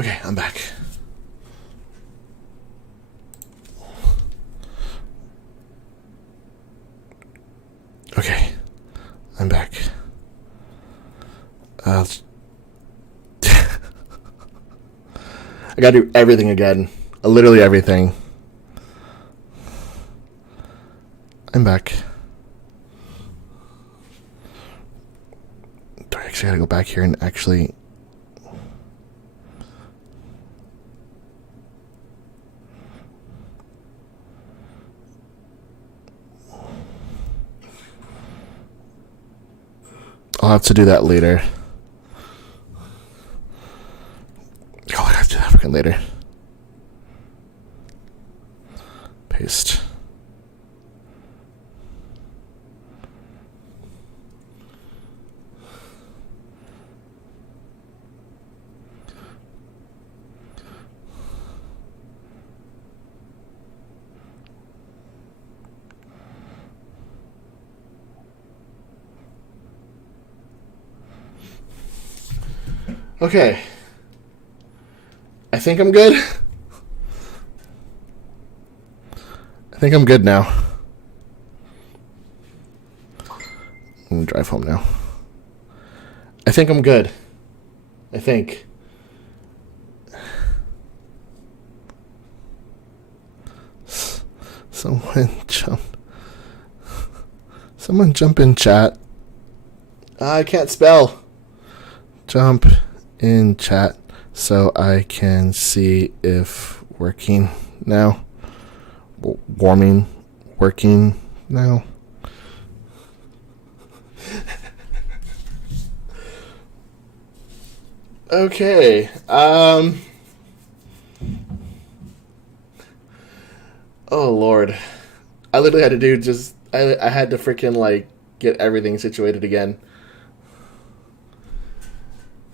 Okay, I'm back. Okay, I'm back. I gotta do everything again. Literally everything. I'm back. Do I actually gotta go back here and actually... I'll have to do that later. Oh, I have to do that freaking later. Paste. Okay. I think I'm good. I think I'm good now. I'm gonna drive home now. I think I'm good. I think. Someone jump in chat. I can't spell. Jump in chat so I can see if working now. Warming working now. Okay. Oh Lord. I literally had to do just I had to freaking like get everything situated again.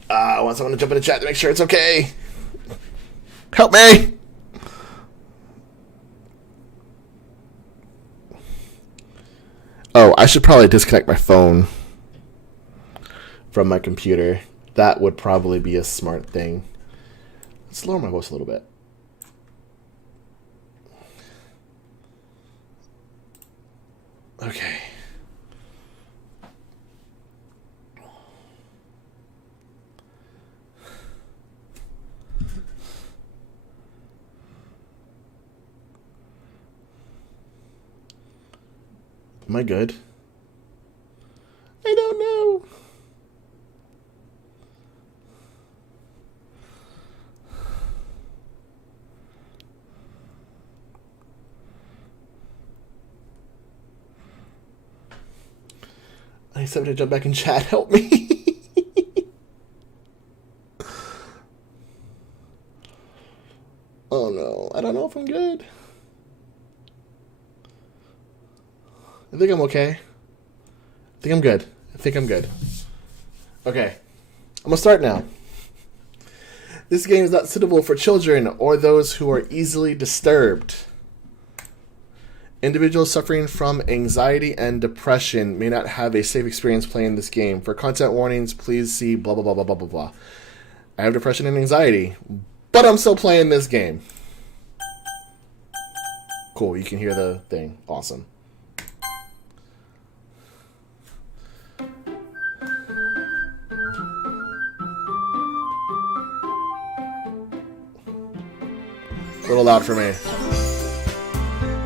I want someone to jump in the chat to make sure it's okay. Help me! Oh, I should probably disconnect my phone from my computer. That would probably be a smart thing. Let's lower my voice a little bit. Okay. Am I good? I don't know. I need somebody to jump back in chat. Help me. Oh no. I don't know if I'm good. I think I'm okay. I think I'm good. I think I'm good. Okay. I'm gonna start now. This game is not suitable for children or those who are easily disturbed. Individuals suffering from anxiety and depression may not have a safe experience playing this game. For content warnings, please see blah blah blah blah blah blah blah. I have depression and anxiety, but I'm still playing this game. Cool, you can hear the thing. Awesome. A little loud for me.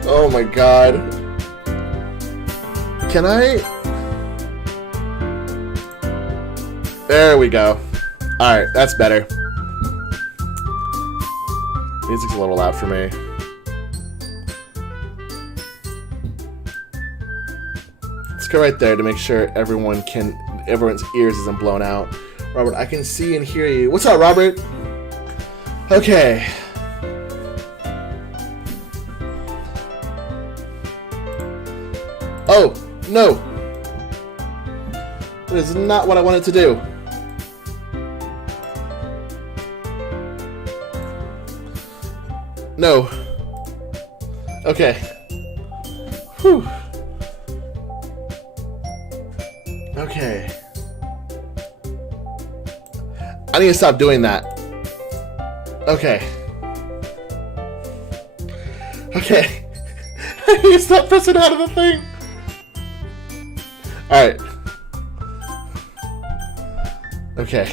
Oh my god. Can I? There we go. Alright, that's better. Music's a little loud for me. Let's go right there to make sure everyone's ears isn't blown out. Robert, I can see and hear you. What's up, Robert? Okay. Oh, no. That is not what I wanted to do. No. Okay. Whew. Okay. I need to stop doing that. Okay. Okay. You stop pressing out of the thing. Alright. Okay.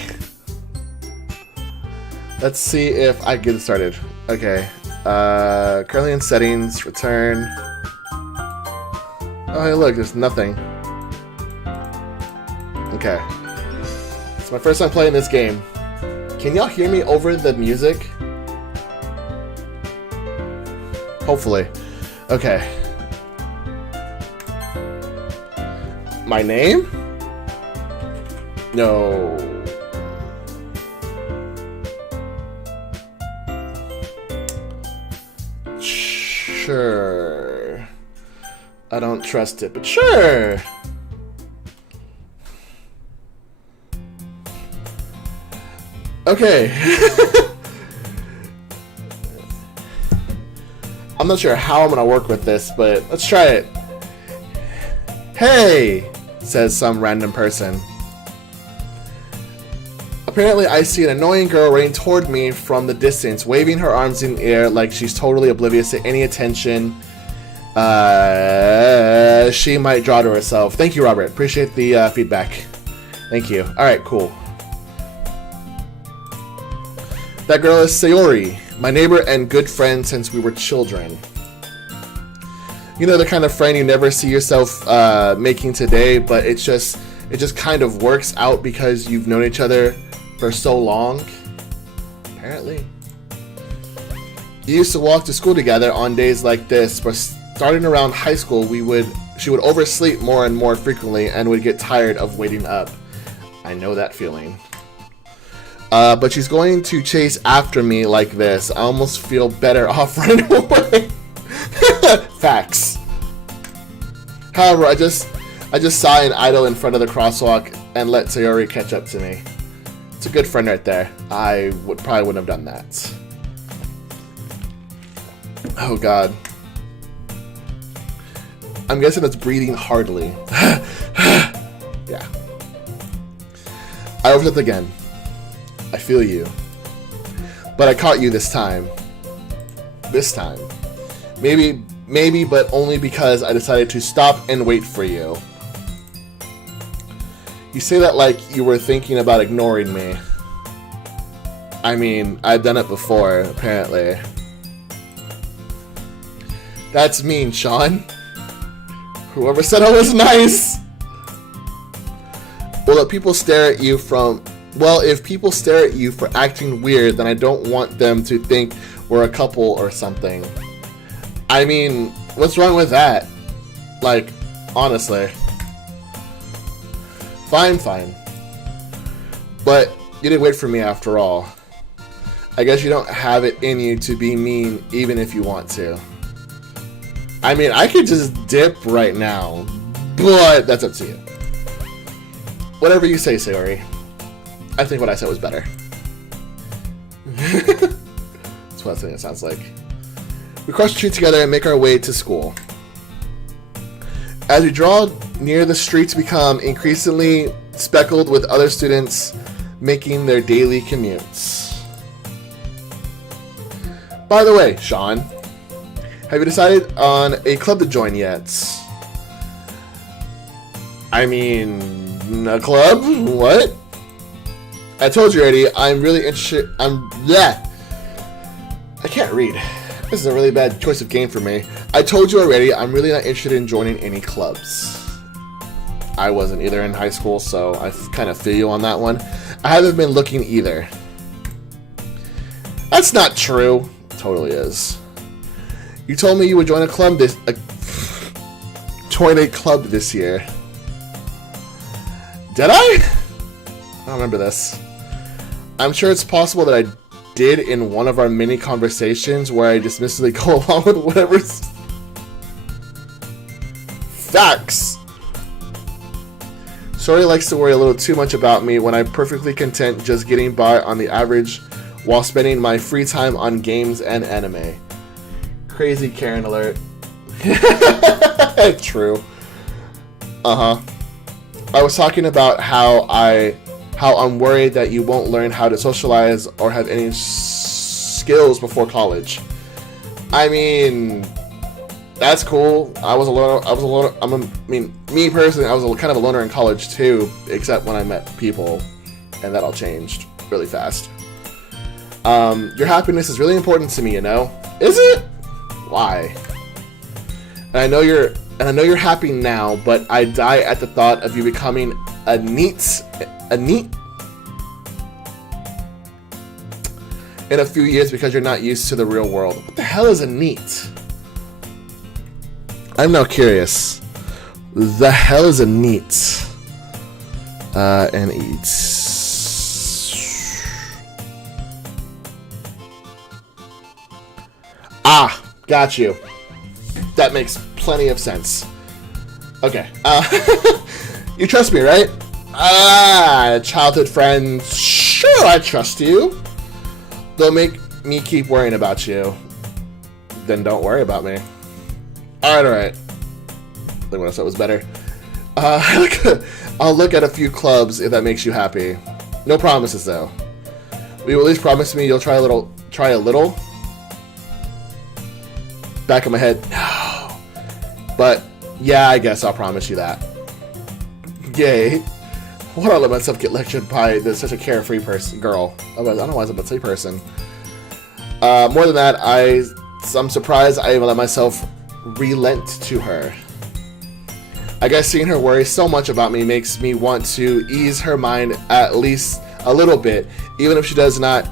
Let's see if I get it started. Okay. Currently in settings, return. Oh, hey, look, there's nothing. Okay. It's my first time playing this game. Can y'all hear me over the music? Hopefully. Okay. My name? No. Sure. I don't trust it, but sure. Okay. I'm not sure how I'm gonna work with this, but let's try it. Hey, says some random person. Apparently, I see an annoying girl running toward me from the distance, waving her arms in the air like she's totally oblivious to any attention she might draw to herself. Thank you, Robert. Appreciate the feedback. Thank you. Alright, cool. That girl is Sayori, my neighbor and good friend since we were children. You know, the kind of friend you never see yourself making today, but it just kind of works out because you've known each other for so long. Apparently. We used to walk to school together on days like this, but starting around high school, she would oversleep more and more frequently and would get tired of waiting up. I know that feeling. But she's going to chase after me like this. I almost feel better off running away. Facts. However, I just sigh and idle in front of the crosswalk and let Sayori catch up to me. It's a good friend right there. I probably wouldn't have done that. Oh god. I'm guessing it's breathing hardly. Yeah. I overslept again. I feel you. But I caught you this time. This time. Maybe, but only because I decided to stop and wait for you. You say that like you were thinking about ignoring me. I mean, I've done it before, apparently. That's mean, Sean. Whoever said I was nice. Well, if people stare at you for acting weird, then I don't want them to think we're a couple or something. I mean, what's wrong with that? Like, honestly. Fine. But you didn't wait for me after all. I guess you don't have it in you to be mean even if you want to. I mean, I could just dip right now, but that's up to you. Whatever you say, Sayori. I think what I said was better. That's what I think it sounds like. We cross the street together and make our way to school. As we draw near, the streets become increasingly speckled with other students making their daily commutes. By the way, Sean, have you decided on a club to join yet? I mean, a club? What? I told you already, I'm really interested. I can't read. This is a really bad choice of game for me. I told you already, I'm really not interested in joining any clubs. I wasn't either in high school, so I kind of feel you on that one. I haven't been looking either. That's not true. It totally is. You told me you would join a club this year. Did I? I don't remember this. I'm sure it's possible that I did in one of our mini conversations where I dismissively go along with whatever's facts. Sori likes to worry a little too much about me when I'm perfectly content just getting by on the average while spending my free time on games and anime. Crazy Karen alert. True. I was talking about how I'm worried that you won't learn how to socialize or have any skills before college. I mean, that's cool. I was a loner. Me personally, I was kind of a loner in college too, except when I met people, and that all changed really fast. Your happiness is really important to me, you know? Is it? Why? And I know you're happy now, but I die at the thought of you becoming a neat in a few years because you're not used to the real world. What the hell is a neat? I'm now curious. The hell is a neat? And eats. Ah, got you. That makes plenty of sense. Okay. You trust me, right? Childhood friend. Sure, I trust you. Don't make me keep worrying about you. Then don't worry about me. Alright. I think what I said was better. I'll look at a few clubs if that makes you happy. No promises, though. Will you at least promise me you'll try a little? Back of my head, no. But, yeah, I guess I'll promise you that. Yay. Why don't I let myself get lectured by such a carefree girl? I don't know why I was about to say person. More than that, I'm surprised I even let myself relent to her. I guess seeing her worry so much about me makes me want to ease her mind at least a little bit, even if she does not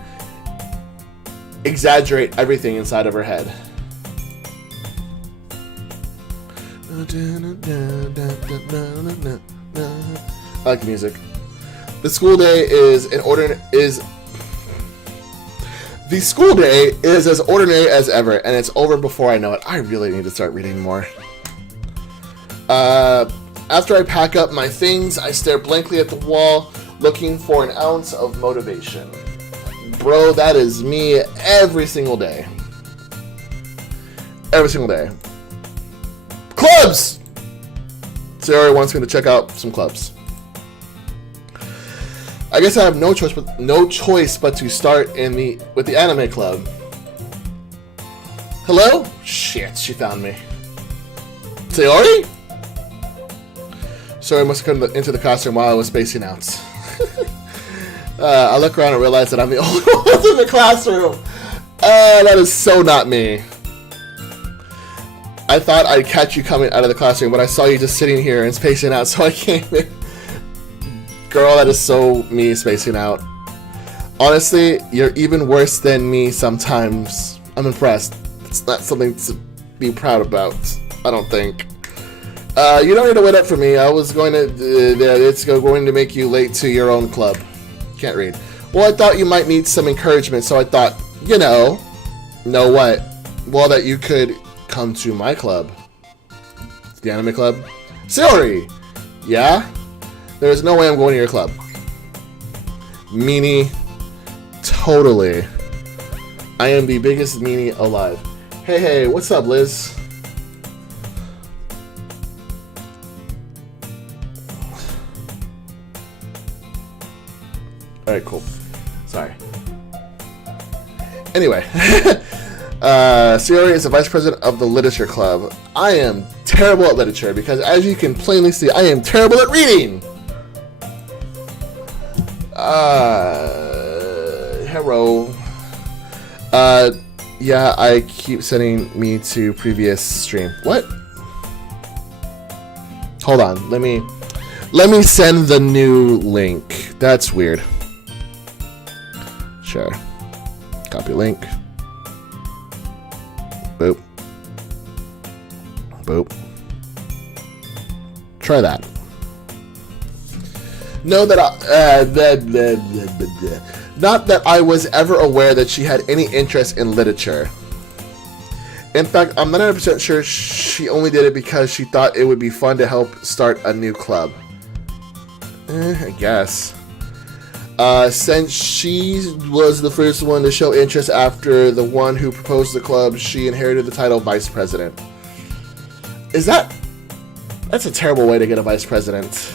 exaggerate everything inside of her head. I like the music. The school day is as ordinary as ever, and it's over before I know it. I really need to start reading more. After I pack up my things, I stare blankly at the wall, looking for an ounce of motivation. Bro, that is me every single day. Every single day. Clubs! Sayori wants me to check out some clubs. I guess I have no choice but to start with the anime club. Hello? Shit, she found me. Sayori? Sayori must have come into the classroom while I was spacing out. I look around and realize that I'm the only one in the classroom. That is so not me. I thought I'd catch you coming out of the classroom, but I saw you just sitting here and spacing out, so I came in. Girl, that is so me spacing out. Honestly, you're even worse than me sometimes. I'm impressed. It's not something to be proud about, I don't think. You don't need to wait up for me. I was going to... it's going to make you late to your own club. Can't read. Well, I thought you might need some encouragement, so I thought, know what? Well, that you could come to my club. The anime club. Sayori! Yeah? There's no way I'm going to your club. Meanie. Totally. I am the biggest meanie alive. Hey, what's up, Liz? Alright, cool. Sorry. Anyway. Sayori is the vice president of the literature club. I am terrible at literature because, as you can plainly see, I am terrible at reading. Hello. Yeah, I keep sending me to previous stream. What? Hold on. Let me send the new link. That's weird. Sure. Copy link. Boop. Boop. Try that. Know that not that I was ever aware that she had any interest in literature. In fact, I'm not 100% sure she only did it because she thought it would be fun to help start a new club. I guess. Since she was the first one to show interest after the one who proposed the club, she inherited the title vice president. That's a terrible way to get a vice president.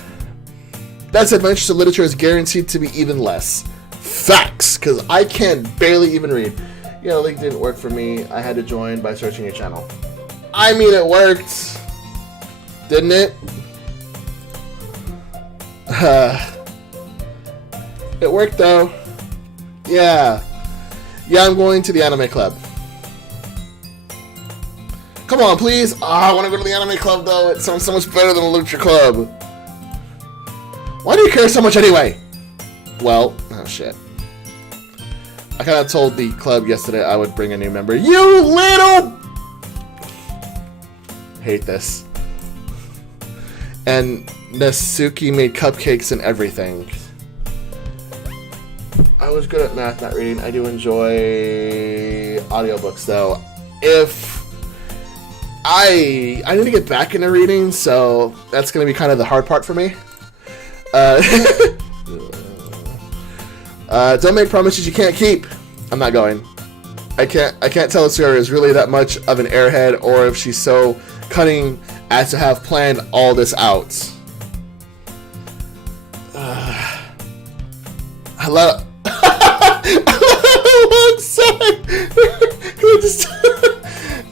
That's adventure to literature is guaranteed to be even less. Facts, because I can barely even read. Yeah, the link didn't work for me. I had to join by searching your channel. I mean, it worked. Didn't it? It worked though. Yeah. Yeah, I'm going to the anime club. Come on, please. Oh, I want to go to the anime club though. It sounds so much better than the Lucha Club. Why do you care so much anyway? Well, oh shit. I kind of told the club yesterday I would bring a new member. You little... Hate this. And Natsuki made cupcakes and everything. I was good at math, not reading. I do enjoy audiobooks though. If I need to get back into reading, so that's going to be kind of the hard part for me. Don't make promises you can't keep. I'm not going. I can't tell if Sarah is really that much of an airhead or if she's so cunning as to have planned all this out. Hello. One sec.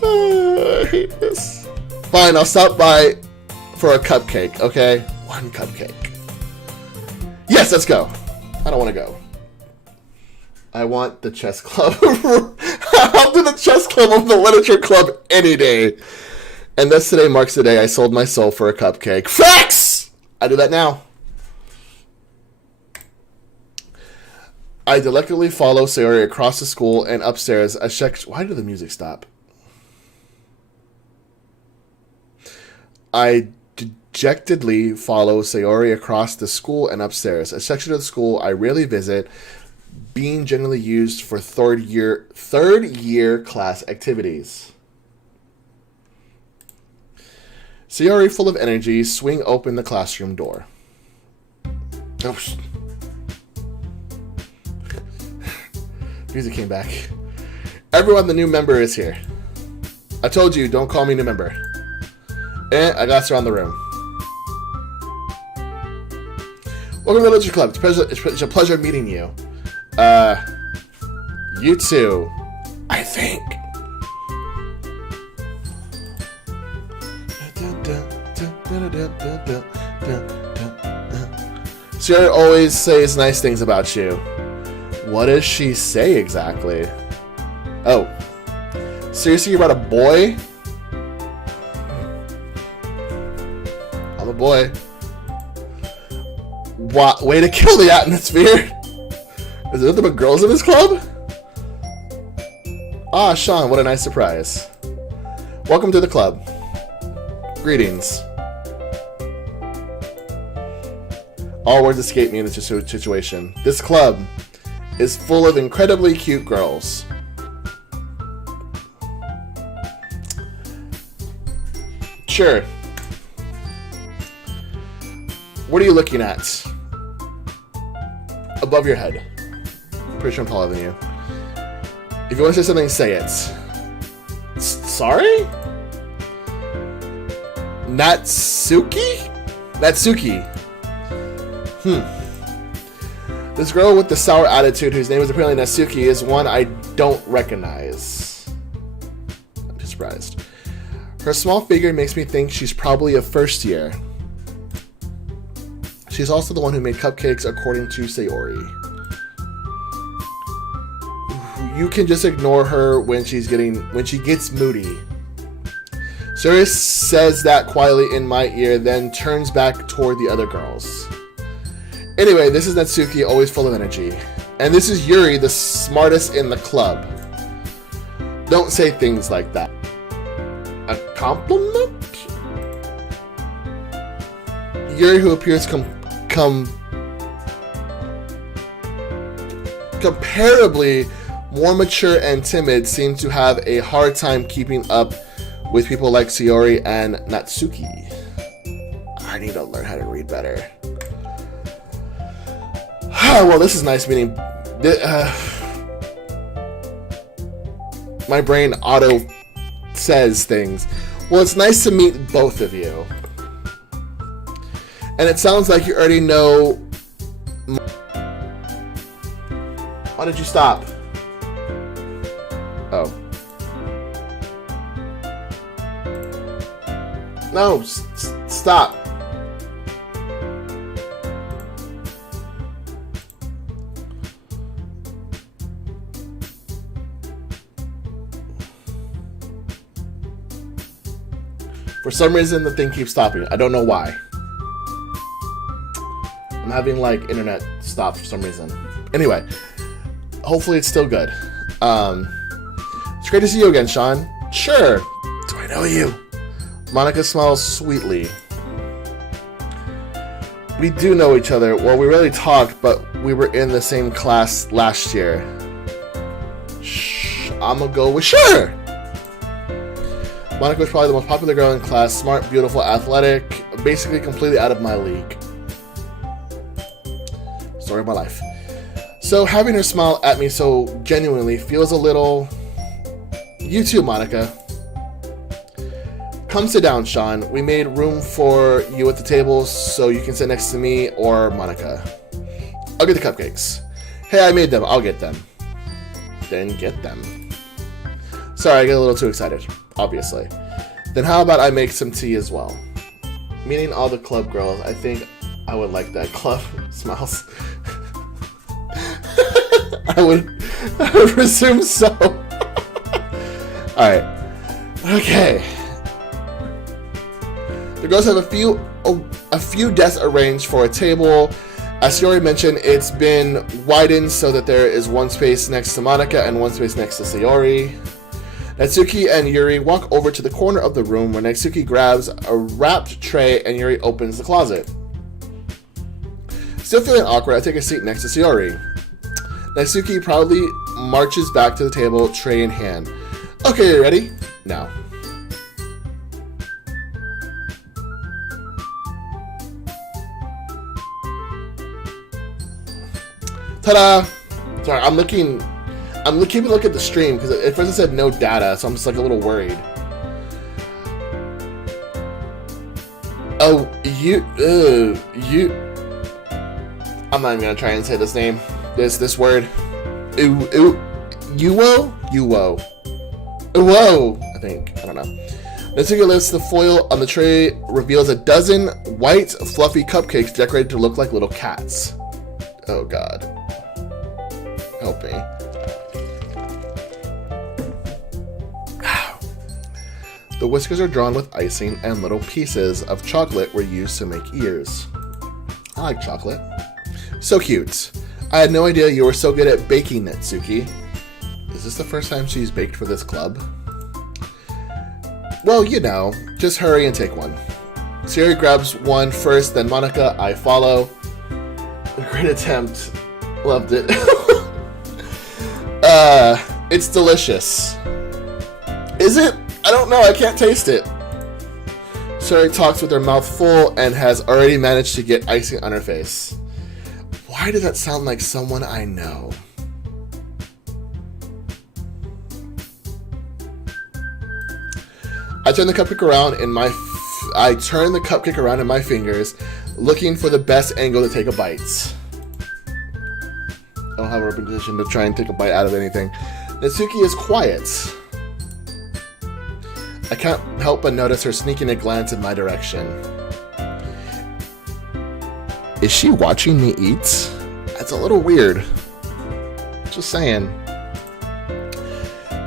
I hate this. Fine, I'll stop by for a cupcake, okay? One cupcake. Yes, let's go. I don't want to go. I want the chess club. I'll do the chess club over the literature club any day. And thus today marks the day I sold my soul for a cupcake. Facts! I do that now. I delectably follow Sayori across the school and upstairs. Why did the music stop? I dejectedly follow Sayori across the school and upstairs, a section of the school I rarely visit, being generally used for third year class activities. Sayori, full of energy, swing open the classroom door. Oh, music came back. Everyone, the new member is here. I told you, don't call me new member. And I got around the room. Welcome to the Literature Club. It's a pleasure meeting you. You too, I think. Sarah always says nice things about you. What does she say exactly? Oh. Seriously, you're about a boy? I'm a boy. What? Way to kill the atmosphere. Is there nothing but girls in this club? Ah, Sean, what a nice surprise. Welcome to the club. Greetings. All words escape me in this situation. This club is full of incredibly cute girls. Sure. What are you looking at? Above your head. Pretty sure I'm taller than you. If you want to say something, say it. Sorry? Natsuki? This girl with the sour attitude, whose name is apparently Natsuki, is one I don't recognize. I'm just surprised. Her small figure makes me think she's probably a first year. She's also the one who made cupcakes, according to Sayori. You can just ignore her when she gets moody. Sayori says that quietly in my ear, then turns back toward the other girls. Anyway, this is Natsuki, always full of energy. And this is Yuri, the smartest in the club. Don't say things like that. A compliment? Yuri, who appears comparably more mature and timid, seems to have a hard time keeping up with people like Sayori and Natsuki. I need to learn how to read better. Well, this is nice meeting. My brain auto says things. Well, it's nice to meet both of you. And it sounds like you already know. Why did you stop? Oh. No, stop. For some reason, the thing keeps stopping. I don't know why. I'm having, like, internet stop for some reason. Anyway, hopefully it's still good. It's great to see you again, Sean. Sure. Do I know you? Monica smiles sweetly. We do know each other. Well, we rarely talked, but we were in the same class last year. Shh, I'm gonna go with sure. Monica was probably the most popular girl in class. Smart, beautiful, athletic. Basically completely out of my league. Story of my life. So having her smile at me so genuinely feels a little... You too, Monica. Come sit down, Sean. We made room for you at the table so you can sit next to me or Monica. I'll get the cupcakes. Hey, I made them. I'll get them. Then get them. Sorry, I get a little too excited, obviously. Then how about I make some tea as well? Meeting all the club girls, I think I would like that. Club smiles. I would presume so. Alright. Okay. The girls have a few desks arranged for a table. As Sayori mentioned, it's been widened so that there is one space next to Monica and one space next to Sayori. Natsuki and Yuri walk over to the corner of the room where Natsuki grabs a wrapped tray and Yuri opens the closet. Still feeling awkward, I take a seat next to Sayori. Natsuki proudly marches back to the table, tray in hand. Okay, you ready? Now. Ta-da! Sorry, I'm keeping a look at the stream because at first it said no data, so I'm just like a little worried. Oh, you. I'm not even gonna try and say this name. This word. Uwo? Uwo, I think. I don't know. Natsuki lifts the foil on the tray, reveals a dozen white, fluffy cupcakes decorated to look like little cats. Oh god. Help me. The whiskers are drawn with icing and little pieces of chocolate were used to make ears. I like chocolate. So cute. I had no idea you were so good at baking, Natsuki. Is this the first time she's baked for this club? Well, you know, just hurry and take one. Sayori grabs one first, then Monica, I follow. A great attempt. Loved it. It's delicious. Is it? I don't know, I can't taste it. Sayori talks with her mouth full and has already managed to get icing on her face. Why does that sound like someone I know? I turn the cupcake around in my fingers, looking for the best angle to take a bite. I don't have a repetition to try and take a bite out of anything. Natsuki is quiet. I can't help but notice her sneaking a glance in my direction. Is she watching me eat? That's a little weird. Just saying.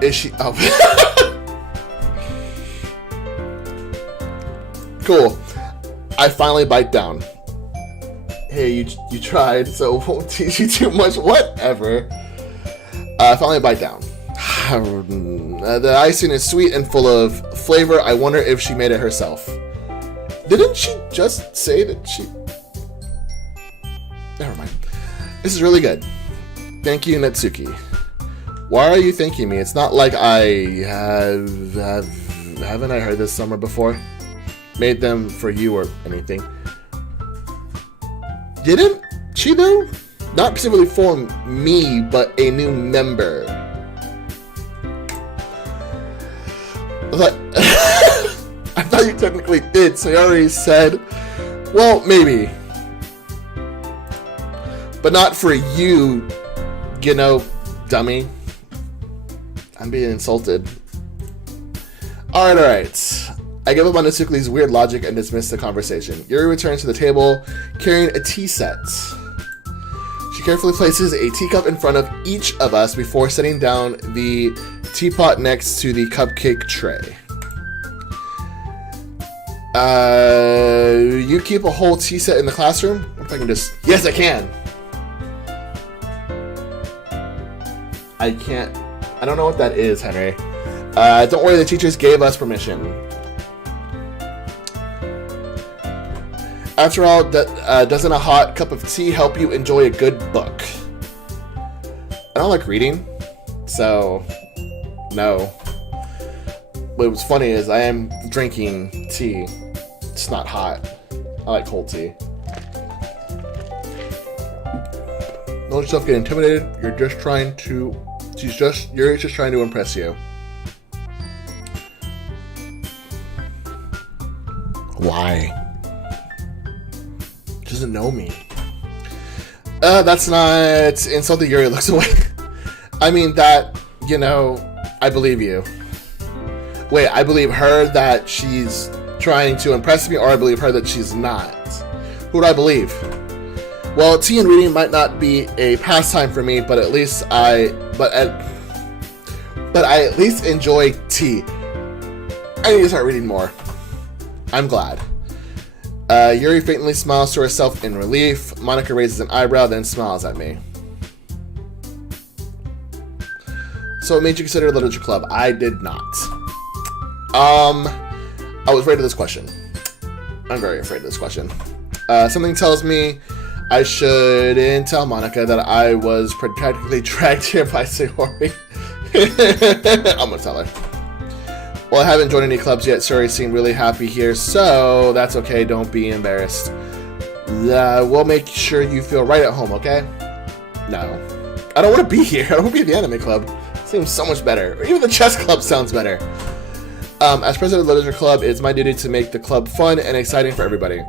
Is she... Oh. Cool. I finally bite down. Hey, you tried, so won't teach you too much. Whatever. I finally bite down. The icing is sweet and full of flavor. I wonder if she made it herself. Didn't she just say that she... Never mind. This is really good. Thank you, Natsuki. Why are you thanking me? It's not like I haven't I heard this somewhere before? Made them for you or anything. Didn't she though? Not specifically for me, but a new member. I thought you technically did, Sayori said. Well, maybe. But not for you, you know, dummy. I'm being insulted. Alright. I give up on Natsukuli's weird logic and dismiss the conversation. Yuri returns to the table, carrying a tea set. She carefully places a teacup in front of each of us before setting down the teapot next to the cupcake tray. You keep a whole tea set in the classroom? What if I can just... Yes, I can! I can't... I don't know what that is, Henry. Don't worry, the teachers gave us permission. After all, doesn't a hot cup of tea help you enjoy a good book? I don't like reading, so no. But what's funny is I am drinking tea. It's not hot. I like cold tea. Don't let yourself get intimidated. You're just trying to... You're just trying to impress you. Why? Doesn't know me. That's not insulting. Yuri looks away. I mean that, you know, I believe you. Wait, I believe her that she's trying to impress me, or I believe her that she's not? Who do I believe? Well, tea and reading might not be a pastime for me, but at least I at least enjoy tea. I need to start reading more. I'm glad. Yuri faintly smiles to herself in relief. Monica raises an eyebrow, then smiles at me. So what made you consider a literature club? I did not. I was afraid of this question. I'm very afraid of this question. Something tells me I shouldn't tell Monica that I was practically dragged here by Sayori. I'm gonna tell her. Well, I haven't joined any clubs yet. Sayori seemed really happy here, so that's okay. Don't be embarrassed. We'll make sure you feel right at home, okay? No. I don't want to be here. I don't want to be at the anime club. Seems so much better. Or even the chess club sounds better. As president of the literature club, it's my duty to make the club fun and exciting for everybody.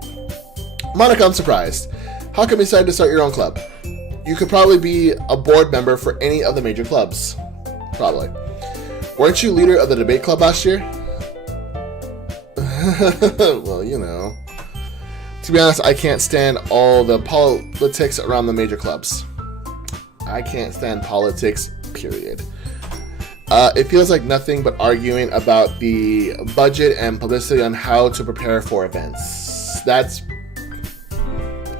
Monica, I'm surprised. How come you decided to start your own club? You could probably be a board member for any of the major clubs. Probably. Weren't you leader of the debate club last year? Well, you know. To be honest, I can't stand all the politics around the major clubs. I can't stand politics, period. It feels like nothing but arguing about the budget and publicity on how to prepare for events.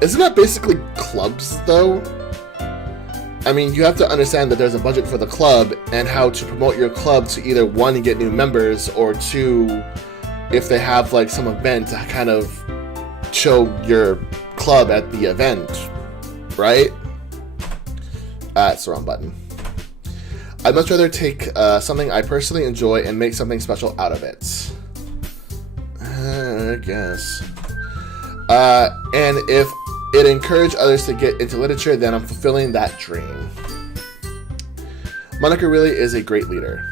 Isn't that basically clubs, though? I mean, you have to understand that there's a budget for the club and how to promote your club to either, one, get new members, or two, if they have like some event to kind of show your club at the event, right? It's the wrong button. I'd much rather take something I personally enjoy and make something special out of it. I guess. And if it encouraged others to get into literature, then I'm fulfilling that dream. Monica really is a great leader.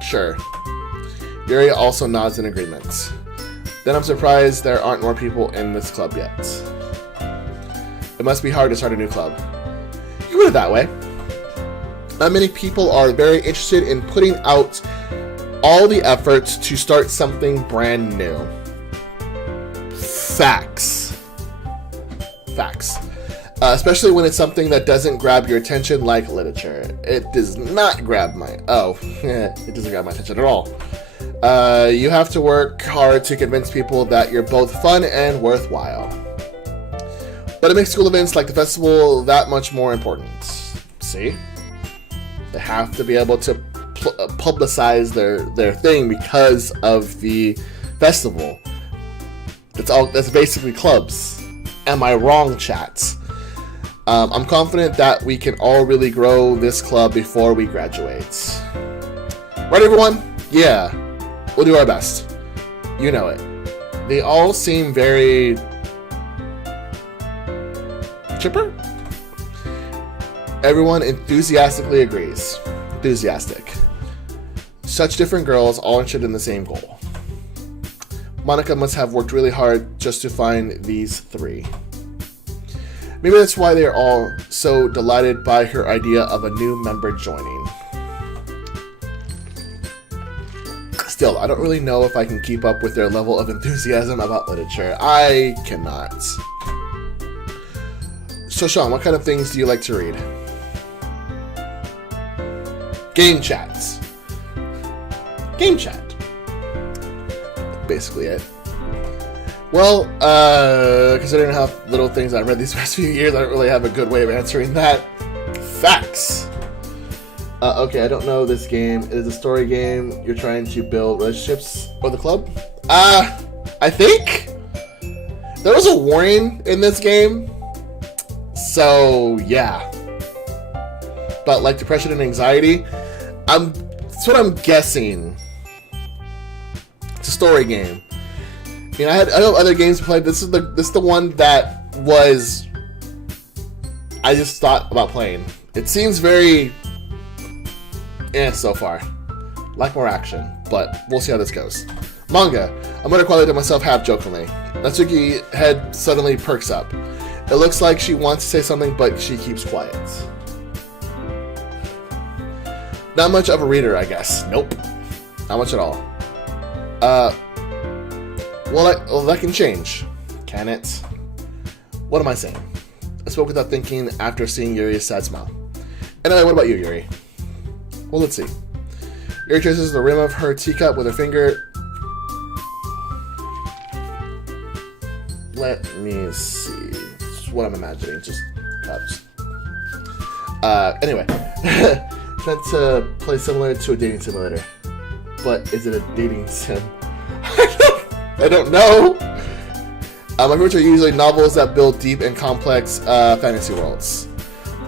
Sure. Yuri also nods in agreement. Then I'm surprised there aren't more people in this club yet. It must be hard to start a new club. You put it that way. Not many people are very interested in putting out all the efforts to start something brand new. Facts. Especially when it's something that doesn't grab your attention like literature. It does not grab my... it doesn't grab my attention at all. You have to work hard to convince people that you're both fun and worthwhile. But it makes school events like the festival that much more important. See? They have to be able to publicize their thing because of the festival. That's basically clubs. Am I wrong, chat? I'm confident that we can all really grow this club before we graduate. Right, everyone? Yeah. We'll do our best. You know it. They all seem very... chipper? Everyone enthusiastically agrees. Enthusiastic. Such different girls, all interested in the same goal. Monica must have worked really hard just to find these three. Maybe that's why they're all so delighted by her idea of a new member joining. Still, I don't really know if I can keep up with their level of enthusiasm about literature. I cannot. So, Sean, what kind of things do you like to read? Game chats. Game chat. Basically it. Well, considering how little things I've read these past few years, I don't really have a good way of answering that. Facts. Okay, I don't know this game. It is a story game. You're trying to build relationships with the club. I think there was a warning in this game. So, yeah. But like depression and anxiety, that's what I'm guessing. It's a story game. You know, I know other games to play. This is the one that was I just thought about playing. It seems very so far. Like more action, but we'll see how this goes. Manga. I'm gonna qualify to myself half jokingly. Natsuki head suddenly perks up. It looks like she wants to say something, but she keeps quiet. Not much of a reader, I guess. Nope. Not much at all. Well, that can change. Can it? What am I saying? I spoke without thinking after seeing Yuri's sad smile. Anyway, what about you, Yuri? Well, let's see. Yuri traces the rim of her teacup with her finger. Let me see. Just what I'm imagining. Just cups. Anyway. Meant to play similar to a dating simulator. But is it a dating sim? I don't know. My favorites are usually novels that build deep and complex fantasy worlds.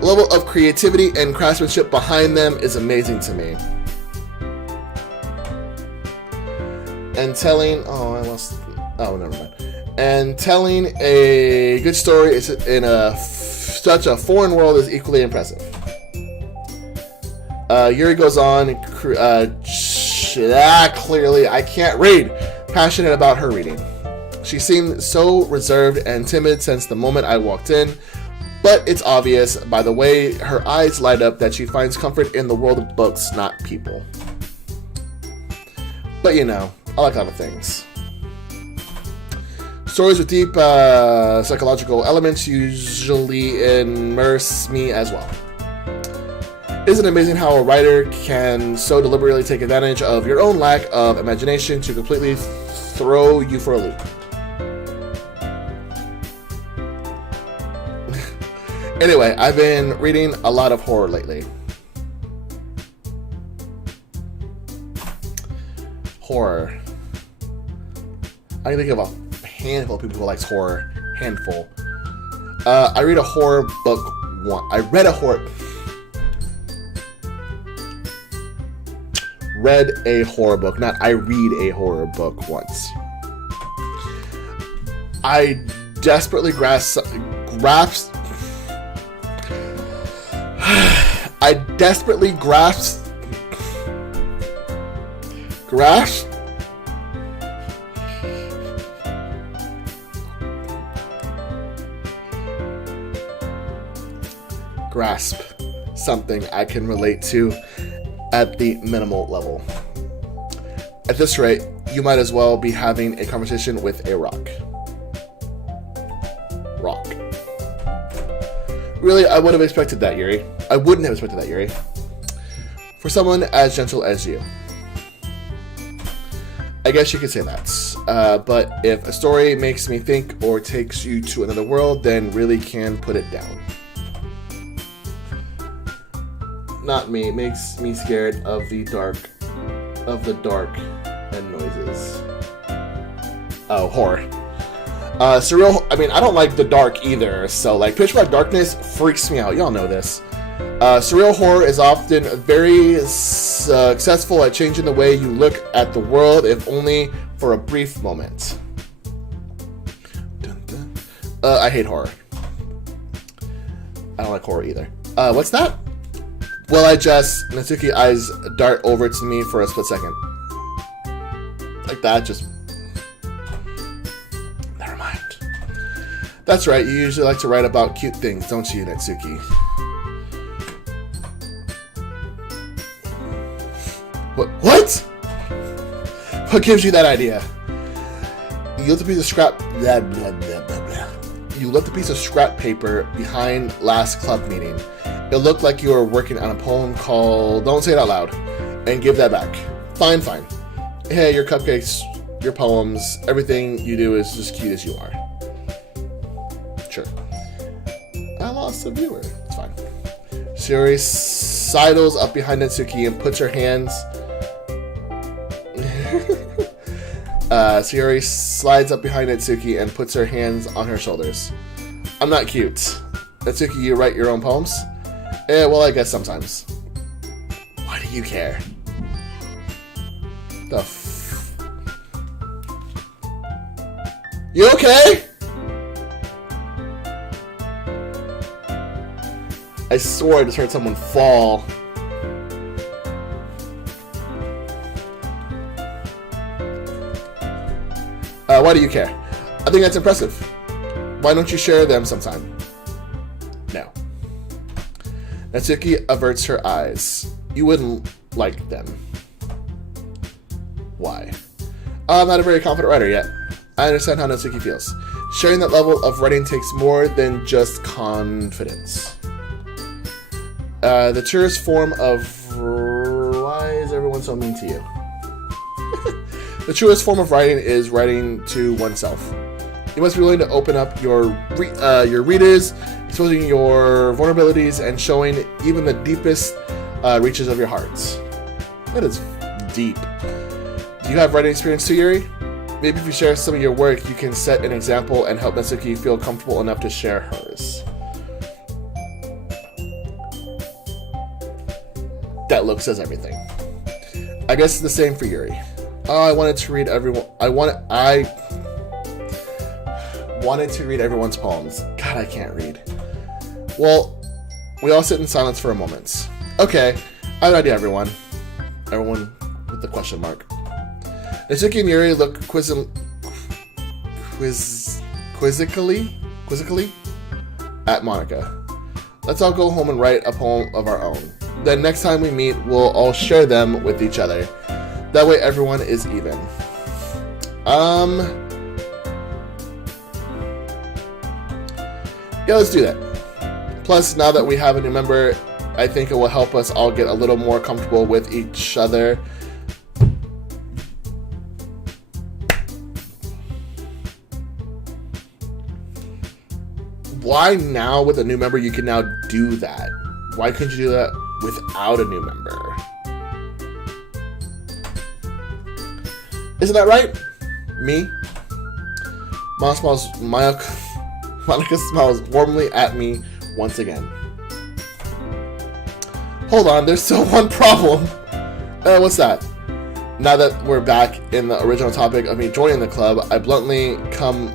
The level of creativity and craftsmanship behind them is amazing to me. And telling... Oh, I lost... Oh, never mind. And telling a good story in such a foreign world is equally impressive. Yuri goes on, clearly I can't read, passionate about her reading. She seemed so reserved and timid since the moment I walked in, but it's obvious by the way her eyes light up that she finds comfort in the world of books, not people. But you know, I like other things. Stories with deep psychological elements usually immerse me as well. Isn't it amazing how a writer can so deliberately take advantage of your own lack of imagination to completely throw you for a loop? Anyway, I've been reading a lot of horror lately. Horror. I can think of a handful of people who likes horror. Handful. I read a horror book once. I read a horror book, not I read a horror book once. I desperately grasped something I can relate to at the minimal level. At this rate, you might as well be having a conversation with a rock. Really, I would have expected that, Yuri. I wouldn't have expected that, Yuri. For someone as gentle as you. I guess you could say that. But if a story makes me think or takes you to another world, then really can put it down. Not me. It makes me scared of the dark and noises. Oh, horror. Surreal. I mean, I don't like the dark either. So, like, pitch black darkness freaks me out. Y'all know this. Surreal horror is often very successful at changing the way you look at the world, if only for a brief moment. Dun, dun. I hate horror. I don't like horror either. What's that? Well, Natsuki eyes dart over to me for a split second. Like that, just... Never mind. That's right, you usually like to write about cute things, don't you, Natsuki? What? What gives you that idea? You left a piece of scrap. Blah, blah, blah, blah, blah. You left a piece of scrap paper behind last club meeting. It looked like you were working on a poem called "Don't Say It Out Loud," and give that back. Fine, fine. Hey, your cupcakes, your poems, everything you do is as cute as you are. Sure. I lost a viewer. It's fine. Sayori sidles up behind Natsuki and puts her hands. Sayori slides up behind Natsuki and puts her hands on her shoulders. I'm not cute. Natsuki, you write your own poems? Well, I guess sometimes. Why do you care? You okay? I swore I just heard someone fall. Why do you care? I think that's impressive. Why don't you share them sometime? No. Natsuki averts her eyes. You wouldn't like them. Why? I'm not a very confident writer yet. I understand how Natsuki feels. Sharing that level of writing takes more than just confidence. The truest form of... Why is everyone so mean to you? The truest form of writing is writing to oneself. You must be willing to open up your readers, exposing your vulnerabilities, and showing even the deepest reaches of your hearts. That is deep. Do you have writing experience too, Yuri? Maybe if you share some of your work, you can set an example and help Natsuki feel comfortable enough to share hers. That look says everything. I guess it's the same for Yuri. I wanted to read everyone's poems. God, I can't read. Well, we all sit in silence for a moment. Okay, I have an idea, everyone. Everyone with the question mark. Natsuki and Yuri look quizzically at Monica. Let's all go home and write a poem of our own. Then next time we meet, we'll all share them with each other. That way everyone is even. Yeah, let's do that. Plus, now that we have a new member, I think it will help us all get a little more comfortable with each other. Why now with a new member you can now do that? Why couldn't you do that without a new member? Isn't that right? Me? Monica smiles warmly at me once again. Hold on, there's still one problem. What's that? Now that we're back in the original topic of me joining the club, I bluntly come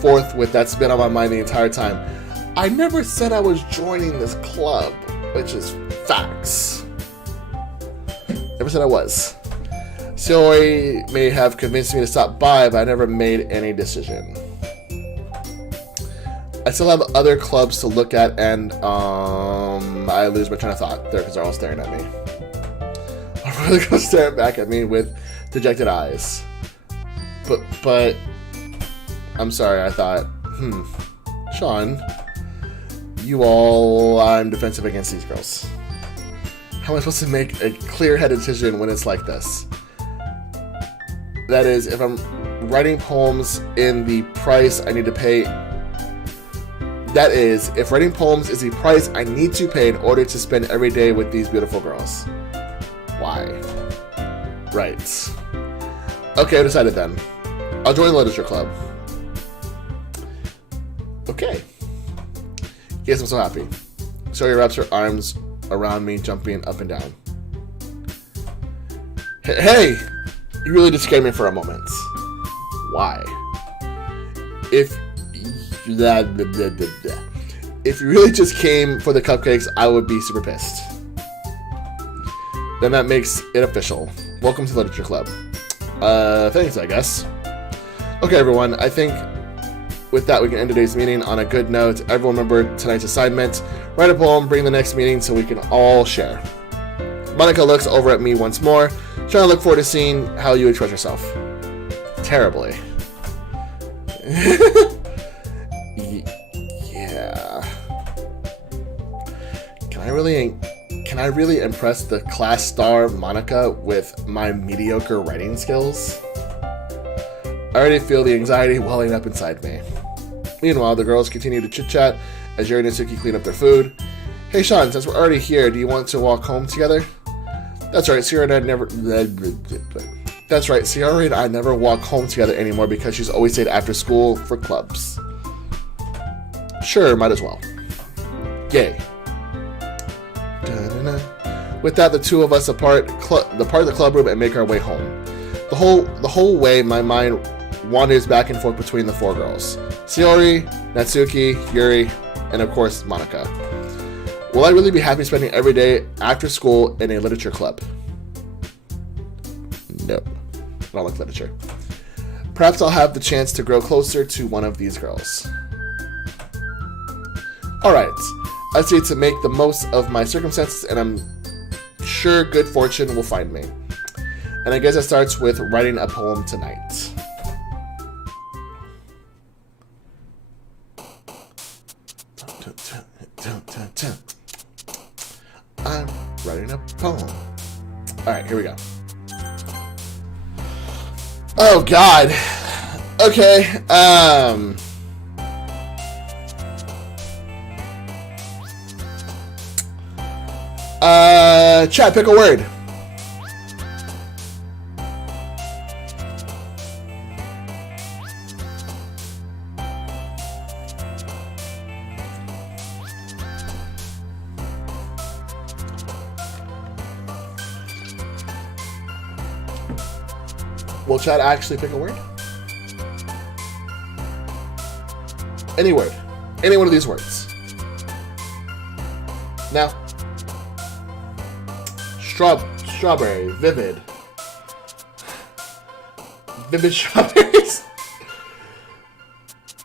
forth with that's been on my mind the entire time. I never said I was joining this club, which is facts. Never said I was. Sayori may have convinced me to stop by, but I never made any decision. I still have other clubs to look at, and I lose my train of thought there because they're all staring at me. I'm really gonna stare back at me with dejected eyes. But I'm sorry, I thought, Sean, I'm defensive against these girls. How am I supposed to make a clear-headed decision when it's like this? That is, if I'm writing poems in the price I need to pay. That is, if writing poems is the price I need to pay in order to spend every day with these beautiful girls. Why? Right. Okay, I decided then. I'll join the literature club. Okay. Yes, I'm so happy. Sayori wraps her arms around me, jumping up and down. Hey! You really just scared me for a moment. Why? If you really just came for the cupcakes, I would be super pissed. Then that makes it official. Welcome to the Literature Club. Thanks, I guess. Okay, everyone, I think with that we can end today's meeting on a good note. Everyone remember tonight's assignment. Write a poem, bring the next meeting so we can all share. Monica looks over at me once more, trying to look forward to seeing how you express yourself. Terribly. Yeah. Can I really impress the class star Monica with my mediocre writing skills? I already feel the anxiety welling up inside me. Meanwhile, the girls continue to chit-chat as Yuri and Natsuki clean up their food. Hey Sean, since we're already here, do you want to walk home together? That's right, Sierra and I never... That's right, Sierra and I never walk home together anymore because she's always stayed after school for clubs. Sure, might as well. Yay. Da-da-da. With that, the two of us depart the club room and make our way home. The whole way, my mind wanders back and forth between the four girls. Sayori, Natsuki, Yuri, and of course, Monica. Will I really be happy spending every day after school in a literature club? No. I don't like literature. Perhaps I'll have the chance to grow closer to one of these girls. Alright. I need to make the most of my circumstances, and I'm sure good fortune will find me. And I guess it starts with writing a poem tonight. I'm writing a poem. Alright, here we go. Oh god. Okay, chat, pick a word. Will chat actually pick a word? Any word. Any one of these words. Now. Strawberry. Vivid. Vivid strawberries.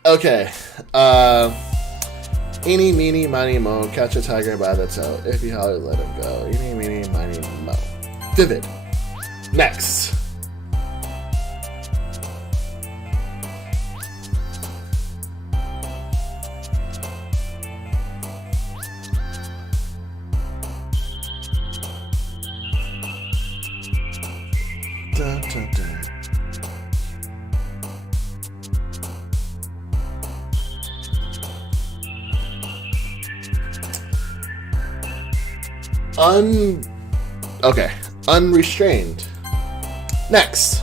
Okay. Eeny, meeny, miny, mo. Catch a tiger by the toe. If you holler, let him go. Eeny, meeny, miny, mo. Vivid. Next. Dun, dun, dun. Okay. Unrestrained. Next.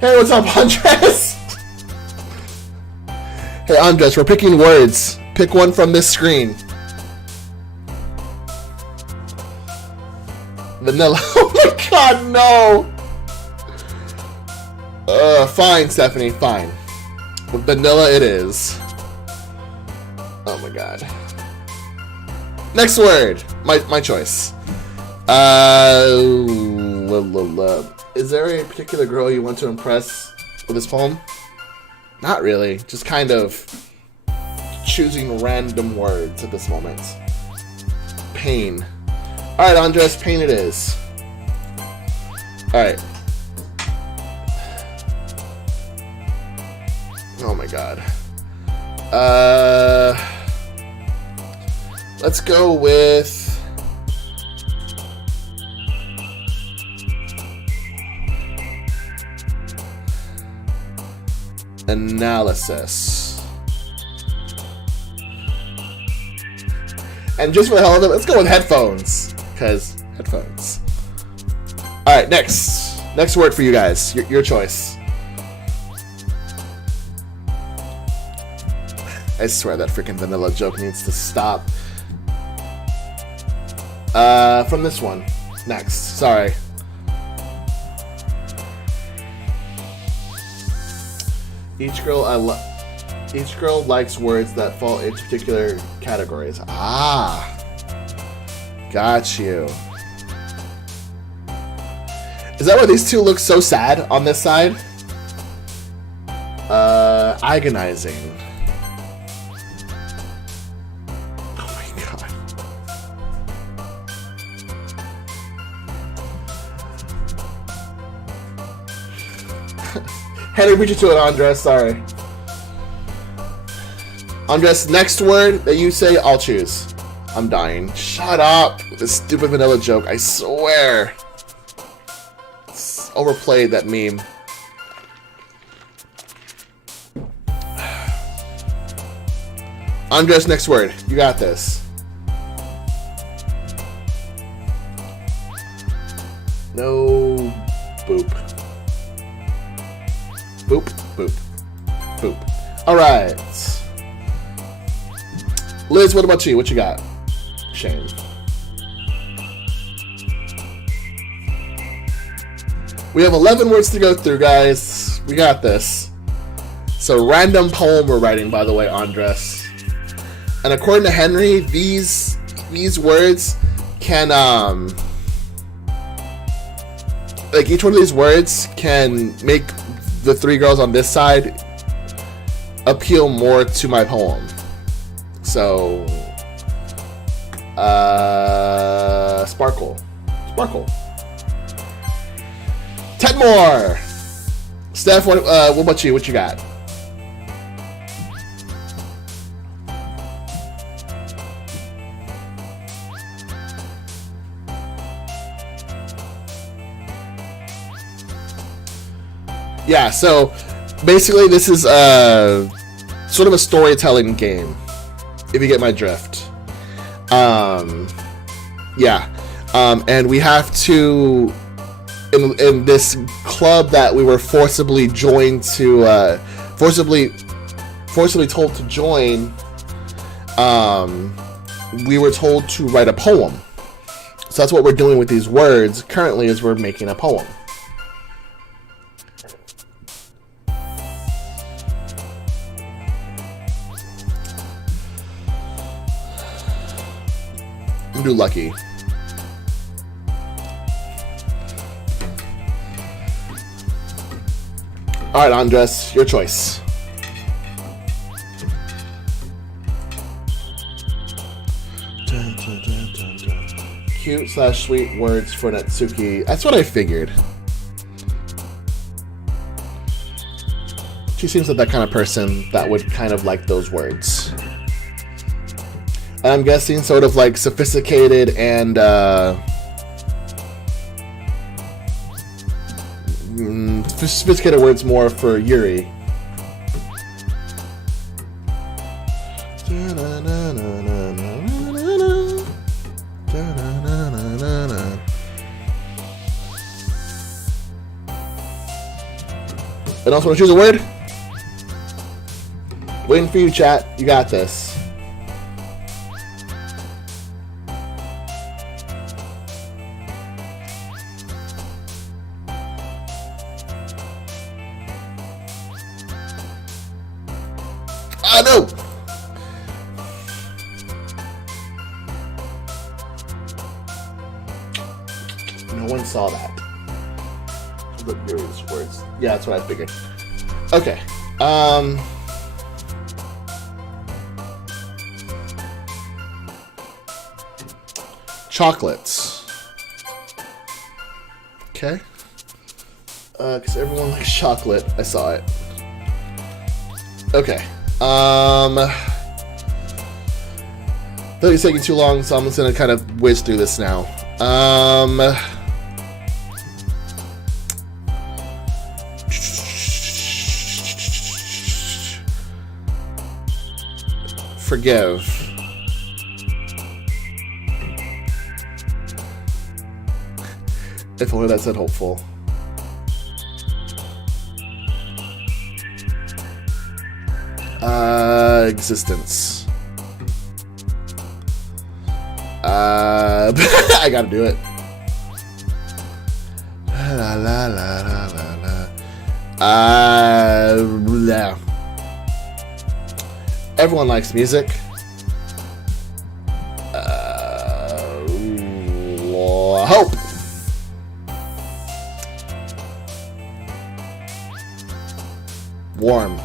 Hey, what's up, Andres? Hey, Andres, we're picking words. Pick one from this screen. Vanilla. Oh my god, no! Fine, Stephanie, fine. Vanilla it is. Oh my god. Next word. My choice. Is there a particular girl you want to impress with this poem? Not really. Just kind of choosing random words at this moment. Pain. Alright, Andres, pain it is. Alright. Oh my god. Let's go with... analysis. And just for the hell of it, let's go with headphones. Because headphones. Alright, next. Next word for you guys. Your choice. I swear that freaking vanilla joke needs to stop. From this one. Next. Sorry. Each girl likes words that fall into particular categories. Ah, got you. Is that why these two look so sad on this side? Agonizing. Oh my god. Henry, beat you to it, Andres. Sorry. Andres, next word that you say, I'll choose. I'm dying. Shut up. This stupid vanilla joke. I swear. It's overplayed, that meme. Andres, next word. You got this. No. Boop. Boop. Boop. Boop. Alright. Liz, what about you? What you got? Shame. We have 11 words to go through, guys. We got this. So, random poem we're writing, by the way, Andres. And according to Henry, these words can, like, each one of these words can make the three girls on this side appeal more to my poem. So, sparkle. 10 more. Steph, what about you? What you got? Yeah, so basically this is sort of a storytelling game, if you get my drift. Yeah. And we have to, in this club that we were forcibly joined to, forcibly told to join, we were told to write a poem. So that's what we're doing with these words currently, is we're making a poem. Do lucky. Alright, Andres, your choice. Cute/sweet words for Natsuki. That's what I figured. She seems like that kind of person that would kind of like those words. And I'm guessing sort of like sophisticated and sophisticated words more for Yuri. And also want to choose a word? Waiting for you, chat. You got this. No! No one saw that. Look, Yuri's words. Yeah, that's what I figured. Okay. Chocolates. Okay. Because everyone likes chocolate. I saw it. Okay. I feel like it's taking too long, so I'm just gonna kind of whiz through this now. Forgive. If only that said hopeful. Existence. I gotta do it. La la la la la la. Everyone likes music. Hope. Warm.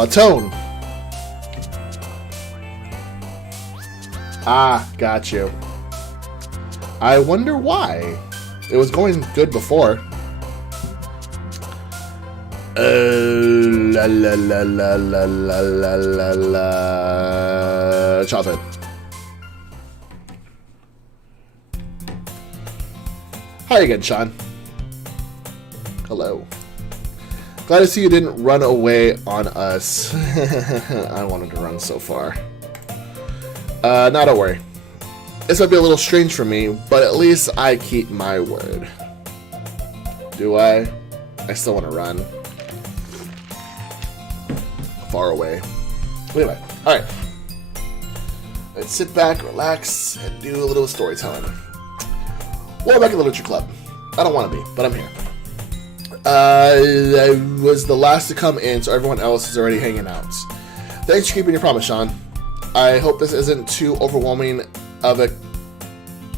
Atone. Ah, got you. I wonder why. It was going good before. La la la la la la la la la. Childhood. Hi again, Sean. Hello. Glad to see you didn't run away on us. I wanted to run so far. No, don't worry. This might be a little strange for me, but at least I keep my word. Do I? I still want to run. Far away. Anyway, alright. Let's sit back, relax, and do a little storytelling. Welcome back to the Literature Club. I don't want to be, but I'm here. I was the last to come in, so everyone else is already hanging out. Thanks for keeping your promise, Sean. I hope this isn't too overwhelming of a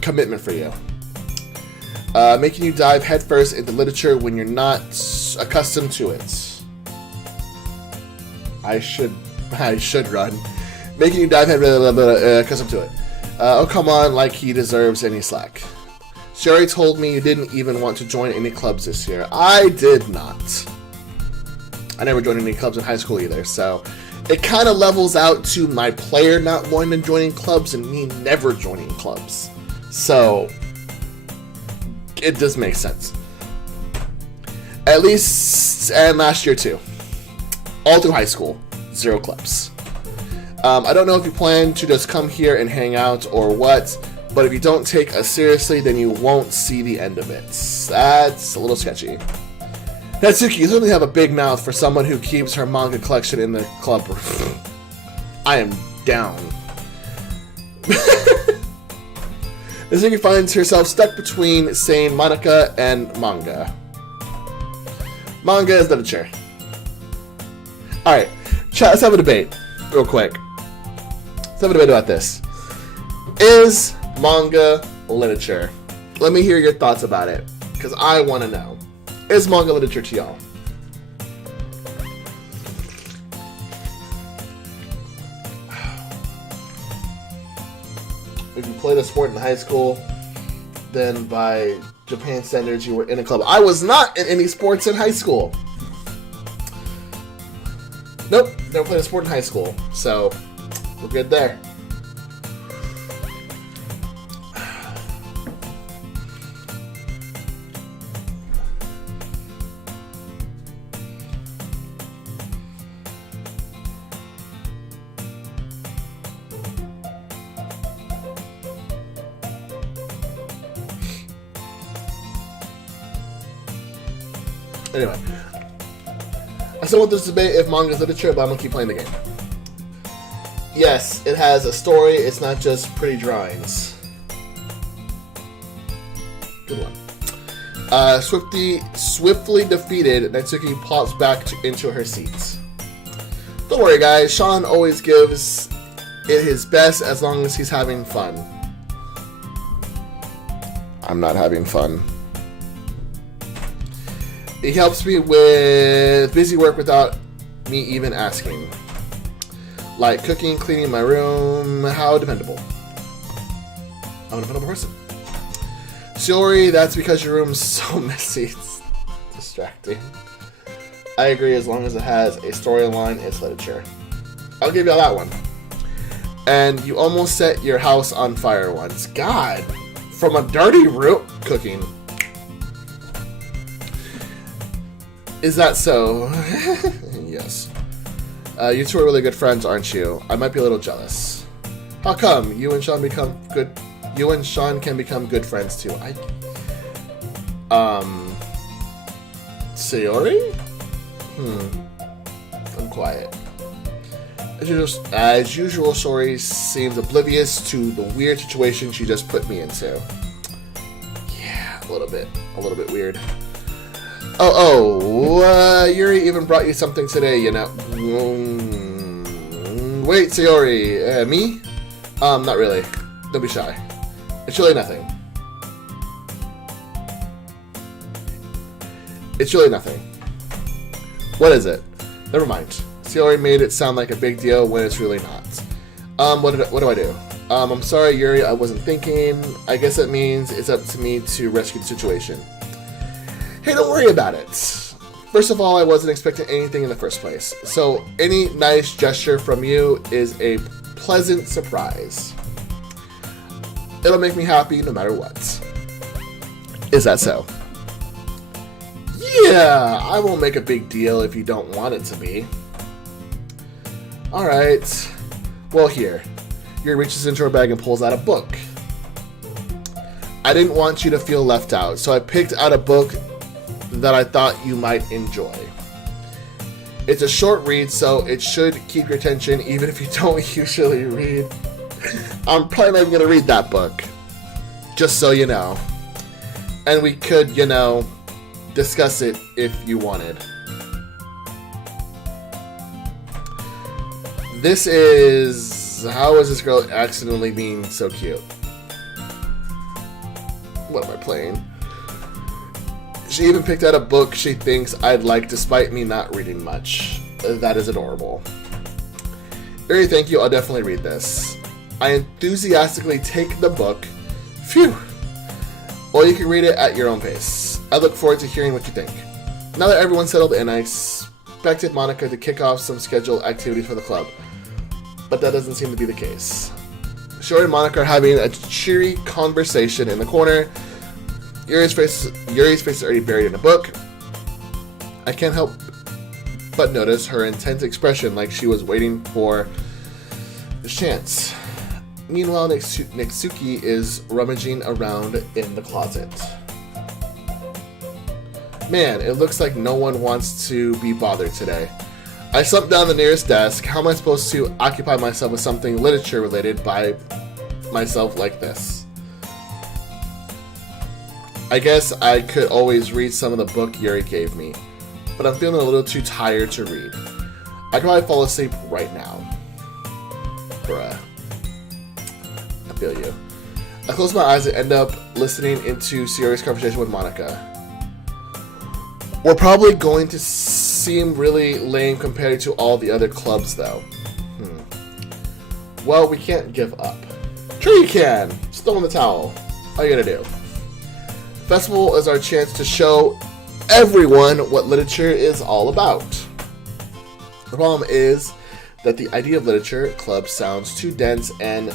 commitment for you. Making you dive headfirst into literature when you're not accustomed to it. I should run. Making you dive headfirst accustomed to it. Oh, come on, like he deserves any slack. Sherry told me you didn't even want to join any clubs this year. I did not. I never joined any clubs in high school either, so it kind of levels out to my player not wanting to join clubs and me never joining clubs. So it does make sense. At least, and last year too. All through high school, 0 clubs. I don't know if you plan to just come here and hang out or what, but if you don't take us seriously, then you won't see the end of it. That's a little sketchy. Natsuki, you certainly have a big mouth for someone who keeps her manga collection in the club. I am down. Natsuki finds herself stuck between saying Monica and manga. Manga is literature. Alright, chat, let's have a debate real quick. Let's have a debate about this. Is manga literature? Let me hear your thoughts about it, because I want to know. Is manga literature to y'all? If you played a sport in high school, then by Japan standards you were in a club. I was not in any sports in high school. Nope, never played a sport in high school, so we're good there. Anyway, I still want this debate if manga is literature, but I'm going to keep playing the game. Yes, it has a story. It's not just pretty drawings. Good one. Swiftly defeated, Natsuki plops back into her seat. Don't worry, guys. Sean always gives it his best as long as he's having fun. I'm not having fun. He helps me with busy work without me even asking. Like cooking, cleaning my room. How dependable. I'm a dependable person. Shiori, that's because your room's so messy. It's distracting. I agree, as long as it has a storyline, it's literature. I'll give y'all that one. And you almost set your house on fire once. God. From a dirty room. Cooking. Is that so? Yes. You two are really good friends, aren't you? I might be a little jealous. How come you and Sean can become good friends too? Sayori? I'm quiet. As usual, Shori seems oblivious to the weird situation she just put me into. Yeah, a little bit weird. Yuri even brought you something today, you know. Wait, Sayori, me? Not really. Don't be shy. It's really nothing. What is it? Never mind. Sayori made it sound like a big deal when it's really not. What do I do? I'm sorry, Yuri, I wasn't thinking. I guess it means it's up to me to rescue the situation. Hey, don't worry about it. First of all, I wasn't expecting anything in the first place. So any nice gesture from you is a pleasant surprise. It'll make me happy no matter what. Is that so? Yeah, I won't make a big deal if you don't want it to be. Alright. Well, here. Yuri reaches into her bag and pulls out a book. I didn't want you to feel left out, so I picked out a book that I thought you might enjoy. It's a short read, so it should keep your attention even if you don't usually read. I'm probably not even going to read that book. Just so you know. And we could, you know, discuss it if you wanted. This is... How is this girl accidentally being so cute? What am I playing? She even picked out a book she thinks I'd like despite me not reading much. That is adorable. Very thank you, I'll definitely read this. I enthusiastically take the book. Phew! Or you can read it at your own pace. I look forward to hearing what you think. Now that everyone's settled in, I expected Monica to kick off some scheduled activities for the club. But that doesn't seem to be the case. Shori and Monica are having a cheery conversation in the corner. Yuri's face is already buried in a book. I can't help but notice her intense expression like she was waiting for the chance. Meanwhile, Nitsuki is rummaging around in the closet. Man, it looks like no one wants to be bothered today. I slumped down the nearest desk. How am I supposed to occupy myself with something literature related by myself like this? I guess I could always read some of the book Yuri gave me, but I'm feeling a little too tired to read. I could probably fall asleep right now. Bruh. I feel you. I close my eyes and end up listening into Sayori's conversation with Monica. We're probably going to seem really lame compared to all the other clubs, though. Well, we can't give up. Sure you can! Just throw in the towel. All you gotta do. Festival is our chance to show everyone what literature is all about. The problem is that the idea of literature club sounds too dense and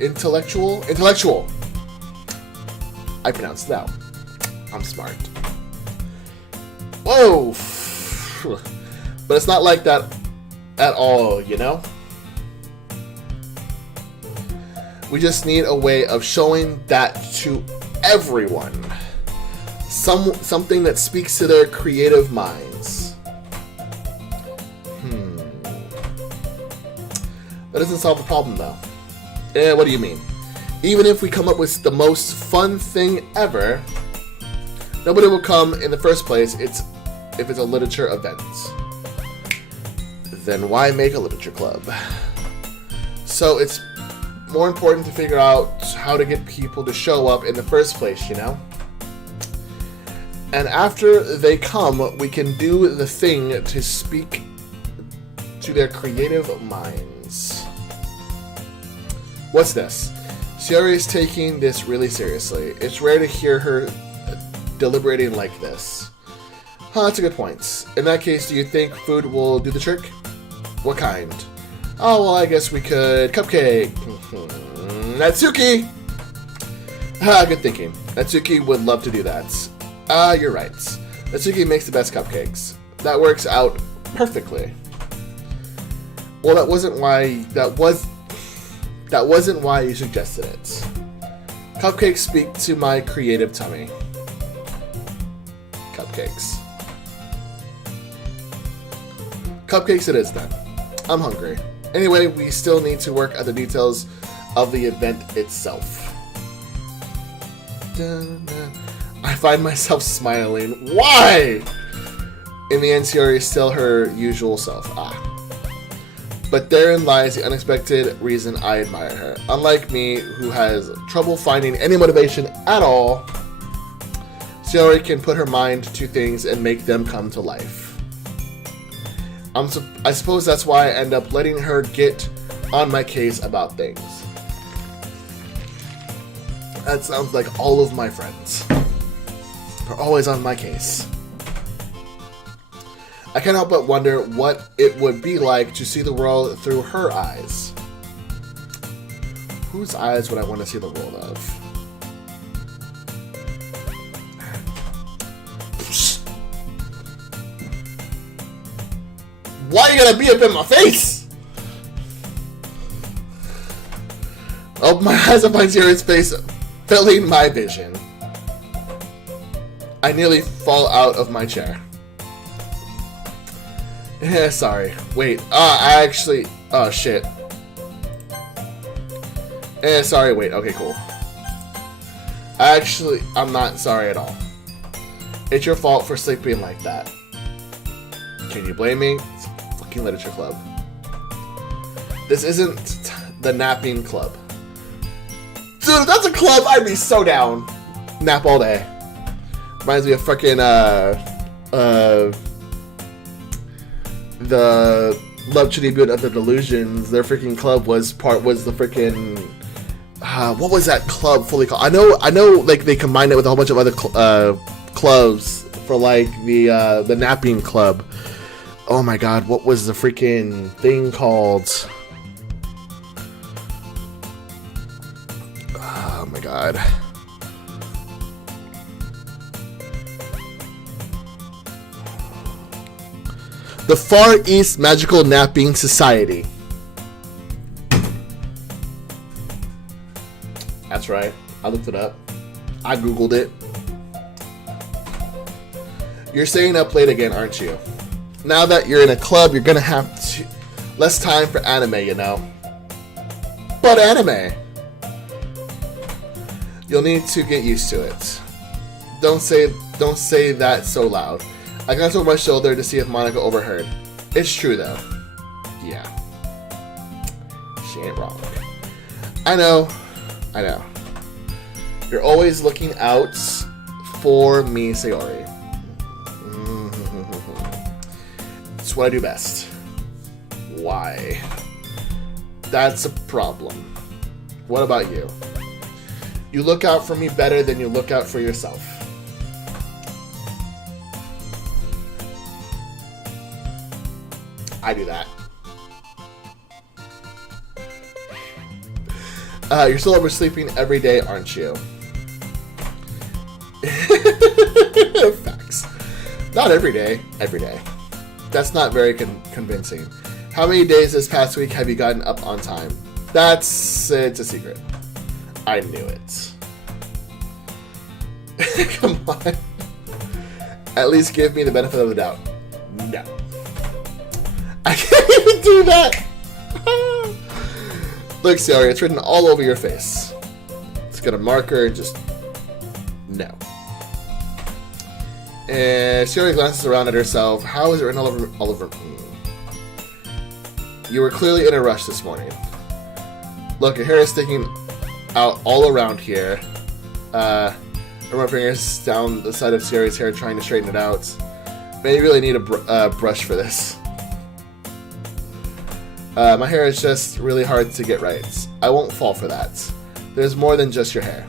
intellectual. I pronounced it out. I'm smart. Whoa! But it's not like that at all, you know? We just need a way of showing that to everyone. Something that speaks to their creative minds. That doesn't solve the problem, though. What do you mean? Even if we come up with the most fun thing ever, nobody will come in the first place if it's a literature event. Then why make a literature club? So it's more important to figure out how to get people to show up in the first place, you know? And after they come, we can do the thing to speak to their creative minds. What's this? Sayori is taking this really seriously. It's rare to hear her deliberating like this. That's a good point. In that case, do you think food will do the trick? What kind? Oh, well, I guess we could... Cupcake! Natsuki! Good thinking. Natsuki would love to do that. You're right. Natsuki makes the best cupcakes. That works out perfectly. Well, that wasn't why you suggested it. Cupcakes speak to my creative tummy. Cupcakes. cupcakes. Cupcakes it is then. I'm hungry. Anyway, we still need to work at the details of the event itself. I find myself smiling. Why? In the end, Shiori is still her usual self. But therein lies the unexpected reason I admire her. Unlike me, who has trouble finding any motivation at all, Shiori can put her mind to things and make them come to life. I suppose that's why I end up letting her get on my case about things. That sounds like all of my friends. They're always on my case. I can't help but wonder what it would be like to see the world through her eyes. Whose eyes would I want to see the world of? Why are you gonna be up in my face? Oh, my eyes up on Shiori's face, filling my vision. I nearly fall out of my chair. Yeah, sorry. Wait. I actually... Oh, shit. Sorry, wait. Okay, cool. I'm not sorry at all. It's your fault for sleeping like that. Can you blame me? It's a fucking literature club. This isn't the napping club. Dude, if that's a club, I'd be so down. Nap all day. Reminds me of fucking, the Love Tribute of the Delusions. Their freaking club was the freaking what was that club fully called? I know like they combined it with a whole bunch of other clubs for like the napping club. Oh my god, what was the freaking thing called? Oh my god. The Far East Magical Napping Society. That's right. I looked it up. I googled it. You're staying up late again, aren't you? Now that you're in a club, you're gonna have less time for anime, you know. But anime! You'll need to get used to it. Don't say that so loud. I glanced over my shoulder to see if Monica overheard. It's true, though. Yeah. She ain't wrong. I know. You're always looking out for me, Sayori. It's what I do best. Why? That's a problem. What about you? You look out for me better than you look out for yourself. I do that. You're still oversleeping every day, aren't you? Facts. Not every day. Every day. That's not very convincing. How many days this past week have you gotten up on time? It's a secret. I knew it. Come on. At least give me the benefit of the doubt. No. I can't even do that! Look, Sayori, it's written all over your face. Let's get a marker and just... No. And Sayori glances around at herself. How is it written all over? You were clearly in a rush this morning. Look, your hair is sticking out all around here. I run my fingers down the side of Sayori's hair trying to straighten it out. Man, you really need a brush for this. My hair is just really hard to get right. I won't fall for that. There's more than just your hair.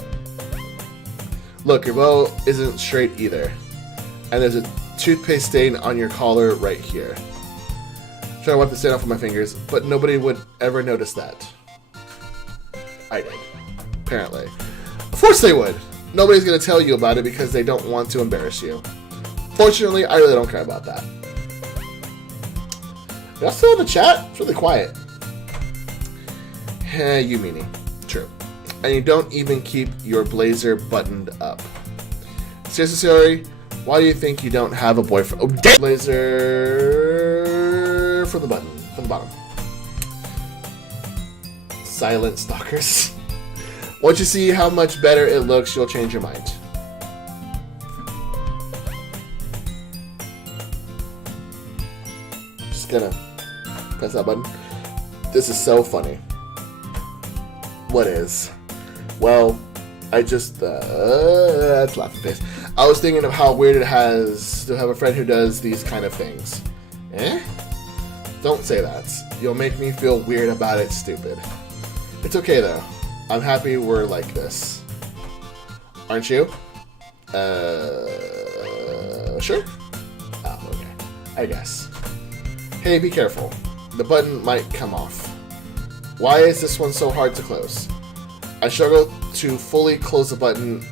Look, your bow isn't straight either. And there's a toothpaste stain on your collar right here. I'm trying to wipe the stain off with my fingers, but nobody would ever notice that. I did. Apparently. Of course they would. Nobody's going to tell you about it because they don't want to embarrass you. Fortunately, I really don't care about that. Y'all still in the chat? It's really quiet. You meanie. True. And you don't even keep your blazer buttoned up. Seriously, Sayori, Why do you think you don't have a boyfriend? Oh, damn! Blazer from the button, from the bottom. Silent stalkers. Once you see how much better it looks, you'll change your mind. Just gonna press that button. This is so funny. What is? Well, I just, that's laughing face. I was thinking of how weird it has to have a friend who does these kind of things. Eh? Don't say that. You'll make me feel weird about it, stupid. It's okay though. I'm happy we're like this. Aren't you? Sure? Oh, okay. I guess. Hey, be careful. The button might come off. Why is this one so hard to close? I struggle to fully close the button.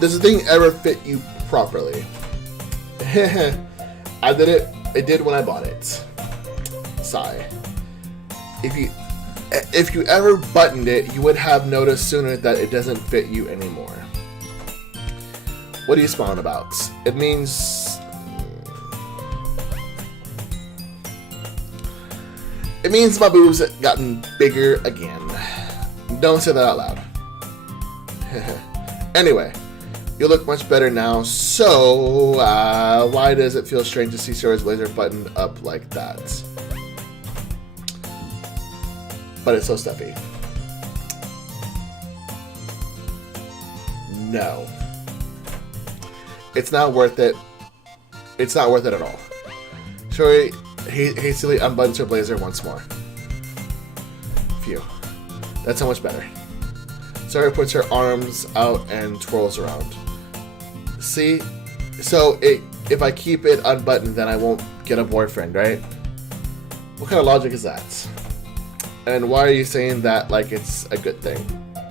Does the thing ever fit you properly? I did it. It did when I bought it. Sigh. If you ever buttoned it, you would have noticed sooner that it doesn't fit you anymore. What are you smiling about? It means my boobs have gotten bigger again. Don't say that out loud. Anyway, you look much better now, so why does it feel strange to see Sarah's blazer buttoned up like that? But it's so stuffy. No. It's not worth it. It's not worth it at all. Shuri hastily unbuttons her blazer once more. Phew. That's so much better. Sarah puts her arms out and twirls around. See? So if I keep it unbuttoned, then I won't get a boyfriend, right? What kind of logic is that? And why are you saying that like it's a good thing?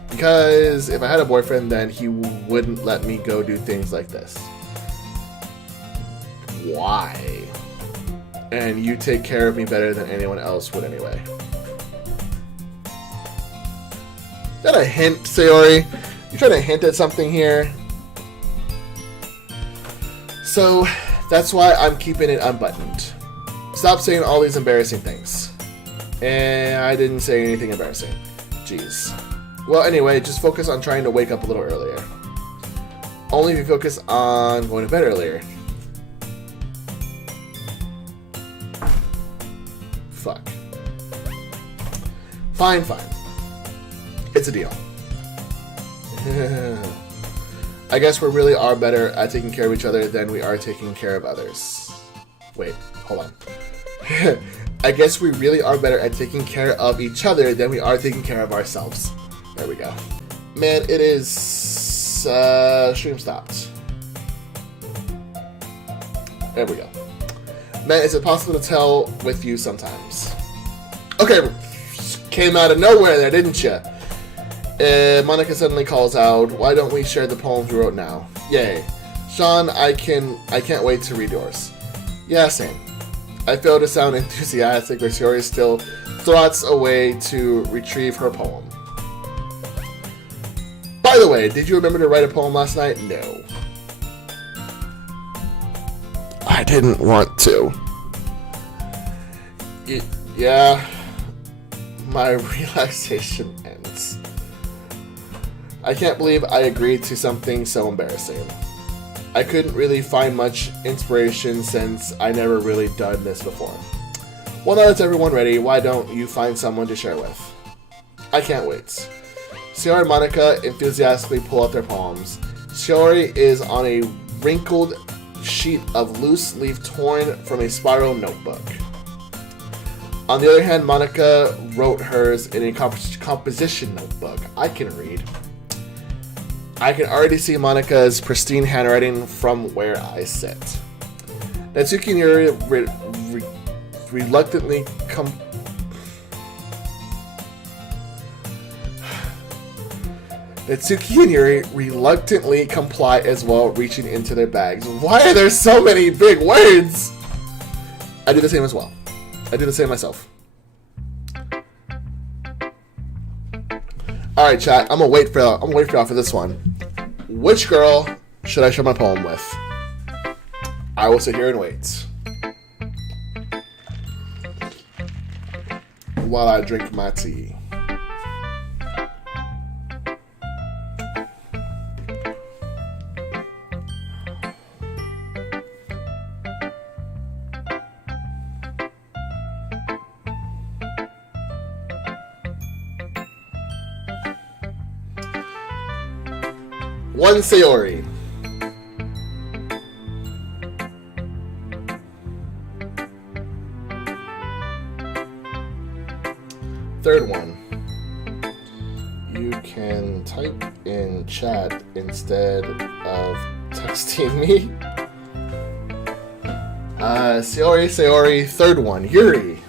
Because if I had a boyfriend, then he wouldn't let me go do things like this. Why? And you take care of me better than anyone else would anyway. Is that a hint, Sayori? You trying to hint at something here? So, that's why I'm keeping it unbuttoned. Stop saying all these embarrassing things. And I didn't say anything embarrassing. Jeez. Well, anyway, just focus on trying to wake up a little earlier. Only if you focus on going to bed earlier. Fuck. Fine. It's a deal. I guess we really are better at taking care of each other than we are taking care of others. Wait, hold on. I guess we really are better at taking care of each other than we are taking care of ourselves. There we go. Man, it is... stream stopped. There we go. Man, is it possible to tell with you sometimes? Okay, came out of nowhere there, didn't you? Monica suddenly calls out, why don't we share the poems we wrote now? Yay. Sean, I can't wait to read yours. Yeah, same. I fail to sound enthusiastic, but Sayori still throts away to retrieve her poem. By the way, did you remember to write a poem last night? No. I didn't want to. Yeah. My relaxation ends. I can't believe I agreed to something so embarrassing. I couldn't really find much inspiration since I never really done this before. Well, now that's everyone ready, why don't you find someone to share with? I can't wait. Sayori and Monica enthusiastically pull out their poems. Sayori is on a wrinkled sheet of loose leaf torn from a spiral notebook. On the other hand, Monica wrote hers in a composition notebook. I can read. I can already see Monica's pristine handwriting from where I sit. Natsuki and Yuri reluctantly Natsuki and Yuri reluctantly comply as well, reaching into their bags. Why are there so many big words? I do the same as well. I do the same myself. All right, chat. I'm gonna wait for y'all for this one. Which girl should I share my poem with? I will sit here and wait while I drink my tea. One Sayori. Third one. You can type in chat instead of texting me. Sayori. Third one. Yuri.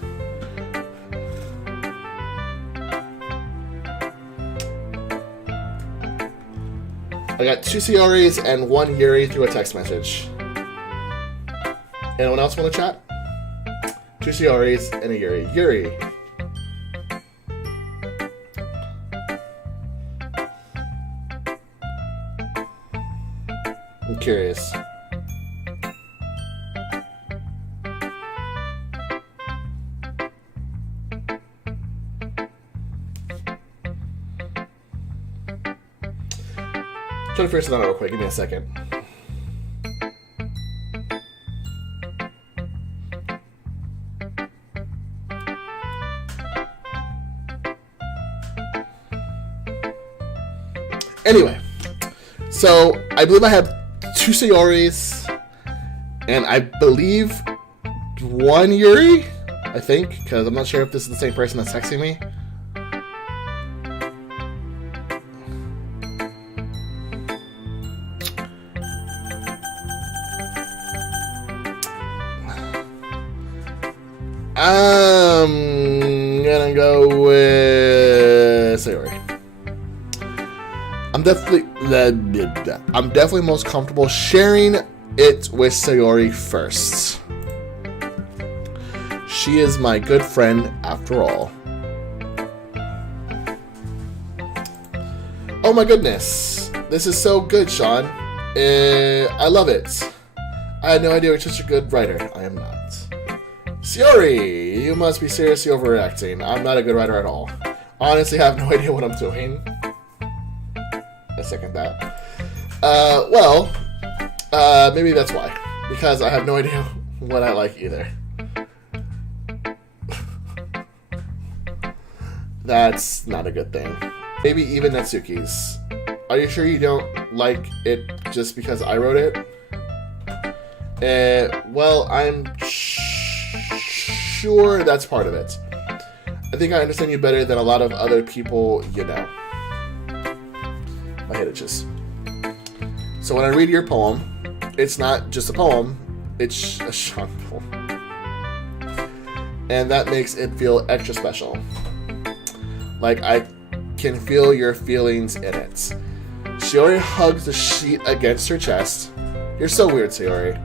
I got 2 Sayoris and 1 Yuri through a text message. Anyone else want to chat? 2 Sayoris and a Yuri. Yuri. I'm curious. Try to figure something out real quick. Give me a second. Anyway, so I believe I have 2 Sayoris and I believe 1 Yuri. I think, because I'm not sure if this is the same person that's texting me. I'm gonna go with Sayori. I'm definitely most comfortable sharing it with Sayori first. She is my good friend after all. Oh my goodness. This is so good, Sean. I love it. I had no idea you're such a good writer. I am not. Sayori, you must be seriously overreacting. I'm not a good writer at all. Honestly, I have no idea what I'm doing. I second that. Maybe that's why. Because I have no idea what I like either. That's not a good thing. Maybe even Natsuki's. Are you sure you don't like it just because I wrote it? Well, I'm sure that's part of it. I think I understand you better than a lot of other people you know. My head itches. So when I read your poem, it's not just a poem, it's a Sean poem. And that makes it feel extra special. Like I can feel your feelings in it. Sayori hugs the sheet against her chest. You're so weird, Sayori.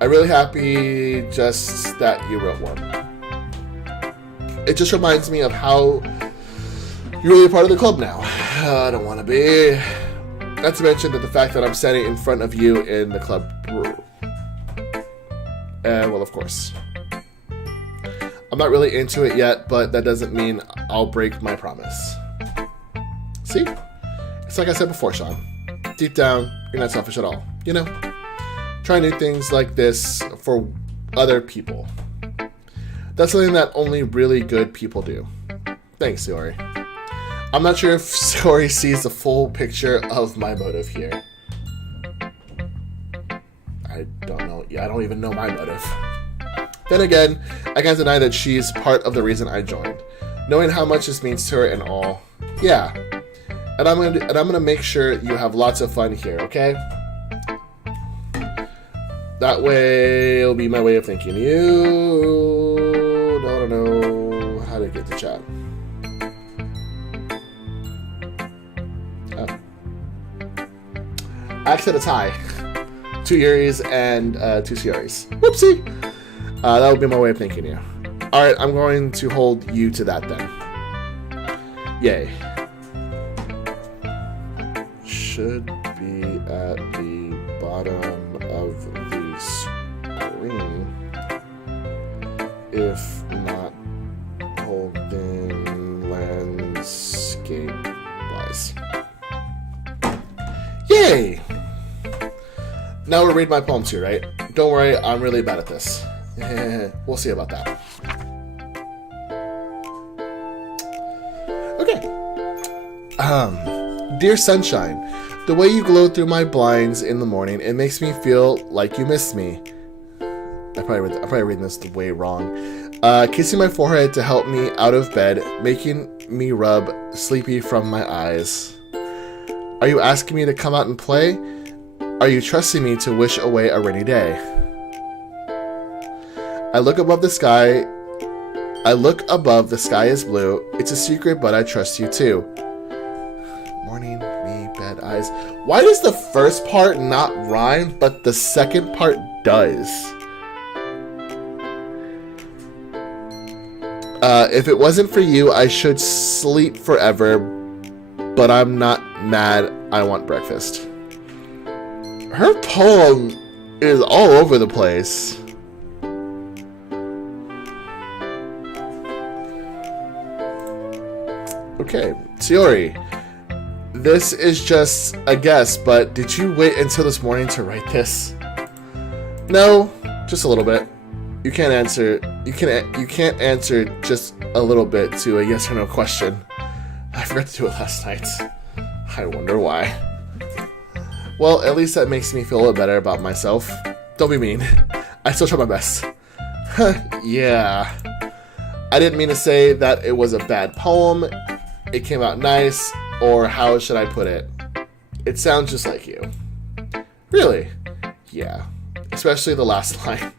I'm really happy just that you wrote one. It just reminds me of how you're really a part of the club now. I don't want to be. Not to mention that the fact that I'm standing in front of you in the club. Well, of course. I'm not really into it yet, but that doesn't mean I'll break my promise. See? It's like I said before, Sean. Deep down, you're not selfish at all. You know? Try new things like this for other people. That's something that only really good people do. Thanks, Sayori. I'm not sure if Sayori sees the full picture of my motive here. I don't know. Yeah, I don't even know my motive. Then again, I can't deny that she's part of the reason I joined. Knowing how much this means to her and all. Yeah. And I'm gonna make sure you have lots of fun here, okay? That way, it'll be my way of thanking you. I don't know how to get to chat. I said a tie. 2 Yuris and 2 Cioris. Whoopsie! That would be my way of thanking you. Alright, I'm going to hold you to that then. Yay. Should be at the bottom of the screen. If not, holding landscape-wise. Yay! Now we'll read my poems here, right? Don't worry, I'm really bad at this. We'll see about that. Okay. Dear Sunshine, the way you glow through my blinds in the morning, it makes me feel like you missed me. I'm probably reading this the way wrong. Kissing my forehead to help me out of bed, making me rub sleepy from my eyes. Are you asking me to come out and play? Are you trusting me to wish away a rainy day? I look above, the sky is blue. It's a secret, but I trust you too. Morning, me, bed, eyes. Why does the first part not rhyme, but the second part does? If it wasn't for you, I should sleep forever, but I'm not mad. I want breakfast. Her poem is all over the place. Okay, Tiori, this is just a guess, but did you wait until this morning to write this? No, just a little bit. You can't answer just a little bit to a yes or no question. I forgot to do it last night. I wonder why. Well, at least that makes me feel a little better about myself. Don't be mean. I still try my best. Yeah. I didn't mean to say that it was a bad poem. It came out nice, or how should I put it? It sounds just like you. Really? Yeah. Especially the last line.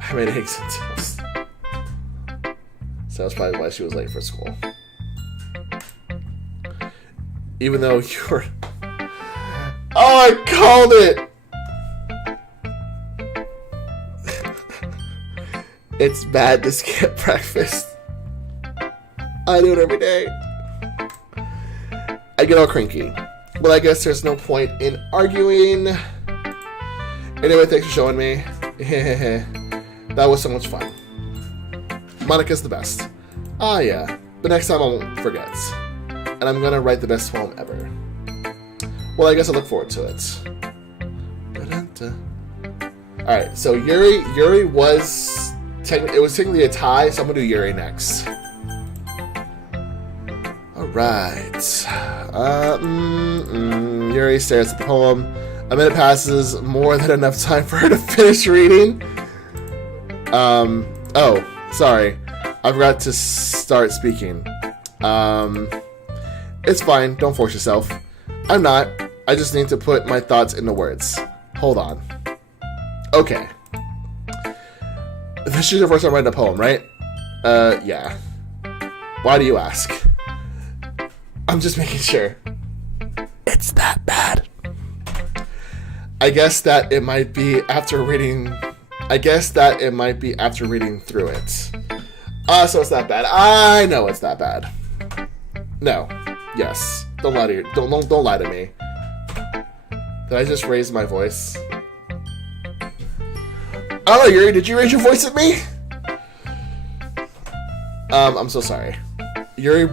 I made eggs and toast. So that's probably why she was late for school. Even though you were... Oh, I called it! It's bad to skip breakfast. I do it every day. I get all cranky. But I guess there's no point in arguing. Anyway, thanks for showing me. That was so much fun. Monica's the best. Ah, yeah. But next time I won't forget. And I'm gonna write the best poem ever. Well, I guess I look forward to it. Alright, so Yuri was... It was technically a tie, so I'm gonna do Yuri next. Alright. Yuri stares at the poem. A minute passes, more than enough time for her to finish reading. Oh, sorry. I forgot to start speaking. It's fine, don't force yourself. I'm not. I just need to put my thoughts into words. Hold on. Okay. This is your first time writing a poem, right? Yeah. Why do you ask? I'm just making sure. It's that bad. I guess that it might be after reading through it. So it's that bad. I know it's that bad. No. Yes. Don't lie to me. Did I just raise my voice? Oh, Yuri, did you raise your voice at me? I'm so sorry. Yuri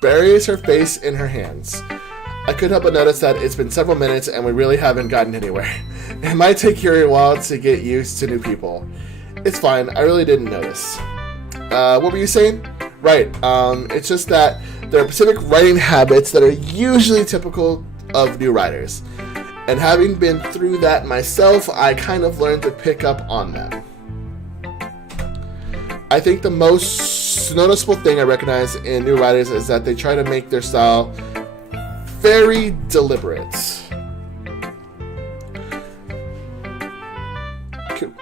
buries her face in her hands. I couldn't help but notice that it's been several minutes and we really haven't gotten anywhere. It might take Yuri a while to get used to new people. It's fine, I really didn't notice. What were you saying? Right, it's just that there are specific writing habits that are usually typical of new writers. And having been through that myself, I kind of learned to pick up on them. I think the most noticeable thing I recognize in new writers is that they try to make their style very deliberate. Cool.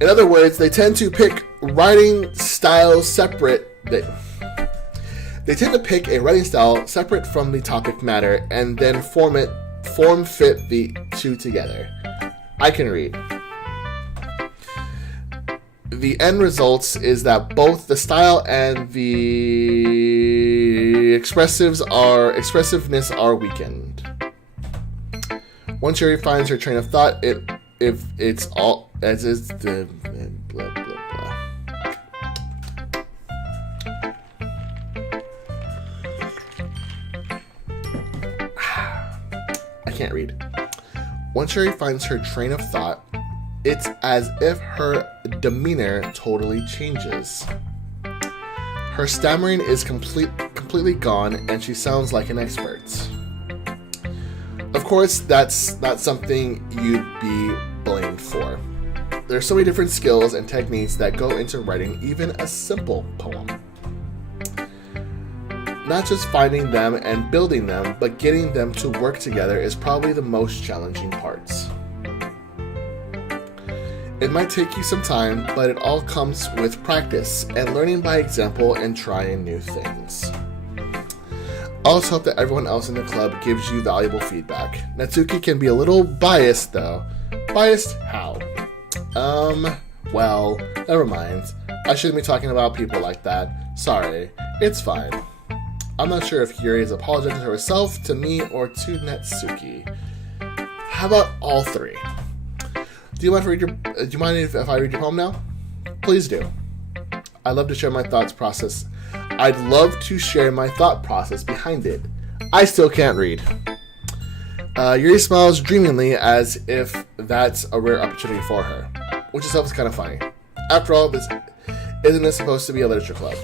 In other words, they tend to pick writing styles separate. They They tend to pick a writing style separate from the topic matter and then form fit the two together. I can read. The end results is that both the style and the expressiveness are weakened. Once Sherry finds her train of thought, if it's all as is the blah blah blah. I can't read. Once Sherry finds her train of thought, it's as if her demeanor totally changes. Her stammering is completely gone, and she sounds like an expert. Of course, that's not something you'd be blamed for. There's so many different skills and techniques that go into writing even a simple poem. Not just finding them and building them, but getting them to work together is probably the most challenging parts. It might take you some time, but it all comes with practice and learning by example and trying new things. I also hope that everyone else in the club gives you valuable feedback. Natsuki can be a little biased though. Biased how? Well, never mind. I shouldn't be talking about people like that. Sorry, it's fine. I'm not sure if Yuri is apologizing to herself, to me, or to Natsuki. How about all three? Do you mind if I read your poem now? Please do. I'd love to share my thought process behind it. I still can't read. Yuri smiles dreamingly as if that's a rare opportunity for her, which itself is kind of funny. After all, isn't this supposed to be a literature club?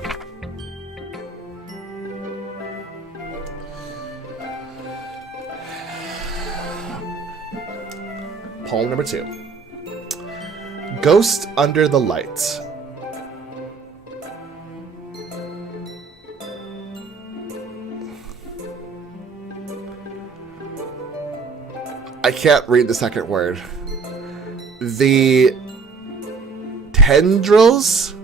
Poem number 2. Ghost Under the Light. I can't read the second word. The tendrils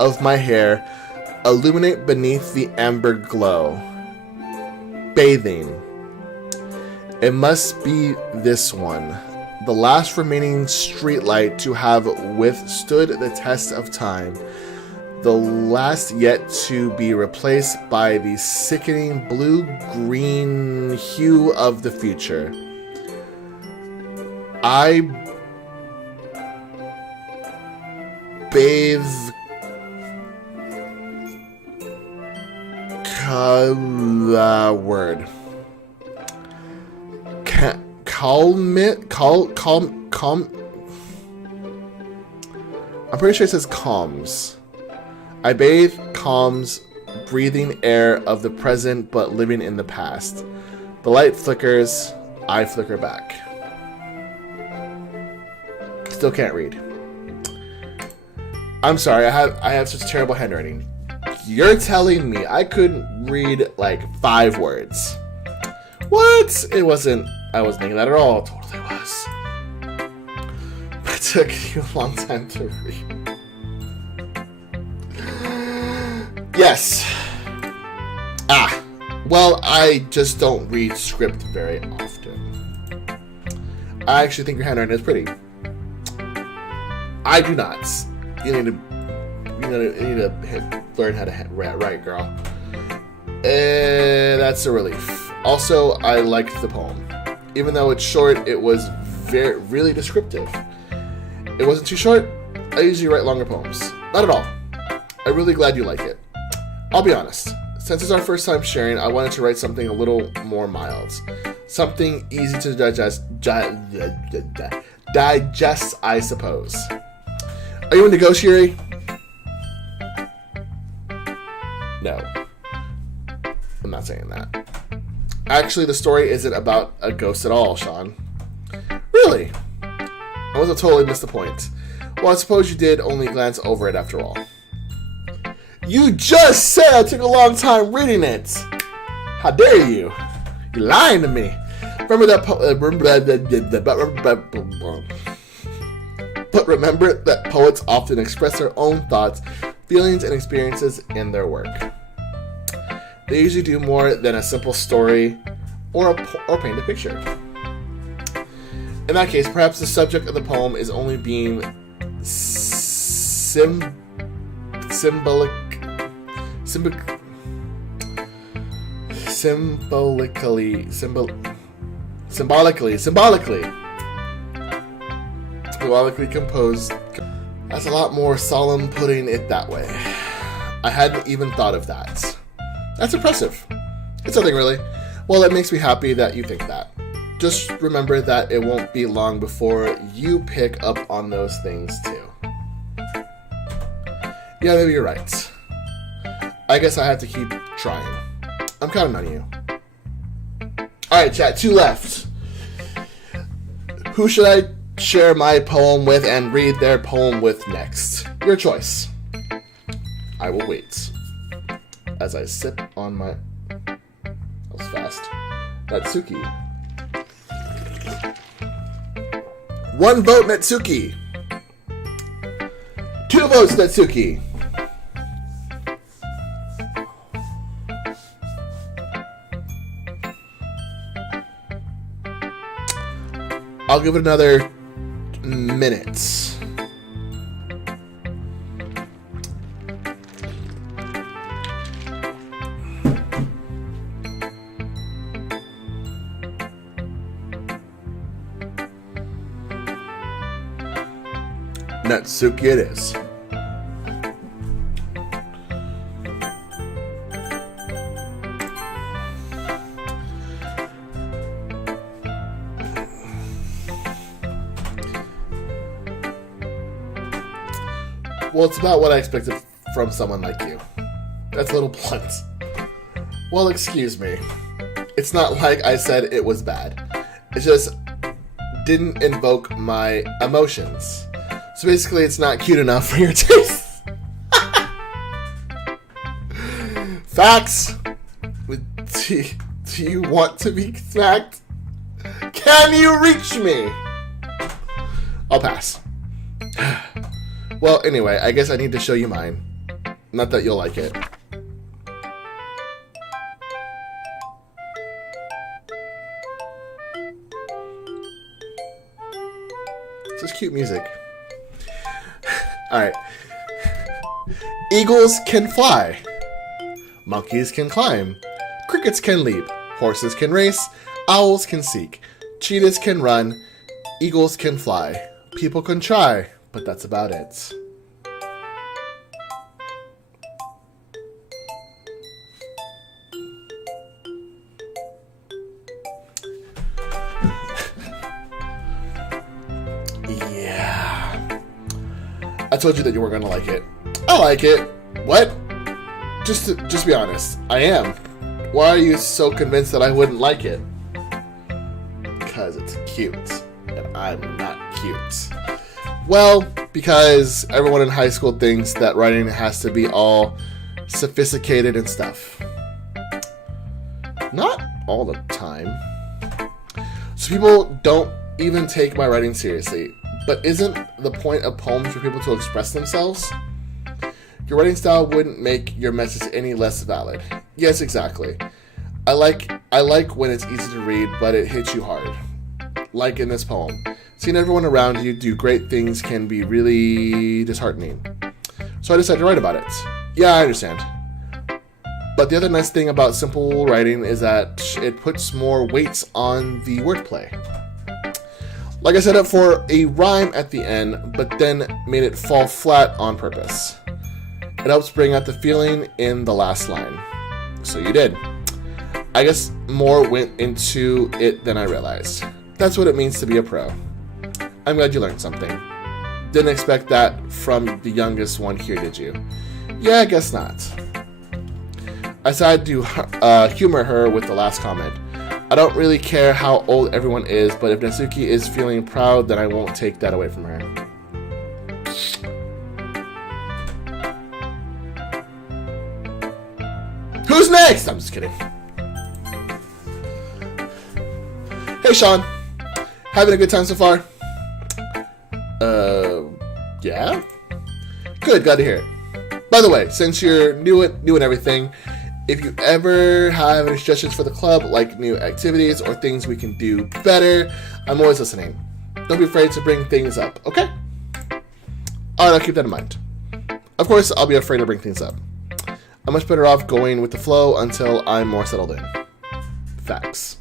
of my hair illuminate beneath the amber glow. Bathing. It must be this one, the last remaining streetlight to have withstood the test of time, the last yet to be replaced by the sickening blue-green hue of the future. I bathe word. Calm. I'm pretty sure it says calms. I bathe, calms, breathing air of the present but living in the past. The light flickers, I flicker back. Still can't read. I'm sorry, I have such terrible handwriting. You're telling me I couldn't read like 5 words. What? I wasn't thinking that at all. It totally was. But it took you a long time to read. Yes. Well, I just don't read script very often. I actually think your handwriting is pretty. I do not. You need to learn how to write, girl. That's a relief. Also, I liked the poem. Even though it's short, it was really descriptive. It wasn't too short. I usually write longer poems. Not at all. I'm really glad you like it. I'll be honest. Since it's our first time sharing, I wanted to write something a little more mild. Something easy to digest, I suppose. Are you into ghost, Yuri? No. I'm not saying that. Actually, the story isn't about a ghost at all, Sean. Really? I must have totally missed the point. Well, I suppose you did only glance over it after all. You just said I took a long time reading it. How dare you? You're lying to me. Remember that But remember that poets often express their own thoughts feelings and experiences in their work. They usually do more than a simple story or paint a picture. In that case, perhaps the subject of the poem is only being symbolically composed. That's a lot more solemn putting it that way. I hadn't even thought of that. That's impressive. It's nothing really. Well, it makes me happy that you think that. Just remember that it won't be long before you pick up on those things too. Yeah, maybe you're right. I guess I have to keep trying. I'm counting on you. Alright, chat, 2 left. Who should I share my poem with and read their poem with next? Your choice. I will wait. As I sip on my... That was fast. Natsuki. 1 vote, Natsuki. 2 votes, Natsuki. I'll give it another minute. Natsuki it is. Well, it's about what I expected from someone like you. That's a little blunt. Well, excuse me. It's not like I said it was bad. It just didn't invoke my emotions. So basically, it's not cute enough for your taste. Facts. Do you want to be smacked? Can you reach me? I'll pass. Well, anyway, I guess I need to show you mine. Not that you'll like it. It's just cute music. Alright. Eagles can fly. Monkeys can climb. Crickets can leap. Horses can race. Owls can seek. Cheetahs can run. Eagles can fly. People can try, but that's about it. Yeah. I told you that you weren't gonna like it. I like it. What? Just be honest. I am. Why are you so convinced that I wouldn't like it? Because it's cute. And I'm not cute. Well, because everyone in high school thinks that writing has to be all sophisticated and stuff. Not all the time. So people don't even take my writing seriously. But isn't the point of poems for people to express themselves? Your writing style wouldn't make your message any less valid. Yes, exactly. I like when it's easy to read, but it hits you hard. Like in this poem. Seeing everyone around you do great things can be really disheartening. So I decided to write about it. Yeah, I understand. But the other nice thing about simple writing is that it puts more weight on the wordplay. Like I set up for a rhyme at the end, but then made it fall flat on purpose. It helps bring out the feeling in the last line. So you did. I guess more went into it than I realized. That's what it means to be a pro. I'm glad you learned something. Didn't expect that from the youngest one here, did you? Yeah, I guess not. I decided to humor her with the last comment. I don't really care how old everyone is, but if Natsuki is feeling proud, then I won't take that away from her. Who's next? I'm just kidding. Hey, Sean. Having a good time so far? Yeah? Good, glad to hear it. By the way, since you're new and everything, if you ever have any suggestions for the club, like new activities or things we can do better, I'm always listening. Don't be afraid to bring things up, okay? Alright, I'll keep that in mind. Of course, I'll be afraid to bring things up. I'm much better off going with the flow until I'm more settled in. Facts.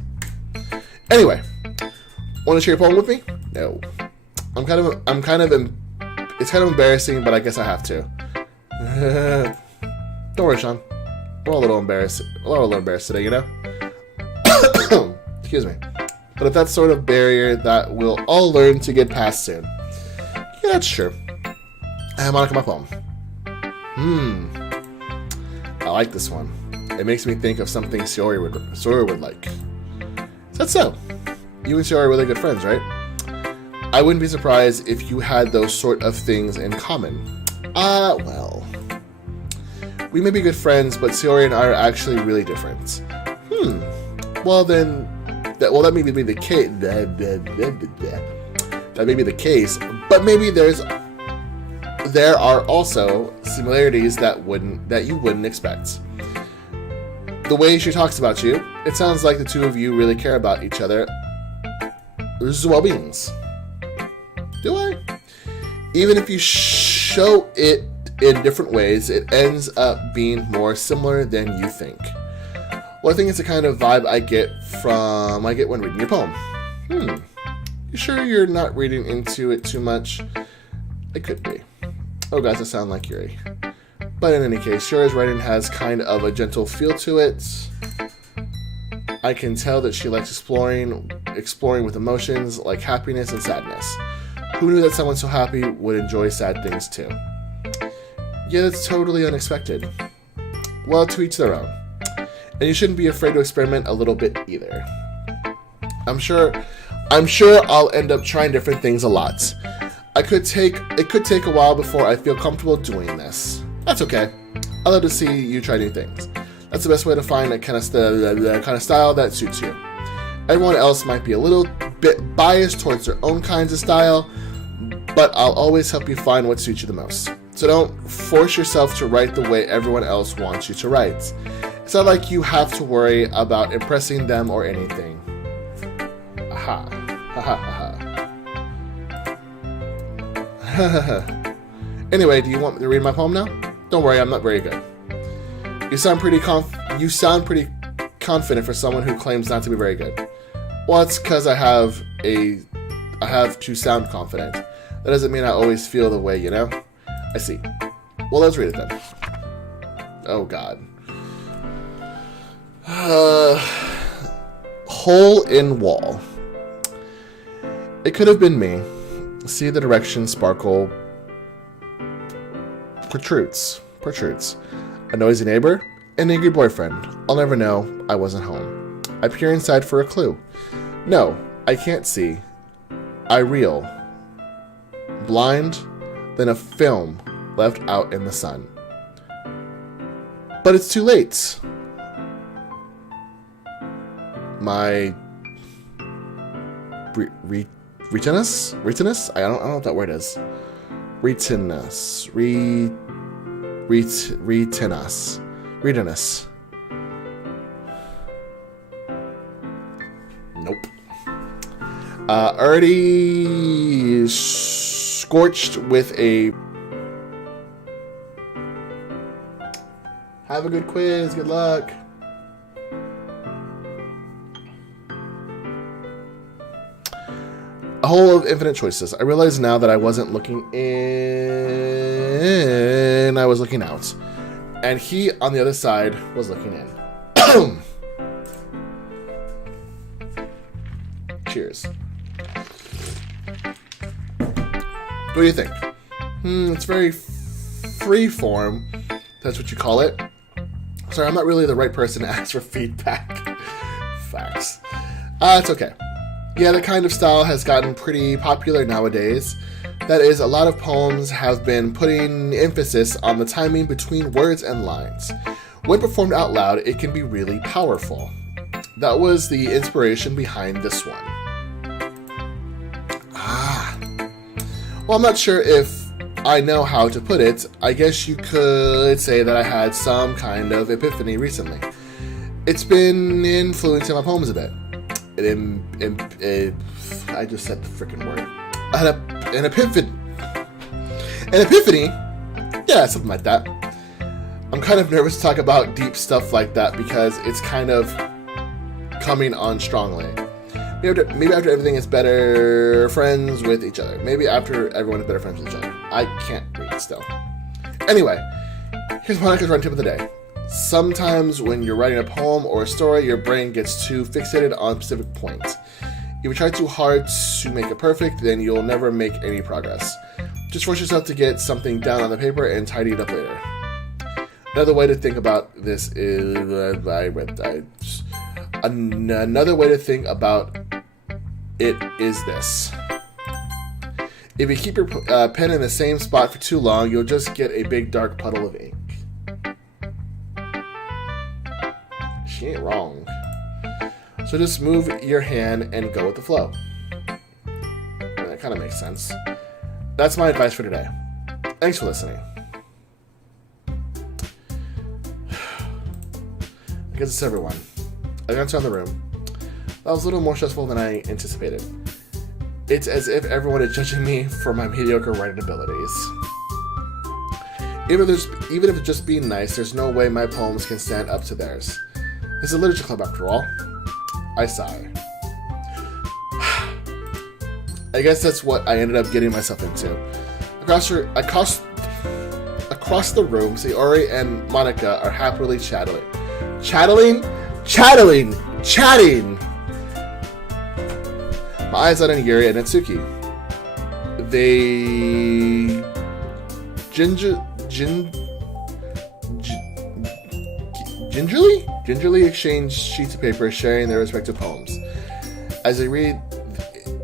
Anyway, want to share your poem with me? No. It's kind of embarrassing, but I guess I have to. Don't worry, Sean. We're all a little embarrassed. We're all a little embarrassed today, you know? Excuse me. But if that's sort of barrier that we'll all learn to get past soon. Yeah, that's true. Harmonica, my poem. I like this one. It makes me think of something Sayori would like. Is that so? You and Sayori are really good friends, right? I wouldn't be surprised if you had those sort of things in common. Well. We may be good friends, but Sayori and I are actually really different. Well then, that may be the case. That may be the case, but maybe there are also similarities that you wouldn't expect. The way she talks about you, it sounds like the two of you really care about each other's well-beings. Do I? Even if you show it in different ways, it ends up being more similar than you think. Well, I think it's the kind of vibe I get when reading your poem. You sure you're not reading into it too much? It could be. Oh, guys, I sound like Yuri. But in any case, Sayori's writing has kind of a gentle feel to it. I can tell that she likes exploring with emotions like happiness and sadness. Who knew that someone so happy would enjoy sad things too? Yeah, that's totally unexpected. Well, to each their own. And you shouldn't be afraid to experiment a little bit either. I'm sure I'll end up trying different things a lot. It could take a while before I feel comfortable doing this. That's okay. I love to see you try new things. That's the best way to find the kind of style that suits you. Everyone else might be a little bit biased towards their own kinds of style, but I'll always help you find what suits you the most. So don't force yourself to write the way everyone else wants you to write. It's not like you have to worry about impressing them or anything. Aha. Ha ha ha ha. Anyway, do you want me to read my poem now? Don't worry, I'm not very good. You sound pretty confident for someone who claims not to be very good. Well, it's because I have to sound confident. That doesn't mean I always feel the way, you know? I see. Well, let's read it then. Oh, God. Hole in wall. It could have been me. See the direction sparkle protrudes. A noisy neighbor, an angry boyfriend. I'll never know. I wasn't home. I peer inside for a clue. No, I can't see. I reel. Blind, then a film left out in the sun. But it's too late. My retinus? I don't know what that word is. Retinus. Nope. Already scorched with a... Have a good quiz. Good luck. A hole of infinite choices. I realize now that I wasn't looking in, I was looking out. And he, on the other side, was looking in. Cheers. What do you think? It's very free form. That's what you call it. Sorry, I'm not really the right person to ask for feedback. Facts. It's okay. Yeah, the kind of style has gotten pretty popular nowadays. That is, a lot of poems have been putting emphasis on the timing between words and lines. When performed out loud, it can be really powerful. That was the inspiration behind this one. Well, I'm not sure if I know how to put it, I guess you could say that I had some kind of epiphany recently. It's been influencing my poems a bit. I just said the freaking word. I had an epiphany. An epiphany? Yeah, something like that. I'm kind of nervous to talk about deep stuff like that because it's kind of coming on strongly. Maybe after everything is better friends with each other. Maybe after everyone is better friends with each other. I can't read still. Anyway, here's Monica's run tip of the day. Sometimes when you're writing a poem or a story, your brain gets too fixated on specific points. If you try too hard to make it perfect, then you'll never make any progress. Just force yourself to get something down on the paper and tidy it up later. Another way to think about this is another way to think about it is this. If you keep your pen in the same spot for too long, you'll just get a big dark puddle of ink. She ain't wrong. So just move your hand and go with the flow. That kind of makes sense. That's my advice for today. Thanks for listening. I guess it's everyone. I got around the room. That was a little more stressful than I anticipated. It's as if everyone is judging me for my mediocre writing abilities. Even if it's just being nice, there's no way my poems can stand up to theirs. It's a literature club after all. I sigh. I guess that's what I ended up getting myself into. Across the room, Sayori and Monica are happily chatting. My eyes on Yuri and Natsuki. They gingerly exchange sheets of paper, sharing their respective poems. As they read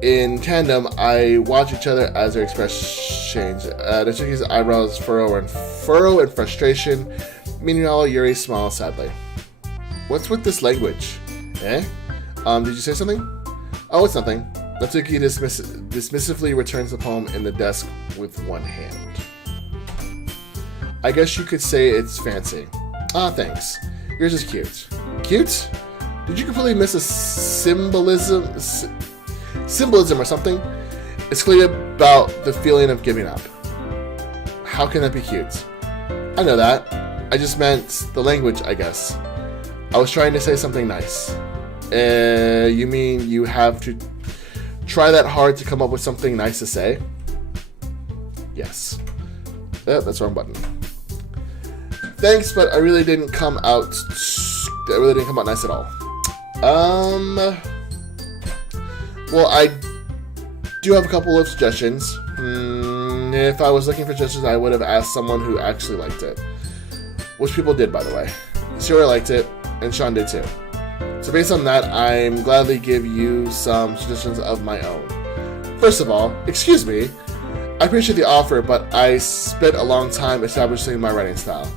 in tandem, I watch each other as their expressions change. Natsuki's eyebrows furrow in frustration. Meanwhile, Yuri smiles sadly. What's with this language? Eh? Did you say something? Oh, it's nothing. Natsuki dismissively returns the poem in the desk with one hand. I guess you could say it's fancy. Ah, thanks. Yours is cute. Cute? Did you completely miss a symbolism or something? It's clearly about the feeling of giving up. How can that be cute? I know that. I just meant the language, I guess. I was trying to say something nice. You mean you have to try that hard to come up with something nice to say? Yes. That's the wrong button. Thanks, but I really didn't come out nice at all. Well, I do have a couple of suggestions. If I was looking for suggestions, I would have asked someone who actually liked it. Which people did, by the way. Sarah liked it, and Sean did too. So based on that, I'm gladly give you some suggestions of my own. First of all, excuse me. I appreciate the offer, but I spent a long time establishing my writing style.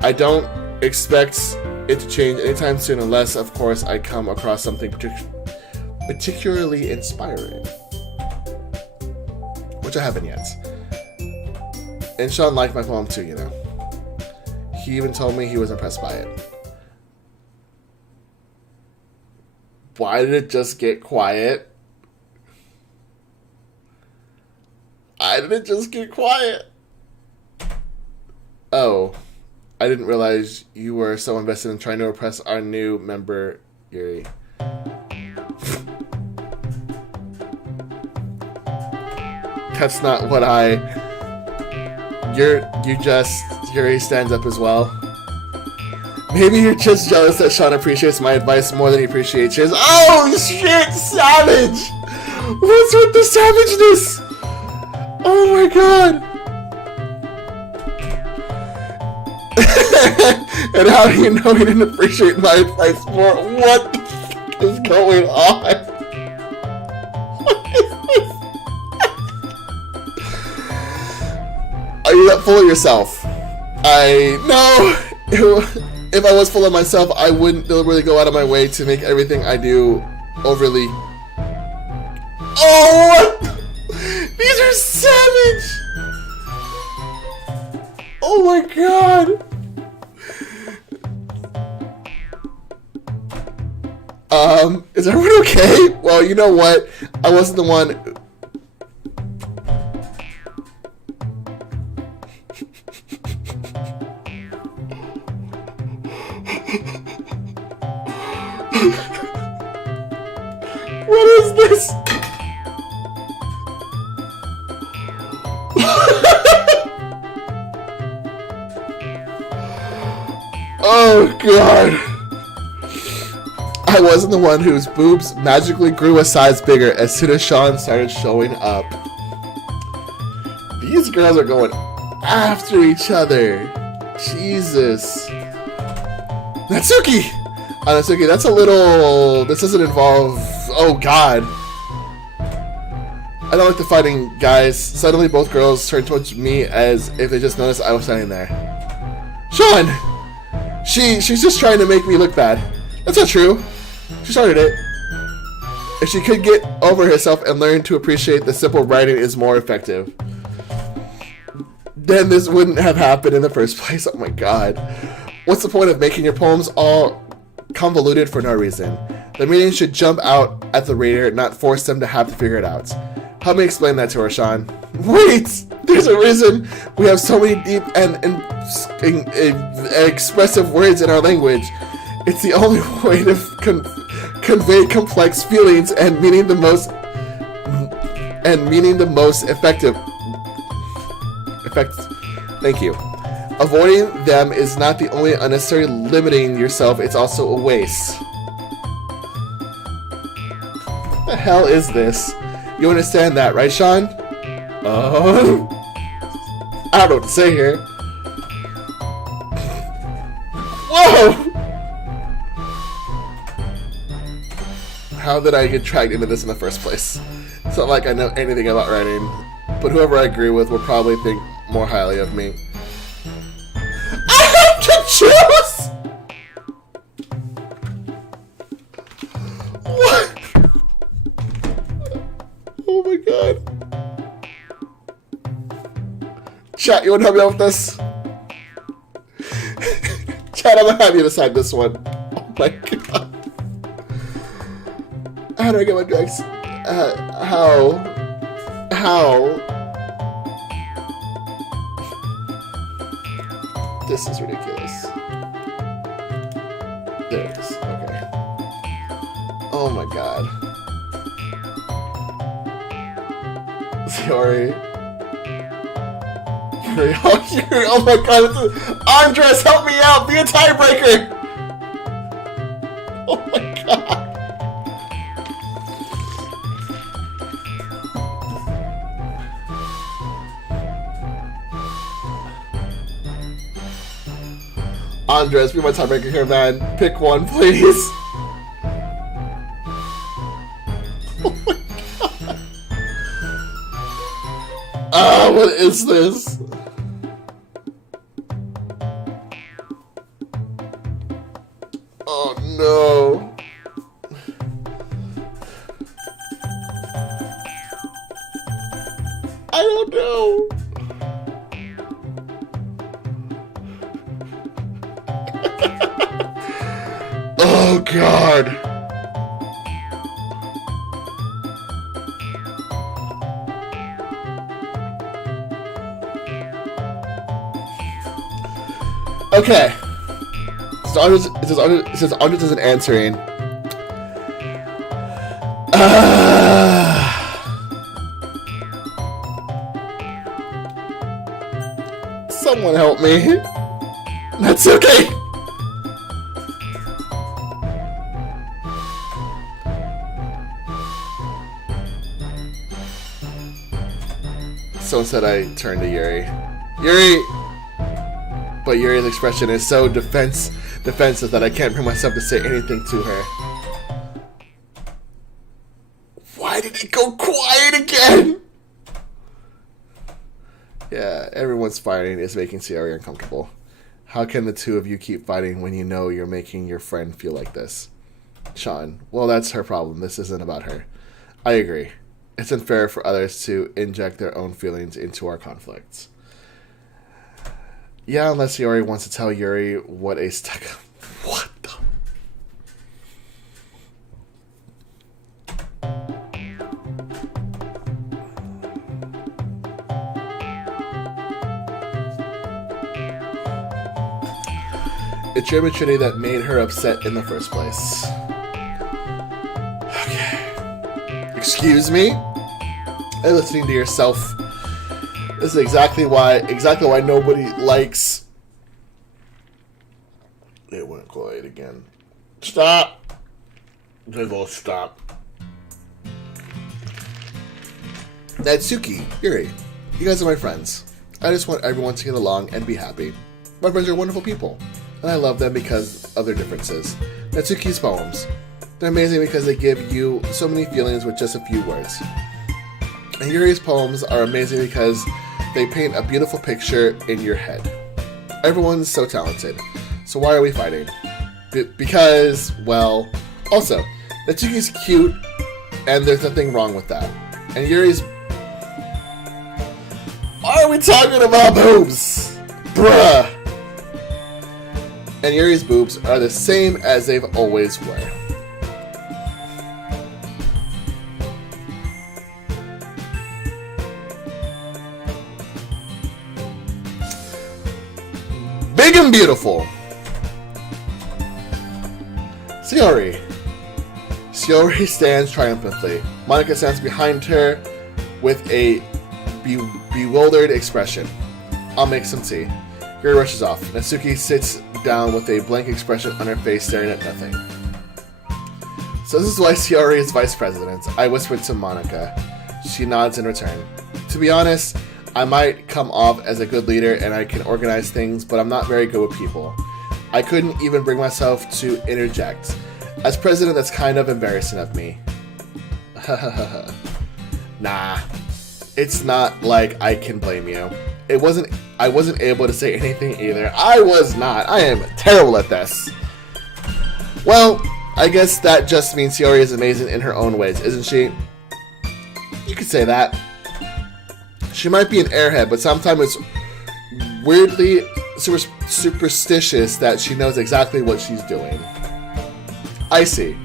I don't expect it to change anytime soon unless, of course, I come across something particularly inspiring. Which I haven't yet. And Sean liked my poem too, you know. He even told me he was impressed by it. Why did it just get quiet? Why did it just get quiet? Oh, I didn't realize you were so invested in trying to impress our new member, Yuri. That's not what Yuri stands up as well. Maybe you're just jealous that Sean appreciates my advice more than he appreciates his. Oh shit, savage! What's with the savageness? Oh my god! And how do you know he didn't appreciate my advice more? What the fuck is going on? Are you that full of yourself? I know. If I was full of myself, I wouldn't deliberately go out of my way to make everything I do overly. Oh! These are savage! my god! Is everyone okay? Well, you know what? I wasn't the one. What is this? Oh god. I wasn't the one whose boobs magically grew a size bigger as soon as Sean started showing up. These girls are going after each other. Jesus. Natsuki! Natsuki, that's a little... This doesn't involve... Oh god. I don't like the fighting, guys. Suddenly both girls turned towards me as if they just noticed I was standing there. Sean! She's just trying to make me look bad. That's not true. She started it. If she could get over herself and learn to appreciate the simple writing is more effective, then this wouldn't have happened in the first place. Oh my god. What's the point of making your poems all convoluted for no reason? The meaning should jump out at the reader, not force them to have to figure it out. Help me explain that to her, Sean. Wait! There's a reason we have so many deep and expressive words in our language. It's the only way to convey complex feelings and meaning the most effective. Thank you. Avoiding them is not the only unnecessary limiting yourself, it's also a waste. What the hell is this? You understand that, right, Sean? I don't know what to say here. Whoa! How did I get dragged into this in the first place? It's not like I know anything about writing, but whoever I agree with will probably think more highly of me. I have to choose! What? Oh my god. Chat, you wanna help me out with this? Chat, I'm gonna have you decide this one. Oh my god. How do I get my drugs? How? This is ridiculous. There it is. Okay. Oh my god. Sorry. Oh my god. Andres, help me out! Be a tiebreaker! Oh my god. Andres, be my tiebreaker here, man. Pick one, please. Oh my god. Ah, what is this? Oh no. I don't know. Oh god. Okay. It says Andres isn't answering. Someone help me. That's okay. Someone said I turned to Yuri. Yuri! But Yuri's expression is so defensive that I can't bring myself to say anything to her. Why did it go quiet again? Yeah, everyone's fighting is making Sierra uncomfortable. How can the two of you keep fighting when you know you're making your friend feel like this? Sean, well, that's her problem. This isn't about her. I agree. It's unfair for others to inject their own feelings into our conflicts. Yeah, unless Sayori wants to tell Yuri what a stuck... What the... It's your immaturity that made her upset in the first place. Okay. Excuse me? Are you listening to yourself? This is exactly why nobody likes... It went quiet again. Stop! They both stop. Natsuki, Yuri, you guys are my friends. I just want everyone to get along and be happy. My friends are wonderful people, and I love them because of their differences. Natsuki's poems. They're amazing because they give you so many feelings with just a few words. And Yuri's poems are amazing because they paint a beautiful picture in your head. Everyone's so talented. So why are we fighting? Because, well... Also, Natsuki's cute, and there's nothing wrong with that. And Yuri's... Why are we talking about boobs? Bruh! And Yuri's boobs are the same as they've always were. Big and beautiful. Sayori. Sayori stands triumphantly. Monica stands behind her with a bewildered expression. I'll make some tea. Yuri rushes off. Natsuki sits down with a blank expression on her face, staring at nothing. So this is why Sayori is vice president, I whispered to Monica. She nods in return. To be honest, I might come off as a good leader and I can organize things, but I'm not very good with people. I couldn't even bring myself to interject. As president, that's kind of embarrassing of me. Nah. It's not like I can blame you. I wasn't able to say anything either. I was not. I am terrible at this. Well, I guess that just means Sayori is amazing in her own ways, isn't she? You could say that. She might be an airhead, but sometimes it's weirdly superstitious that she knows exactly what she's doing. I see.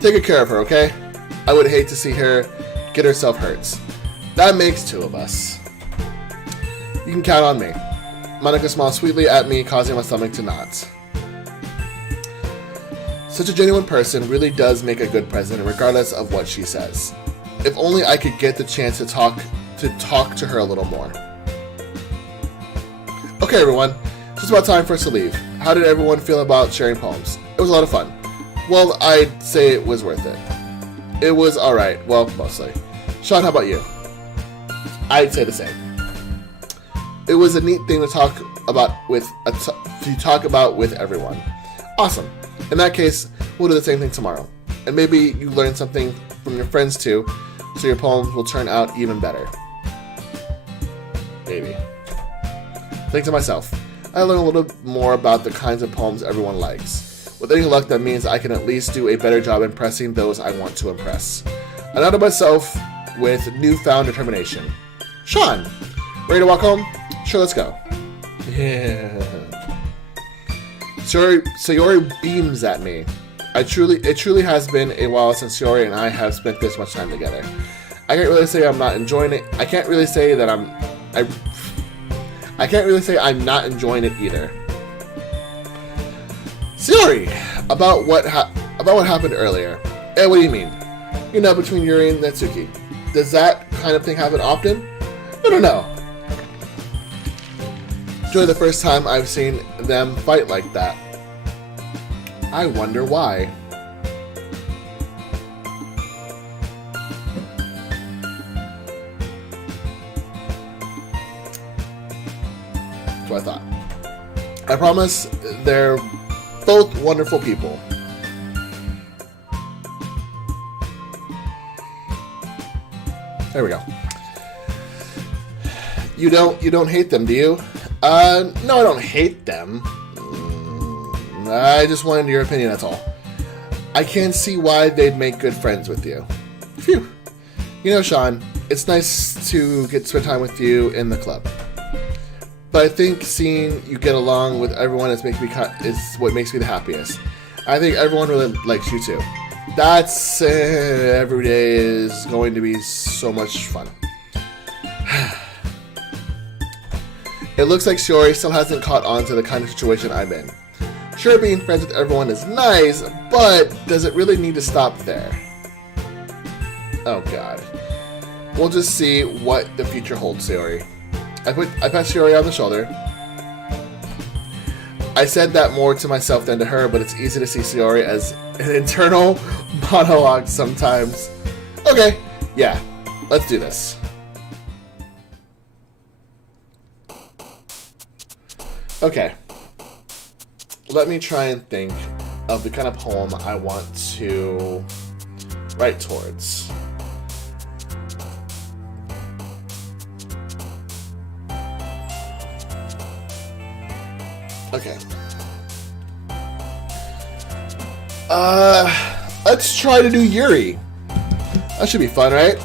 Take good care of her, okay? I would hate to see her get herself hurt. That makes two of us. You can count on me. Monica smiles sweetly at me, causing my stomach to knot. Such a genuine person really does make a good president, regardless of what she says. If only I could get the chance to talk to her a little more. Okay, everyone. Just about time for us to leave. How did everyone feel about sharing poems? It was a lot of fun. Well, I'd say it was worth it. It was alright. Well, mostly. Sean, how about you? I'd say the same. It was a neat thing to talk about with everyone. Awesome. In that case, we'll do the same thing tomorrow. And maybe you learn something from your friends too, so your poems will turn out even better. Maybe. Think to myself, I learn a little more about the kinds of poems everyone likes. With any luck, that means I can at least do a better job impressing those I want to impress. I nodded myself with newfound determination. Sean, ready to walk home? Sure, let's go. Yeah. Sayori beams at me. It truly has been a while since Sayori and I have spent this much time together. I can't really say I'm not enjoying it. I can't really say I'm not enjoying it either. Sayori, about what happened earlier. What do you mean? You know, between Yuri and Natsuki. Does that kind of thing happen often? No. It's really the first time I've seen them fight like that. I wonder why. That's what I thought. I promise they're both wonderful people. There we go. You don't hate them, do you? No, I don't hate them. I just wanted your opinion, that's all. I can't see why they'd make good friends with you. Phew. You know, Sean, it's nice to spend time with you in the club. But I think seeing you get along with everyone is what makes me the happiest. I think everyone really likes you too. That's every day is going to be so much fun. It looks like Shiori still hasn't caught on to the kind of situation I'm in. Sure, being friends with everyone is nice, but does it really need to stop there? Oh god. We'll just see what the future holds, Shiori. I pat Shiori on the shoulder. I said that more to myself than to her, but it's easy to see Shiori as an internal monologue sometimes. Okay, yeah, let's do this. Okay. Let me try and think of the kind of poem I want to write towards. Okay. Let's try to do Yuri. That should be fun, right?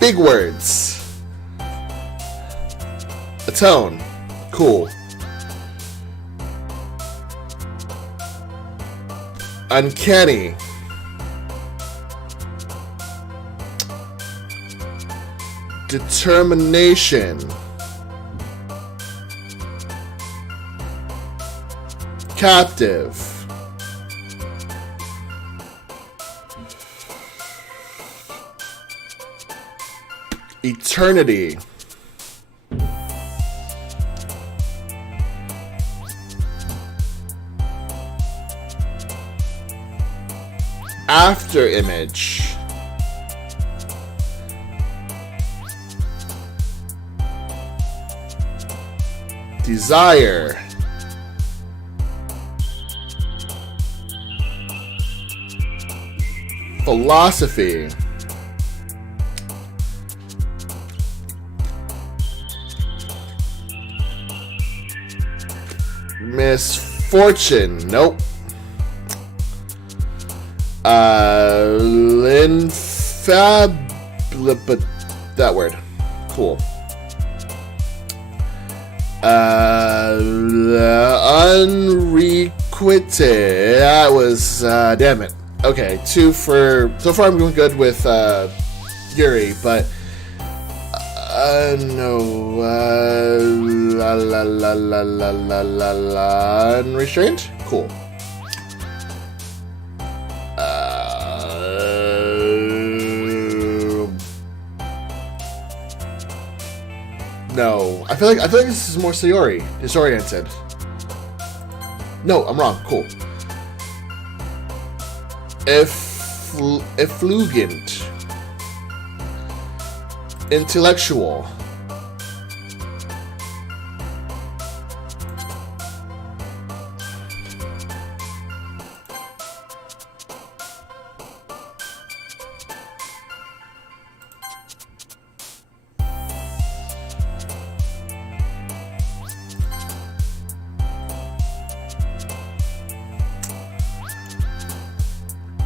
Big words. Atone. Cool. Uncanny. Determination. Captive. Eternity. After image. Desire. Philosophy. Misfortune. Nope. That word. Cool. Unrequited. That was, damn it. Okay, 2 for... So far I'm doing good with, Yuri, but... no, unrestrained? Cool. No, I feel like this is more Sayori, disoriented. No, I'm wrong. Cool. Effulgent. Intellectual.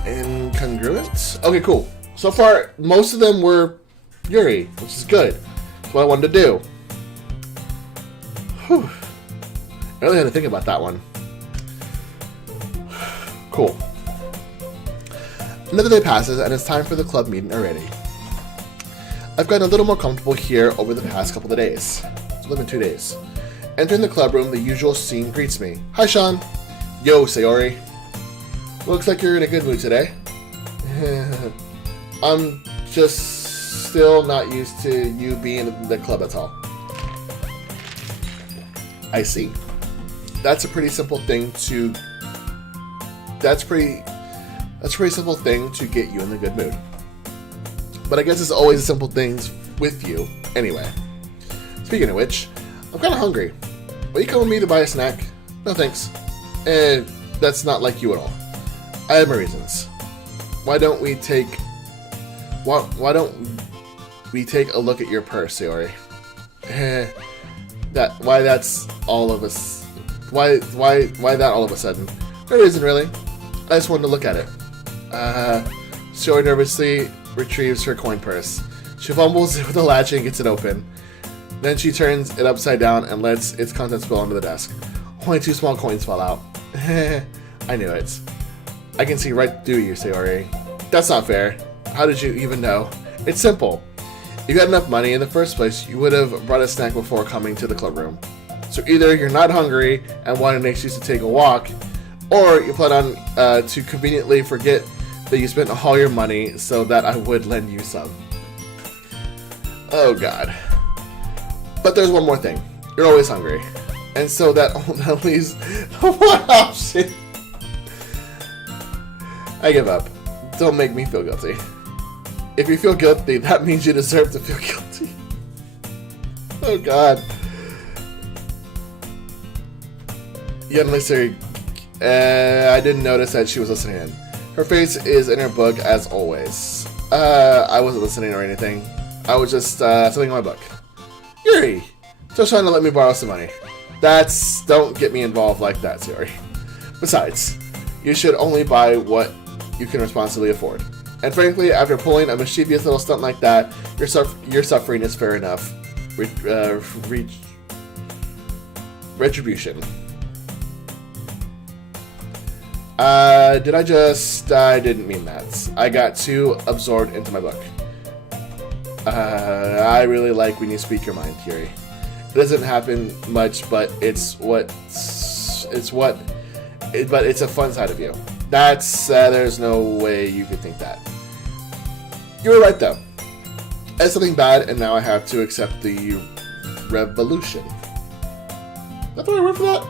Incongruent? Okay, cool. So far, most of them were Yuri, which is good. That's what I wanted to do. Whew. I really had to think about that one. Cool. Another day passes, and it's time for the club meeting already. I've gotten a little more comfortable here over the past couple of days. It's only been 2 days. Entering the club room, the usual scene greets me. Hi, Sean. Yo, Sayori. Looks like you're in a good mood today. I'm just still not used to you being in the club at all. I see. That's a pretty simple thing to... That's a pretty simple thing to get you in the good mood. But I guess it's always the simple things with you. Anyway. Speaking of which, I'm kind of hungry. Will you come with me to buy a snack? No thanks. And that's not like you at all. I have my reasons. Why don't we take a look at your purse, Sayori? Why that's all of us? Why that all of a sudden? No reason really. I just wanted to look at it. Sayori nervously retrieves her coin purse. She fumbles with the latch and gets it open. Then she turns it upside down and lets its contents spill onto the desk. Only 2 small coins fall out. I knew it. I can see right through you, Sayori. That's not fair. How did you even know? It's simple. If you had enough money in the first place, you would have brought a snack before coming to the clubroom. So either you're not hungry and want an excuse to take a walk, or you plan on to conveniently forget that you spent all your money so that I would lend you some. Oh god. But there's one more thing. You're always hungry. And so that leaves one option. I give up. Don't make me feel guilty. If you feel guilty, that means you deserve to feel guilty. Oh god. Young I didn't notice that she was listening in. Her face is in her book as always. I wasn't listening or anything. I was just something in my book. Yuri! Just trying to let me borrow some money. Don't get me involved like that, Sayori. Besides, you should only buy what you can responsibly afford. And frankly, after pulling a mischievous little stunt like that, your suffering is fair enough. Retribution. I didn't mean that. I got too absorbed into my book. I really like when you speak your mind, Yuri. It doesn't happen much, but it's a fun side of you. There's no way you could think that. You were right though. I did something bad, and now I have to accept the revolution. Is that the right word for that?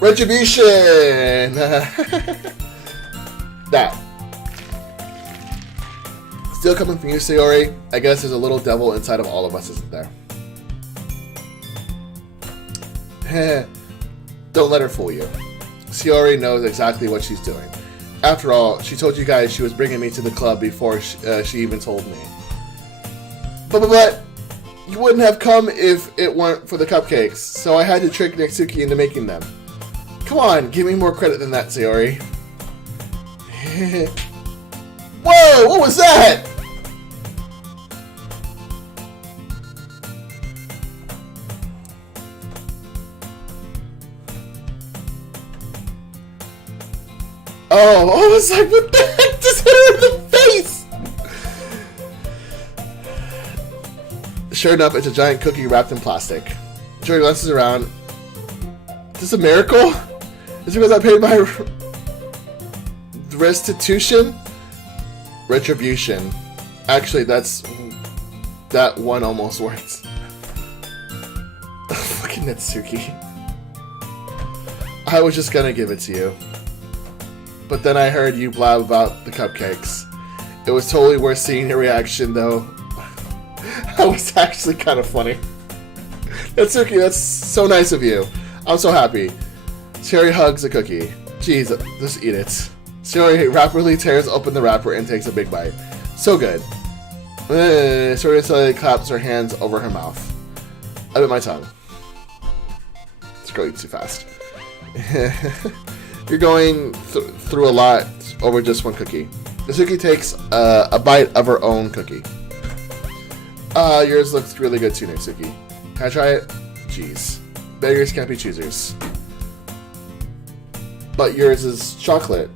Retribution! That. Still coming from you, Sayori. I guess there's a little devil inside of all of us, isn't there? Don't let her fool you. Sayori knows exactly what she's doing. After all, she told you guys she was bringing me to the club before she even told me. But you wouldn't have come if it weren't for the cupcakes, so I had to trick Natsuki into making them. Come on, give me more credit than that, Sayori. Whoa, what was that? Oh, I was like, what the heck? Just hit her in the face! Sure enough, it's a giant cookie wrapped in plastic. Joey glances around. Is this a miracle? Is it because I paid my restitution? Retribution. Actually, that one almost works. Fucking Natsuki. I was just gonna give it to you. But then I heard you blab about the cupcakes. It was totally worth seeing your reaction, though. That was actually kind of funny. Natsuki, that's so nice of you. I'm so happy. Sayori hugs the cookie. Jeez, just eat it. Sayori rapidly tears open the wrapper and takes a big bite. So good. Sayori slowly claps her hands over her mouth. I bit my tongue. It's going too fast. You're going through a lot over just one cookie. Natsuki takes a bite of her own cookie. Yours looks really good too, Natsuki. Can I try it? Jeez. Beggars can't be choosers. But yours is chocolate.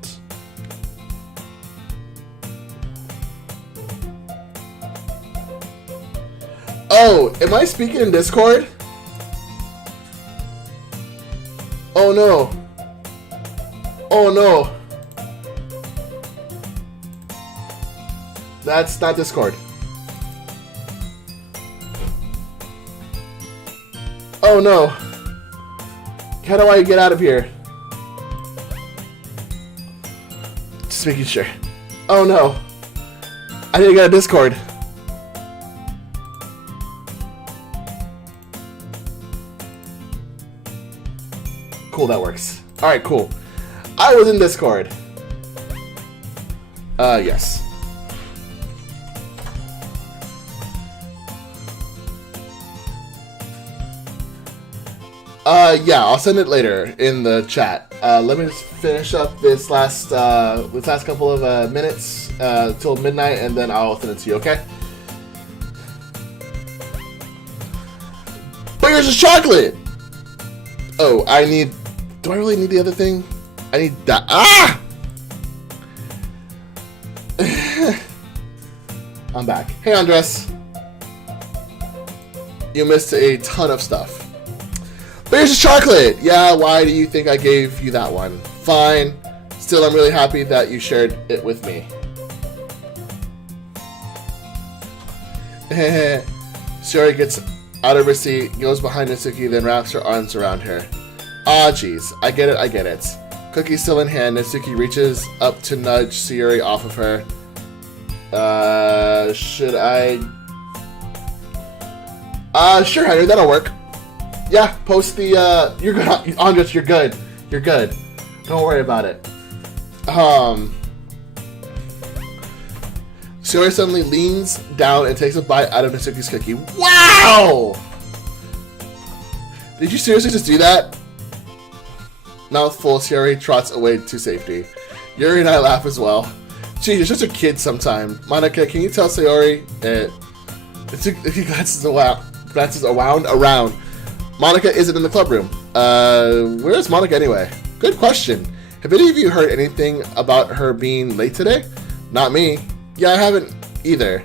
Oh, am I speaking in Discord? Oh no. Oh no. That's not Discord. Oh no. How do I get out of here? Just making sure. Oh no. I didn't get a Discord. Cool, that works. Alright, cool. I was in Discord. Yes. Yeah, I'll send it later in the chat. Let me just finish up this last couple of minutes till midnight, and then I'll send it to you. Okay? But yours is chocolate! Oh, I need... Do I really need the other thing? I need that. Ah! I'm back. Hey, Andres. You missed a ton of stuff. But here's the chocolate! Yeah, why do you think I gave you that one? Fine. Still, I'm really happy that you shared it with me. Shiori gets out of her seat, goes behind Natsuki, then wraps her arms around her. Ah, jeez. I get it. Cookie still in hand, Natsuki reaches up to nudge Shiori off of her. Should I... Sure, Henry, that'll work. Yeah, post the, you're good, Andres, you're good. You're good. Don't worry about it. Shiori suddenly leans down and takes a bite out of Natsuki's cookie. Wow! Did you seriously just do that? Mouthful, Shiori trots away to safety. Yuri and I laugh as well. Gee, you're such a kid sometime. Monica, can you tell Sayori? He glances around. Monica isn't in the club room. Where's Monica anyway? Good question. Have any of you heard anything about her being late today? Not me. Yeah, I haven't either.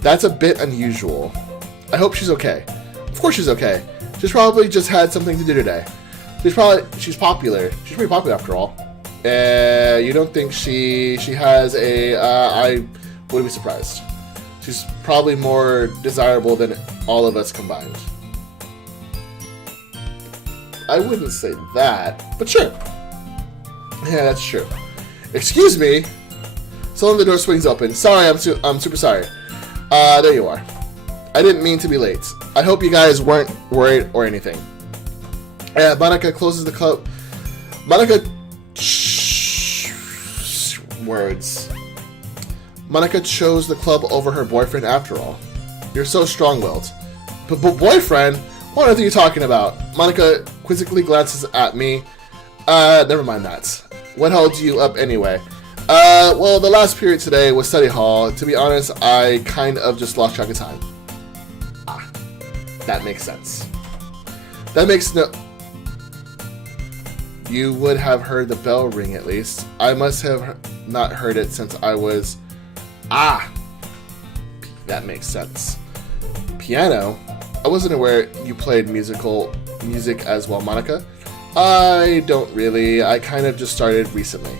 That's a bit unusual. I hope she's okay. Of course she's okay. She's probably just had something to do today. She's popular. She's pretty popular after all. You don't think she has a, I wouldn't be surprised. She's probably more desirable than all of us combined. I wouldn't say that, but sure. Yeah, that's true. Excuse me. Suddenly the door swings open. Sorry, I'm super sorry. There you are. I didn't mean to be late. I hope you guys weren't worried or anything. Monica closes the club. Monica chose the club over her boyfriend after all. You're so strong-willed. But boyfriend? What are you talking about? Monica quizzically glances at me. Never mind that. What held you up anyway? Well, the last period today was study hall. To be honest, I kind of just lost track of time. Ah, that makes sense. That makes no... You would have heard the bell ring at least. I must have not heard it since I was... Ah! That makes sense. Piano? I wasn't aware you played music as well, Monica. I don't really. I kind of just started recently.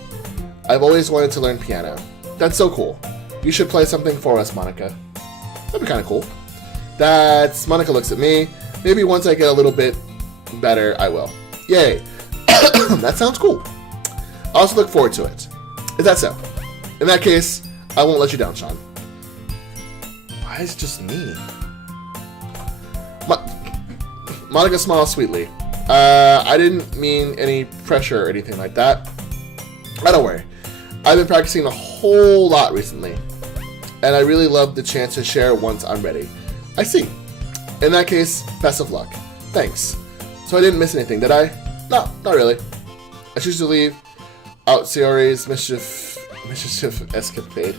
I've always wanted to learn piano. That's so cool. You should play something for us, Monica. That'd be kind of cool. Monica looks at me. Maybe once I get a little bit better, I will. Yay. That sounds cool. I also look forward to it. Is that so? In that case, I won't let you down, Sean. Why is it just me? Monica smiles sweetly. I didn't mean any pressure or anything like that. Don't worry. I've been practicing a whole lot recently, and I really love the chance to share once I'm ready. I see. In that case, best of luck. Thanks. So I didn't miss anything, did I? No, not really. I choose to leave out Sayori's mischief escapade.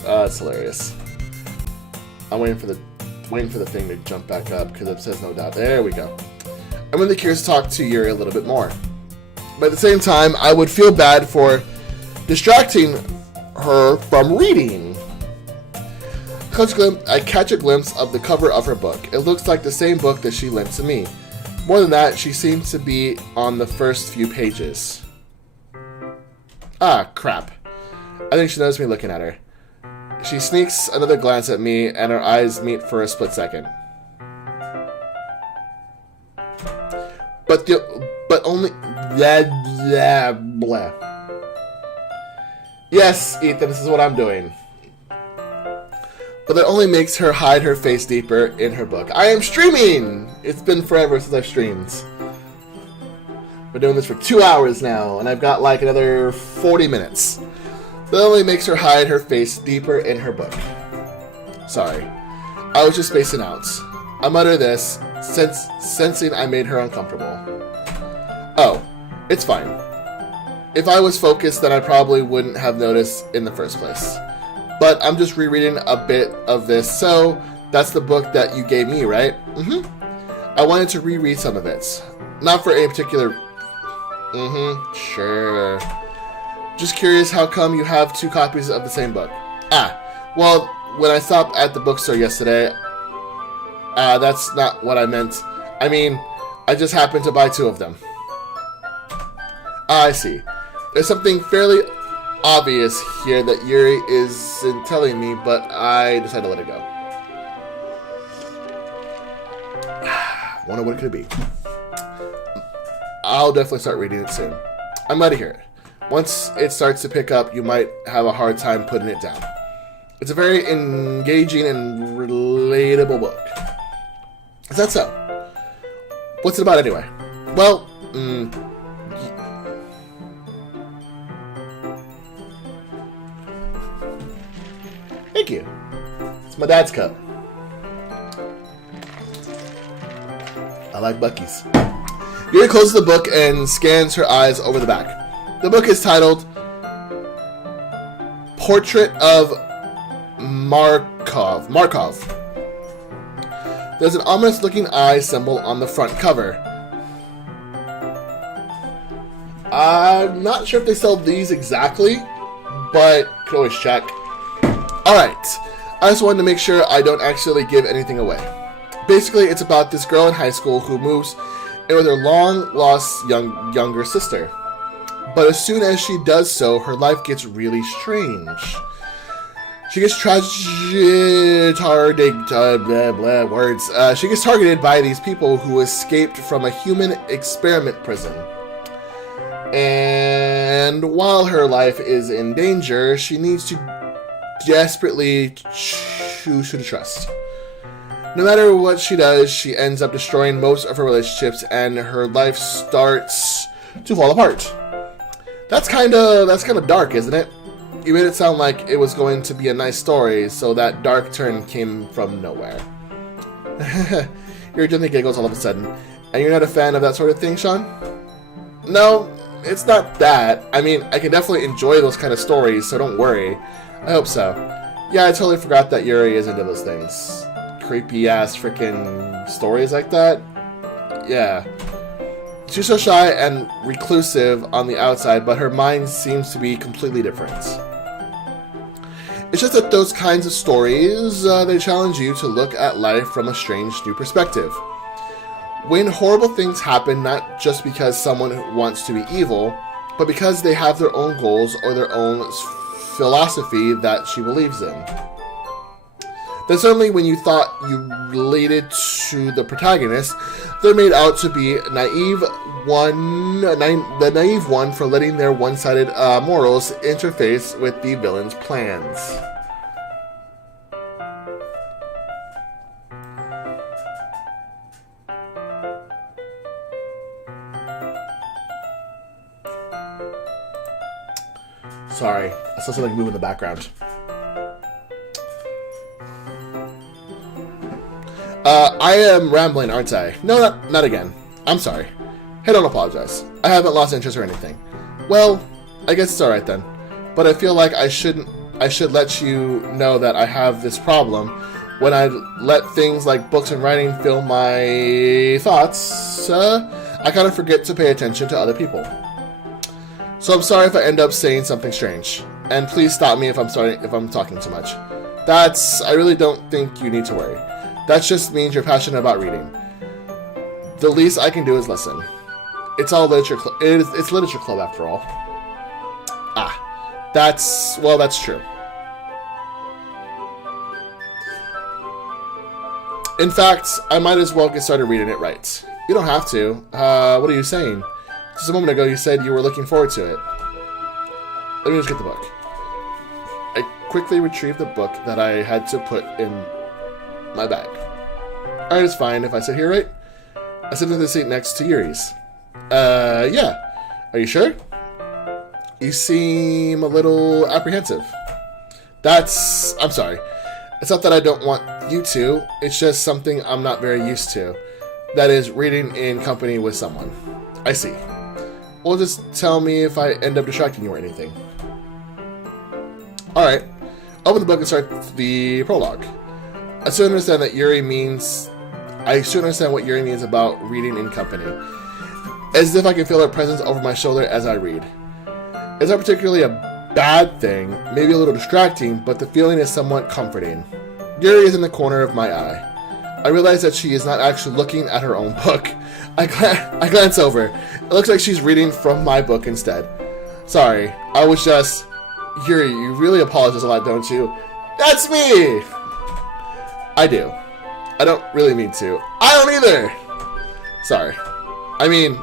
It's hilarious. I'm waiting for the thing to jump back up because it says no doubt. There we go. I'm really curious to talk to Yuri a little bit more. But at the same time, I would feel bad for distracting her from reading. I catch a glimpse of the cover of her book. It looks like the same book that she lent to me. More than that, she seems to be on the first few pages. Ah, crap. I think she noticed me looking at her. She sneaks another glance at me, and our eyes meet for a split second. But only... Blah, blah, blah. Yes, Ethan, this is what I'm doing. But that only makes her hide her face deeper in her book. I am streaming! It's been forever since I've streamed. Been doing this for 2 hours now, and I've got like another 40 minutes. That only makes her hide her face deeper in her book. Sorry. I was just spacing out. I mutter this, sensing I made her uncomfortable. Oh, it's fine. If I was focused, then I probably wouldn't have noticed in the first place. But I'm just rereading a bit of this, so That's the book that you gave me, right? Mm-hmm. I wanted to reread some of it. Not for any particular... Mm-hmm. Sure. Just curious how come you have 2 copies of the same book. Well, when I stopped at the bookstore yesterday, that's not what I meant. I mean, I just happened to buy 2 of them. I see. There's something fairly obvious here that Yuri isn't telling me, but I decided to let it go. Wonder what it could be. I'll definitely start reading it soon. I'm glad to hear it. Once it starts to pick up, you might have a hard time putting it down. It's a very engaging and relatable book. Is that so? What's it about anyway? Well, thank you. It's my dad's cup. I like Bucky's. Yuri closes the book and scans her eyes over the back. The book is titled Portrait of Markov. There's an ominous-looking eye symbol on the front cover. I'm not sure if they sell these exactly, but could always check. Alright, I just wanted to make sure I don't actually give anything away. Basically, it's about this girl in high school who moves in with her long-lost younger sister. But as soon as she does so, her life gets really strange. She gets She gets targeted by these people who escaped from a human experiment prison. And while her life is in danger, she needs to desperately choose who to trust. No matter what she does, she ends up destroying most of her relationships, and her life starts to fall apart. That's kind of dark, isn't it? You made it sound like it was going to be a nice story, so that dark turn came from nowhere. Yuri gently giggles all of a sudden. And you're not a fan of that sort of thing, Sean? No, it's not that. I mean, I can definitely enjoy those kind of stories, so don't worry. I hope so. Yeah, I totally forgot that Yuri is into those things. Creepy-ass freaking stories like that? Yeah. She's so shy and reclusive on the outside, but her mind seems to be completely different. It's just that those kinds of stories, they challenge you to look at life from a strange new perspective. When horrible things happen, not just because someone wants to be evil, but because they have their own goals or their own philosophy that she believes in. Then suddenly, when you thought you related to the protagonist, they're made out to be the naive one for letting their one-sided morals interface with the villain's plans. Sorry, I saw something move in the background. I am rambling, aren't I? No, not again. I'm sorry. Hey, don't apologize. I haven't lost interest or anything. Well, I guess it's alright then. But I feel like I should let you know that I have this problem. When I let things like books and writing fill my thoughts, I kind of forget to pay attention to other people. So I'm sorry if I end up saying something strange. And please stop me if I'm talking too much. I really don't think you need to worry. That just means you're passionate about reading. The least I can do is listen. It's all literature. It's literature club after all. That's true. In fact, I might as well get started reading it right. You don't have to. What are you saying? Just a moment ago you said you were looking forward to it. Let me just get the book. I quickly retrieved the book that I had to put in my bag. Alright, it's fine if I sit here, right? I sit in the seat next to Yuri's. Yeah. Are you sure? You seem a little apprehensive. I'm sorry. It's not that I don't want you to. It's just something I'm not very used to. That is, reading in company with someone. I see. Well, just tell me if I end up distracting you or anything. Alright. Open the book and start the prologue. I still understand what Yuri means about reading in company. As if I can feel her presence over my shoulder as I read. It's not particularly a bad thing, maybe a little distracting, but the feeling is somewhat comforting. Yuri is in the corner of my eye. I realize that she is not actually looking at her own book. I glance over. It looks like she's reading from my book instead. Sorry, I was just... Yuri, you really apologize a lot, don't you? That's me! I do. I don't really mean to. I don't either! Sorry. I mean...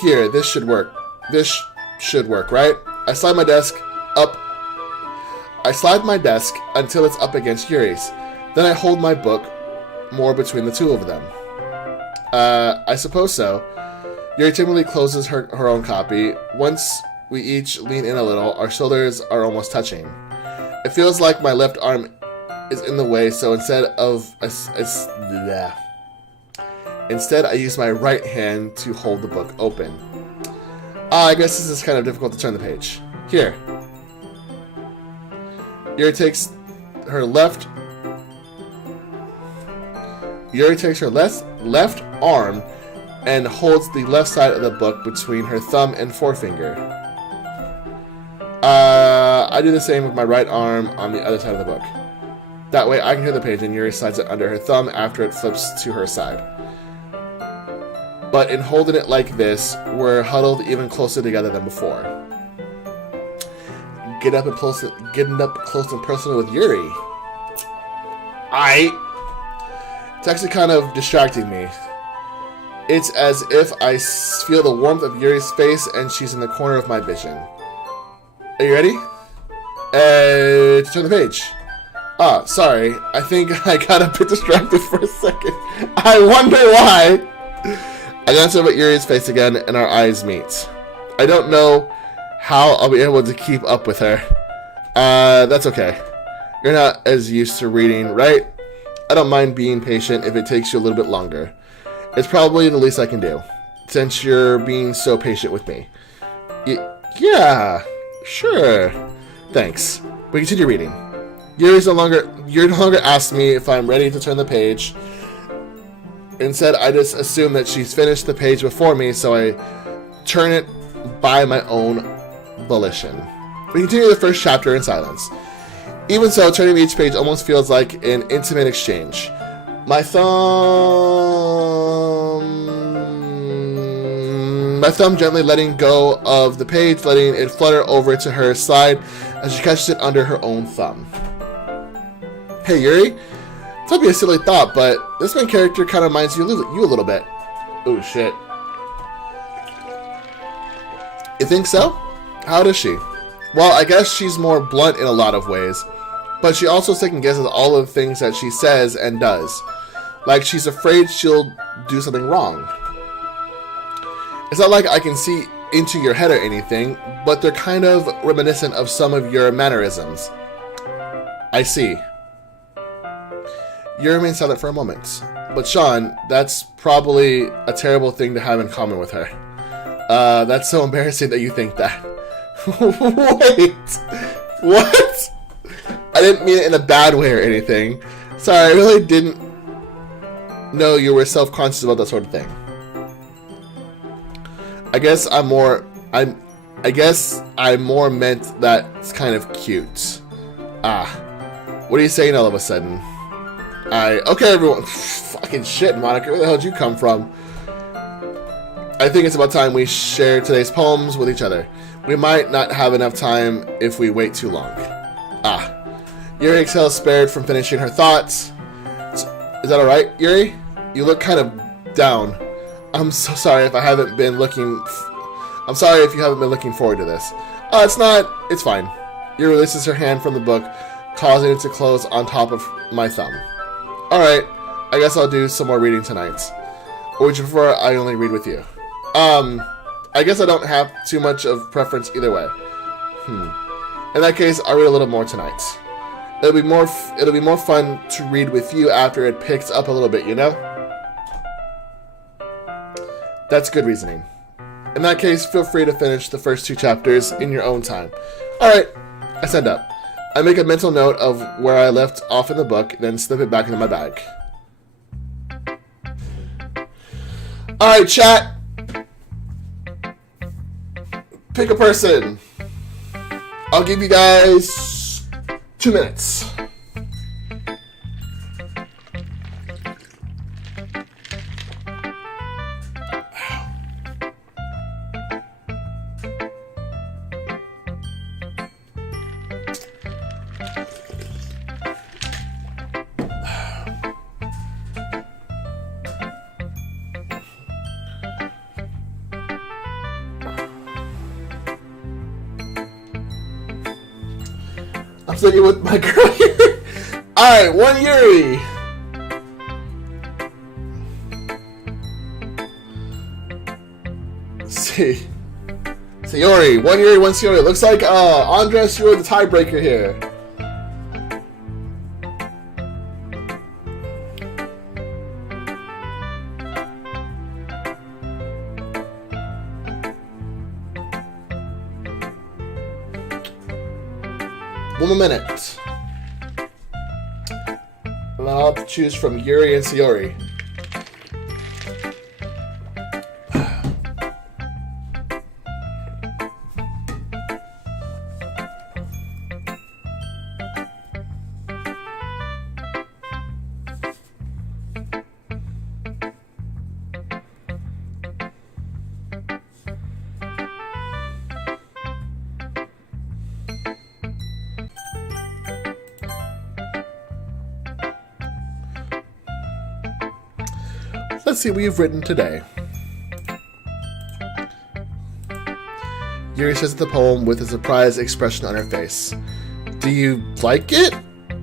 Here, this should work. This should work, right? I slide my desk until it's up against Yuri's. Then I hold my book more between the two of them. I suppose so. Yuri timidly closes her own copy. Once we each lean in a little, our shoulders are almost touching. It feels like my left arm is in the way, so instead I use my right hand to hold the book open. I guess this is kind of difficult to turn the page. Here. Yuri takes her left arm and holds the left side of the book between her thumb and forefinger. I do the same with my right arm on the other side of the book. That way I can hear the page, and Yuri slides it under her thumb after it flips to her side. But in holding it like this, we're huddled even closer together than before. Getting up close and personal with Yuri. It's actually kind of distracting me. It's as if I feel the warmth of Yuri's face and she's in the corner of my vision. Are you ready? To turn the page. Sorry. I think I got a bit distracted for a second. I wonder why. I glance over at Yuri's face again, and our eyes meet. I don't know how I'll be able to keep up with her. That's okay. You're not as used to reading, right? I don't mind being patient if it takes you a little bit longer. It's probably the least I can do, since you're being so patient with me. Yeah, sure. Thanks. We continue reading. Yuri no longer asks me if I'm ready to turn the page. Instead, I just assume that she's finished the page before me, so I turn it by my own volition. We continue the first chapter in silence. Even so, turning each page almost feels like an intimate exchange. My thumb gently letting go of the page, letting it flutter over to her side as she catches it under her own thumb. Hey, Yuri. It's might be a silly thought, but this main character kind of reminds you a little bit. Oh, shit. You think so? How old is she? Well, I guess she's more blunt in a lot of ways, but she also second guesses all of the things that she says and does. Like she's afraid she'll do something wrong. It's not like I can see into your head or anything, but they're kind of reminiscent of some of your mannerisms. I see. You remain silent for a moment. But Sean, that's probably a terrible thing to have in common with her. That's so embarrassing that you think that. Wait! What? I didn't mean it in a bad way or anything. Sorry, I really didn't know you were self-conscious about that sort of thing. I guess I more meant that it's kind of cute. What are you saying all of a sudden? Okay, everyone. Fucking shit, Monica. Where the hell did you come from? I think it's about time we share today's poems with each other. We might not have enough time if we wait too long. Yuri exhales, spared from finishing her thoughts. Is that alright, Yuri? You look kind of down. I'm so sorry if I haven't been looking... I'm sorry if you haven't been looking forward to this. It's not... It's fine. Yuri releases her hand from the book, causing it to close on top of my thumb. Alright, I guess I'll do some more reading tonight. Or would you prefer I only read with you? I guess I don't have too much of preference either way. In that case, I'll read a little more tonight. It'll be more fun to read with you after it picks up a little bit, you know? That's good reasoning. In that case, feel free to finish the first 2 chapters in your own time. Alright, I stand up. I make a mental note of where I left off in the book, then slip it back into my bag. Alright, chat. Pick a person. I'll give you guys 2 minutes. I'm sticking with my girl here. Alright, one Yuri. See. Sayori. One Yuri, one Sayori. Looks like Andres, you were the tiebreaker here. One more minute. And I'll have to choose from Yuri and Sayori. Let's see what you've written today. Yuri says the poem with a surprised expression on her face. Do you like it?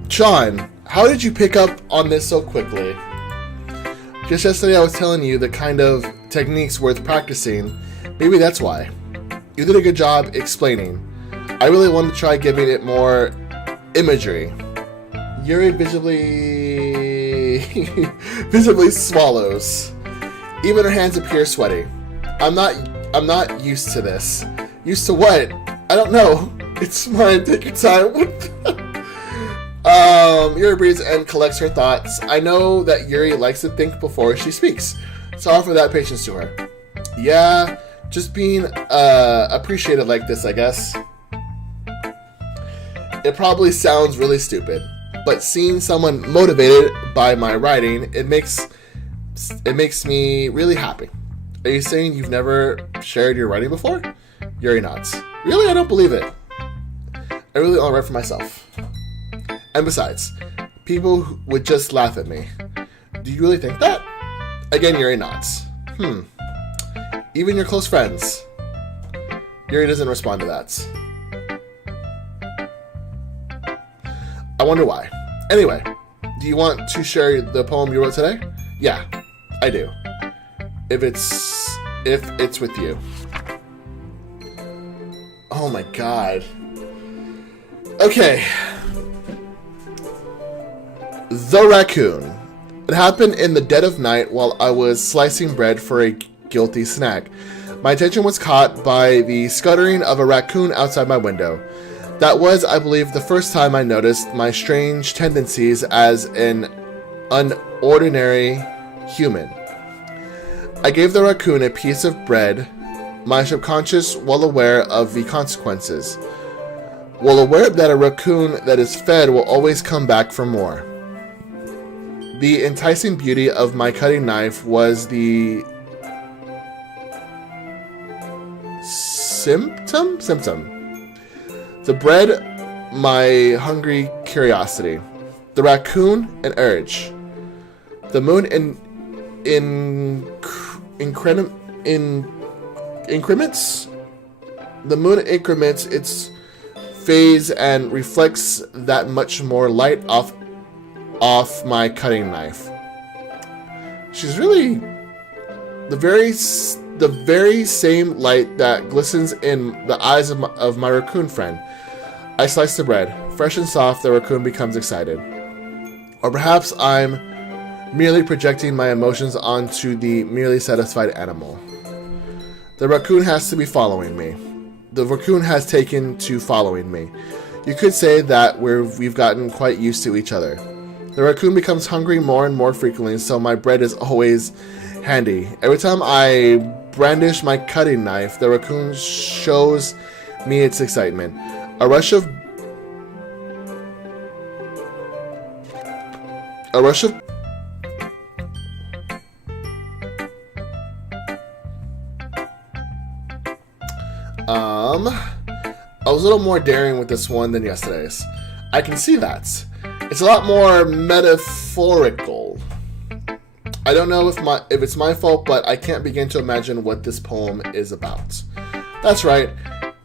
Sean, how did you pick up on this so quickly? Just yesterday I was telling you the kind of techniques worth practicing. Maybe that's why. You did a good job explaining. I really want to try giving it more imagery. Yuri visibly swallows. Even her hands appear sweaty. I'm not used to this. Used to what? I don't know. It's fine. Take your time. Yuri breathes and collects her thoughts. I know that Yuri likes to think before she speaks, so I offer that patience to her. Yeah, just being appreciated like this, I guess. It probably sounds really stupid, but seeing someone motivated by my writing, it makes me really happy. Are you saying you've never shared your writing before? Yuri nods. Really? I don't believe it. I really only write for myself. And besides, people would just laugh at me. Do you really think that? Again, Yuri nods. Even your close friends. Yuri doesn't respond to that. I wonder why. Anyway, do you want to share the poem you wrote today? Yeah, I do. If it's with you. Oh my god. Okay. The Raccoon. It happened in the dead of night while I was slicing bread for a guilty snack. My attention was caught by the scuttering of a raccoon outside my window. That was, I believe, the first time I noticed my strange tendencies as an unordinary human. I gave the raccoon a piece of bread, my subconscious well aware of the consequences. Well aware that a raccoon that is fed will always come back for more. The enticing beauty of my cutting knife was the symptom? The bread, my hungry curiosity. The raccoon, an urge. The moon increments. The moon increments its phase and reflects that much more light off my cutting knife. She's really the very same light that glistens in the eyes of my raccoon friend. I slice the bread. Fresh and soft, the raccoon becomes excited. Or perhaps I'm merely projecting my emotions onto the merely satisfied animal. The raccoon has to be following me. The raccoon has taken to following me. You could say that we've gotten quite used to each other. The raccoon becomes hungry more and more frequently, so my bread is always handy. Every time I brandish my cutting knife, the raccoon shows me its excitement. A rush of I was a little more daring with this one than yesterday's. I can see that. It's a lot more metaphorical. I don't know if it's my fault, but I can't begin to imagine what this poem is about. That's right.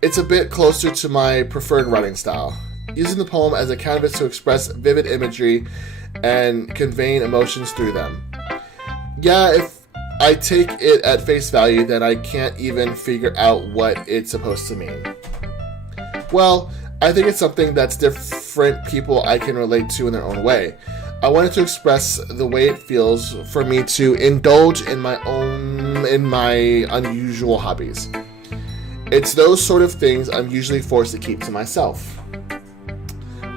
It's a bit closer to my preferred writing style, using the poem as a canvas to express vivid imagery and conveying emotions through them. Yeah, if I take it at face value, then I can't even figure out what it's supposed to mean. Well, I think it's something that's different people I can relate to in their own way. I wanted to express the way it feels for me to indulge in my unusual hobbies. It's those sort of things I'm usually forced to keep to myself.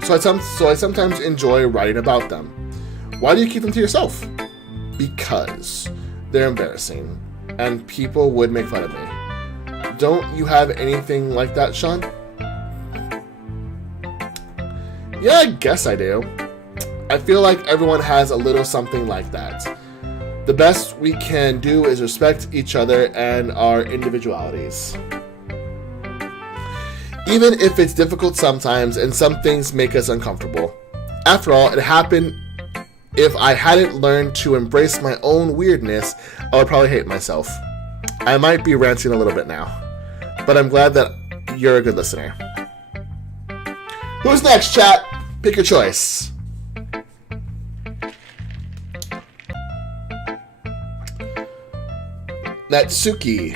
So I sometimes enjoy writing about them. Why do you keep them to yourself? Because they're embarrassing, and people would make fun of me. Don't you have anything like that, Sean? Yeah, I guess I do. I feel like everyone has a little something like that. The best we can do is respect each other and our individualities. Even if it's difficult sometimes and some things make us uncomfortable. After all, it happened. If I hadn't learned to embrace my own weirdness, I would probably hate myself. I might be ranting a little bit now, but I'm glad that you're a good listener. Who's next, chat? Pick your choice. Natsuki.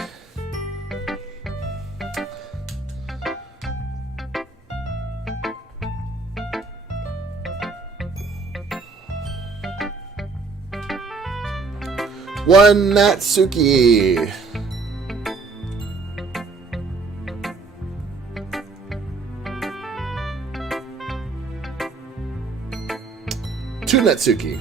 One Natsuki. Two Natsuki.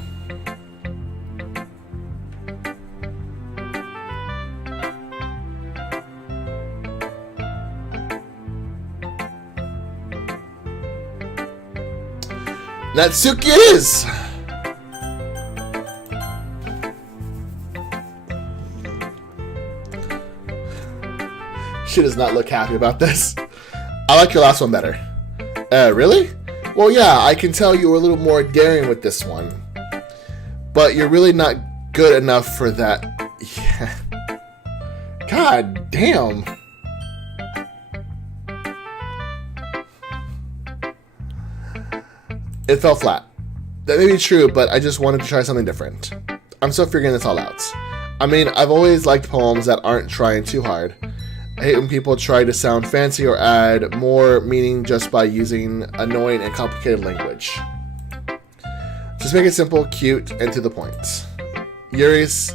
Natsuki it is! She does not look happy about this. I like your last one better. Really? Well, yeah, I can tell you were a little more daring with this one. But you're really not good enough for that. Yeah. God damn. It fell flat. That may be true, but I just wanted to try something different. I'm still figuring this all out. I mean, I've always liked poems that aren't trying too hard. I hate when people try to sound fancy or add more meaning just by using annoying and complicated language. Just make it simple, cute, and to the point. Yuri's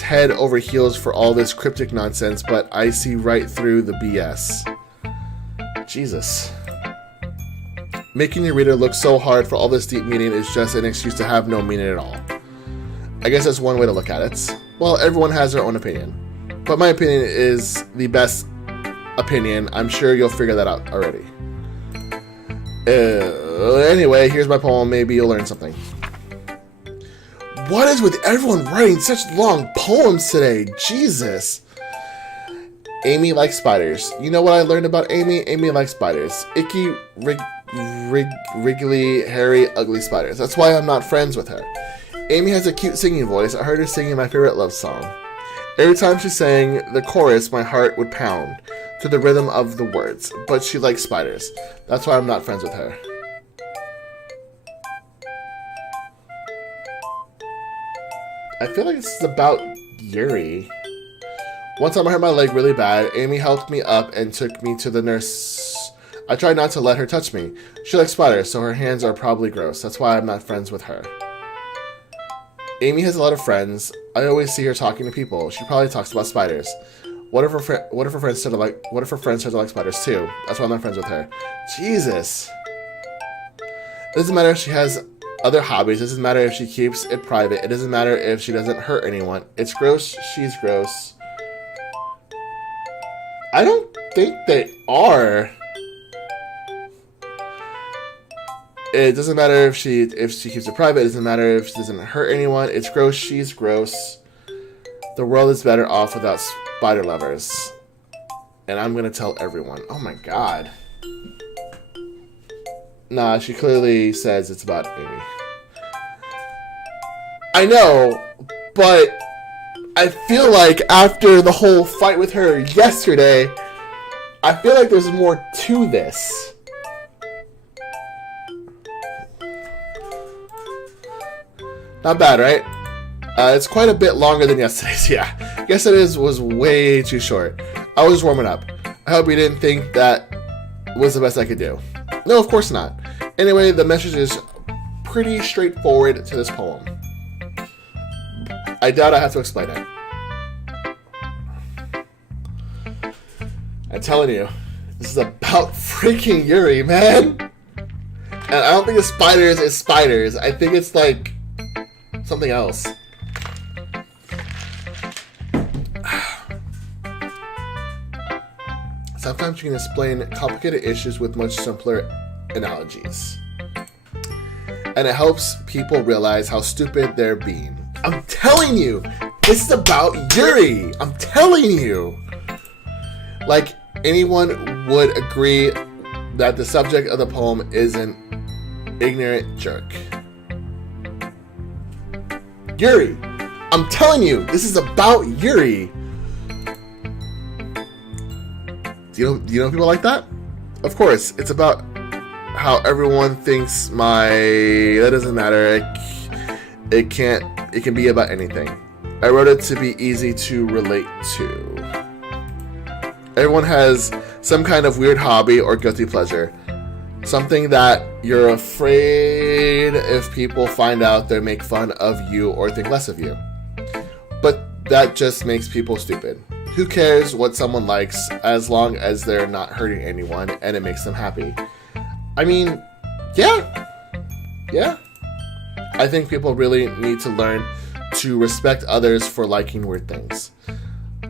head over heels for all this cryptic nonsense, but I see right through the BS. Jesus. Making your reader look so hard for all this deep meaning is just an excuse to have no meaning at all. I guess that's one way to look at it. Well, everyone has their own opinion. But my opinion is the best opinion. I'm sure you'll figure that out already. Anyway, here's my poem. Maybe you'll learn something. What is with everyone writing such long poems today? Jesus. Amy likes spiders. You know what I learned about Amy? Amy likes spiders. Icky, wriggly, hairy, ugly spiders. That's why I'm not friends with her. Amy has a cute singing voice. I heard her singing my favorite love song. Every time she sang the chorus, my heart would pound to the rhythm of the words. But she likes spiders. That's why I'm not friends with her. I feel like this is about Yuri. One time I hurt my leg really bad. Amy helped me up and took me to the nurse. I tried not to let her touch me. She likes spiders, so her hands are probably gross. That's why I'm not friends with her. Amy has a lot of friends. I always see her talking to people. She probably talks about spiders. What if her friends start to like spiders too? That's why I'm not friends with her. Jesus. It doesn't matter if she has other hobbies. It doesn't matter if she keeps it private. It doesn't matter if she doesn't hurt anyone. It's gross. She's gross. I don't think they are. It doesn't matter if she keeps it private. It doesn't matter if she doesn't hurt anyone. It's gross. She's gross. The world is better off without spider lovers. And I'm gonna tell everyone. Oh my god. Nah, she clearly says it's about Amy. I know, but I feel like after the whole fight with her yesterday, I feel like there's more to this. Not bad, right? It's quite a bit longer than yesterday's, yeah. Yesterday's was way too short. I was just warming up. I hope you didn't think that was the best I could do. No, of course not. Anyway, the message is pretty straightforward to this poem. I doubt I have to explain it. I'm telling you, this is about freaking Yuri, man. And I don't think the spiders is spiders. I think it's like something else. Sometimes you can explain complicated issues with much simpler analogies. And it helps people realize how stupid they're being. I'm telling you, this is about Yuri. I'm telling you. Like, anyone would agree that the subject of the poem is an ignorant jerk. Yuri. I'm telling you, this is about Yuri. Do you know people like that? Of course, it's about how everyone thinks that doesn't matter. It can be about anything. I wrote it to be easy to relate to. Everyone has some kind of weird hobby or guilty pleasure. Something that you're afraid if people find out they make fun of you or think less of you. But that just makes people stupid. Who cares what someone likes as long as they're not hurting anyone and it makes them happy? I mean, yeah. I think people really need to learn to respect others for liking weird things.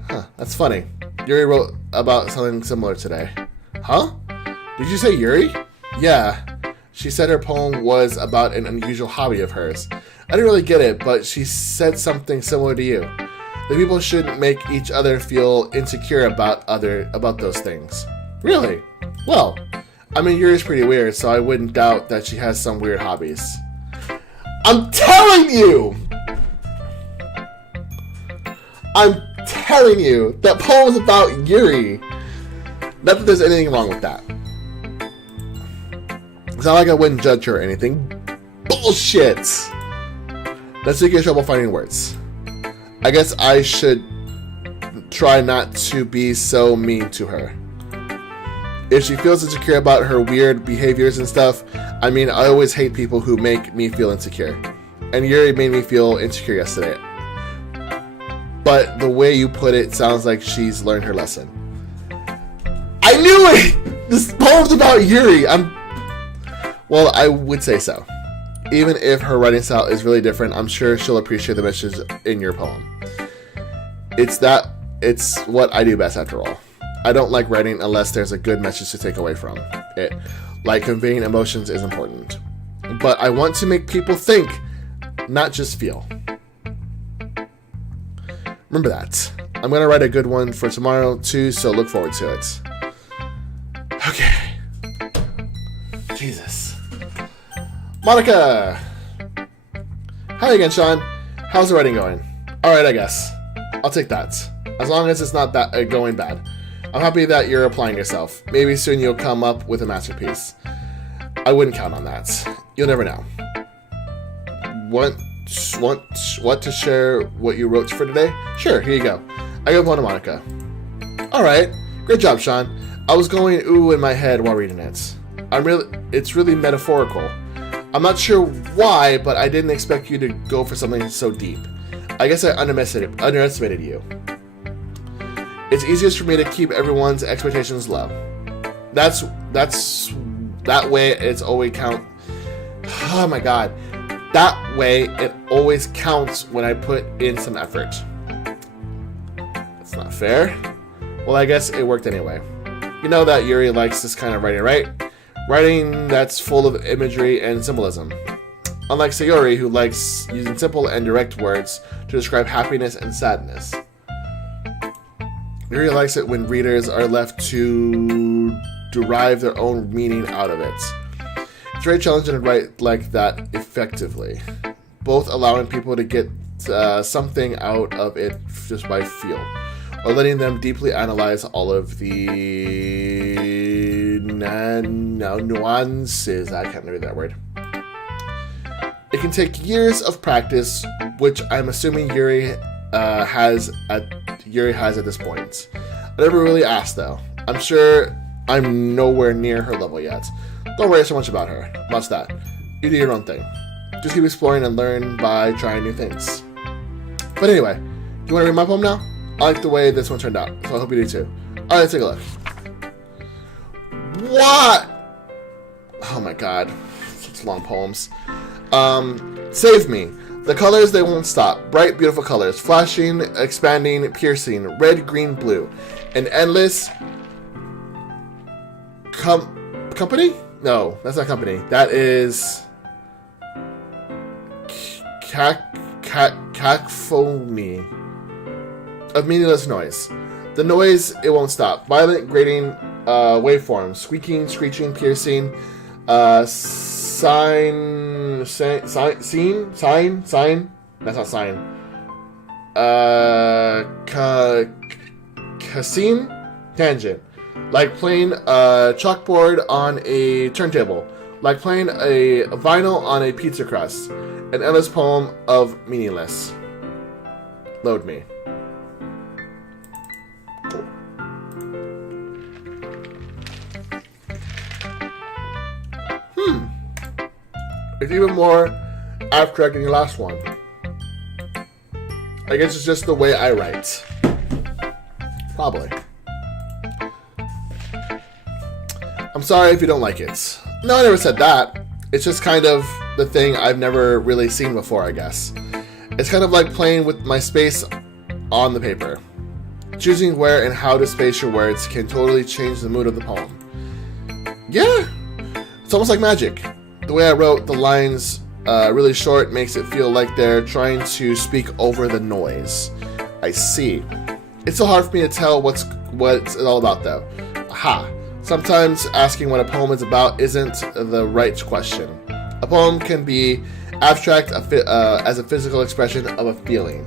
Huh, that's funny. Yuri wrote about something similar today. Huh? Did you say Yuri? Yeah. She said her poem was about an unusual hobby of hers. I didn't really get it, but she said something similar to you. That people shouldn't make each other feel insecure about those things. Really? Well, I mean, Yuri's pretty weird, so I wouldn't doubt that she has some weird hobbies. I'm telling you! That poem's about Yuri. Not that there's anything wrong with that. It's not like I wouldn't judge her or anything. Bullshit! That's to get in trouble finding words. I guess I should try not to be so mean to her. If she feels insecure about her weird behaviors and stuff, I mean, I always hate people who make me feel insecure. And Yuri made me feel insecure yesterday. But the way you put it sounds like she's learned her lesson. I knew it! This poem's about Yuri. Well, I would say so. Even if her writing style is really different, I'm sure she'll appreciate the message in your poem. It's what I do best after all. I don't like writing unless there's a good message to take away from it. Like conveying emotions is important. But I want to make people think, not just feel. Remember that. I'm going to write a good one for tomorrow too, so look forward to it. Okay. Jesus. Monica! Hi again, Sean. How's the writing going? Alright, I guess. I'll take that. As long as it's not that going bad. I'm happy that you're applying yourself. Maybe soon you'll come up with a masterpiece. I wouldn't count on that. You'll never know. Want to share what you wrote for today? Sure, here you go. I give one to Monica. Alright. Great job, Sean. I was going ooh in my head while reading it. It's really metaphorical. I'm not sure why, but I didn't expect you to go for something so deep. I guess I underestimated you. It's easiest for me to keep everyone's expectations low. That's That way it's always count. Oh my god. That way it always counts when I put in some effort. That's not fair. Well, I guess it worked anyway. You know that Yuri likes this kind of writing, right? Writing that's full of imagery and symbolism. Unlike Sayori, who likes using simple and direct words to describe happiness and sadness. Yuri likes it when readers are left to derive their own meaning out of it. It's very challenging to write like that effectively, both allowing people to get something out of it just by feel, or letting them deeply analyze all of the nuances. I can't read that word. It can take years of practice, which I'm assuming Yuri has at this point. I never really asked though. I'm sure I'm nowhere near her level yet. Don't worry so much about her. Much that. You do your own thing. Just keep exploring and learn by trying new things. But anyway, do you want to read my poem now? I like the way this one turned out, so I hope you do too. Alright, let's take a look. What? Oh my god. Such long poems. Save me. The colors, they won't stop. Bright, beautiful colors. Flashing, expanding, piercing. Red, green, blue. An endless... company? No, that's not company. That is... cacophony of meaningless noise. The noise, it won't stop. Violent, grating waveforms. Squeaking, screeching, piercing. Sign. That's not sign. Cassine? Tangent. Like playing a chalkboard on a turntable. Like playing a vinyl on a pizza crust. An endless poem of meaningless. Load me. Cool. It's even more abstract than your last one. I guess it's just the way I write. Probably. I'm sorry if you don't like it. No, I never said that. It's just kind of the thing I've never really seen before, I guess. It's kind of like playing with my space on the paper. Choosing where and how to space your words can totally change the mood of the poem. Yeah, it's almost like magic. The way I wrote the lines really short makes it feel like they're trying to speak over the noise. I see. It's so hard for me to tell what it's all about, though. Aha. Sometimes asking what a poem is about isn't the right question. A poem can be abstract as a physical expression of a feeling,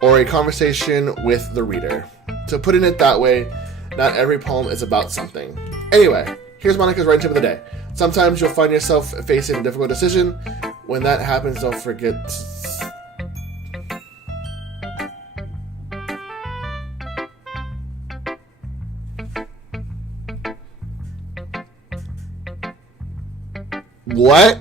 or a conversation with the reader. So putting it that way, not every poem is about something. Anyway, here's Monica's writing tip of the day. Sometimes you'll find yourself facing a difficult decision. When that happens, don't forget What?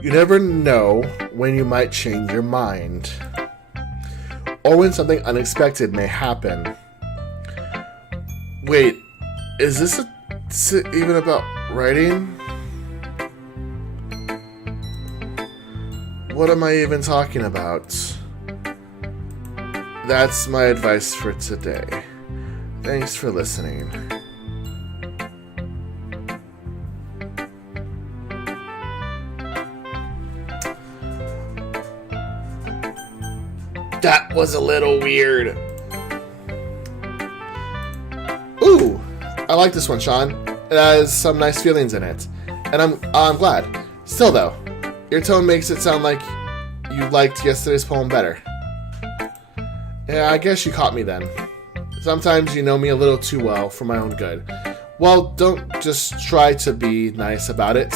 You never know when you might change your mind, or when something unexpected may happen. Wait, is this even about writing? What am I even talking about? That's my advice for today. Thanks for listening. That was a little weird. Ooh, I like this one, Sean. It has some nice feelings in it, and I'm glad. Still though, your tone makes it sound like you liked yesterday's poem better. Yeah, I guess you caught me then. Sometimes you know me a little too well for my own good. Well, don't just try to be nice about it.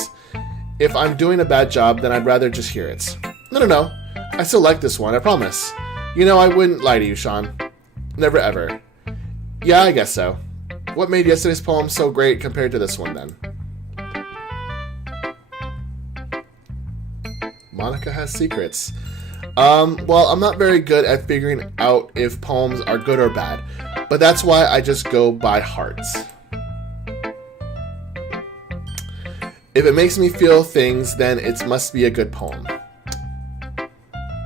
If I'm doing a bad job, then I'd rather just hear it. No. I still like this one, I promise. You know, I wouldn't lie to you, Sean. Never ever. Yeah, I guess so. What made yesterday's poem so great compared to this one, then? Monica has secrets. Well, I'm not very good at figuring out if poems are good or bad, but that's why I just go by hearts. If it makes me feel things, then it must be a good poem.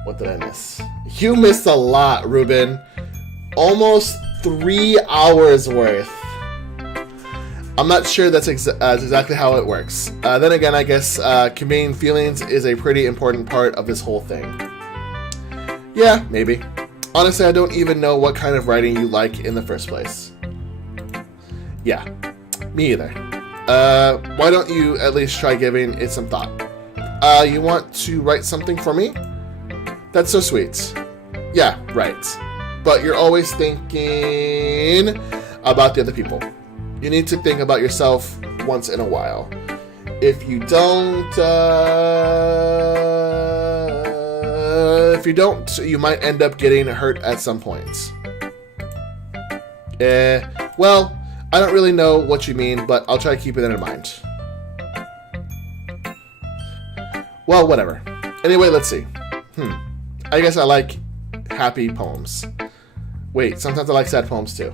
What did I miss? You missed a lot, Ruben. Almost 3 hours worth. I'm not sure that's exactly how it works. Then again, I guess conveying feelings is a pretty important part of this whole thing. Yeah, maybe. Honestly, I don't even know what kind of writing you like in the first place. Yeah, me either. Why don't you at least try giving it some thought? You want to write something for me? That's so sweet. Yeah, right. But you're always thinking about the other people. You need to think about yourself once in a while. If you don't, you might end up getting hurt at some point. Well, I don't really know what you mean, but I'll try to keep it in mind. Well, whatever. Anyway, let's see. I guess I like happy poems. Wait, sometimes I like sad poems too.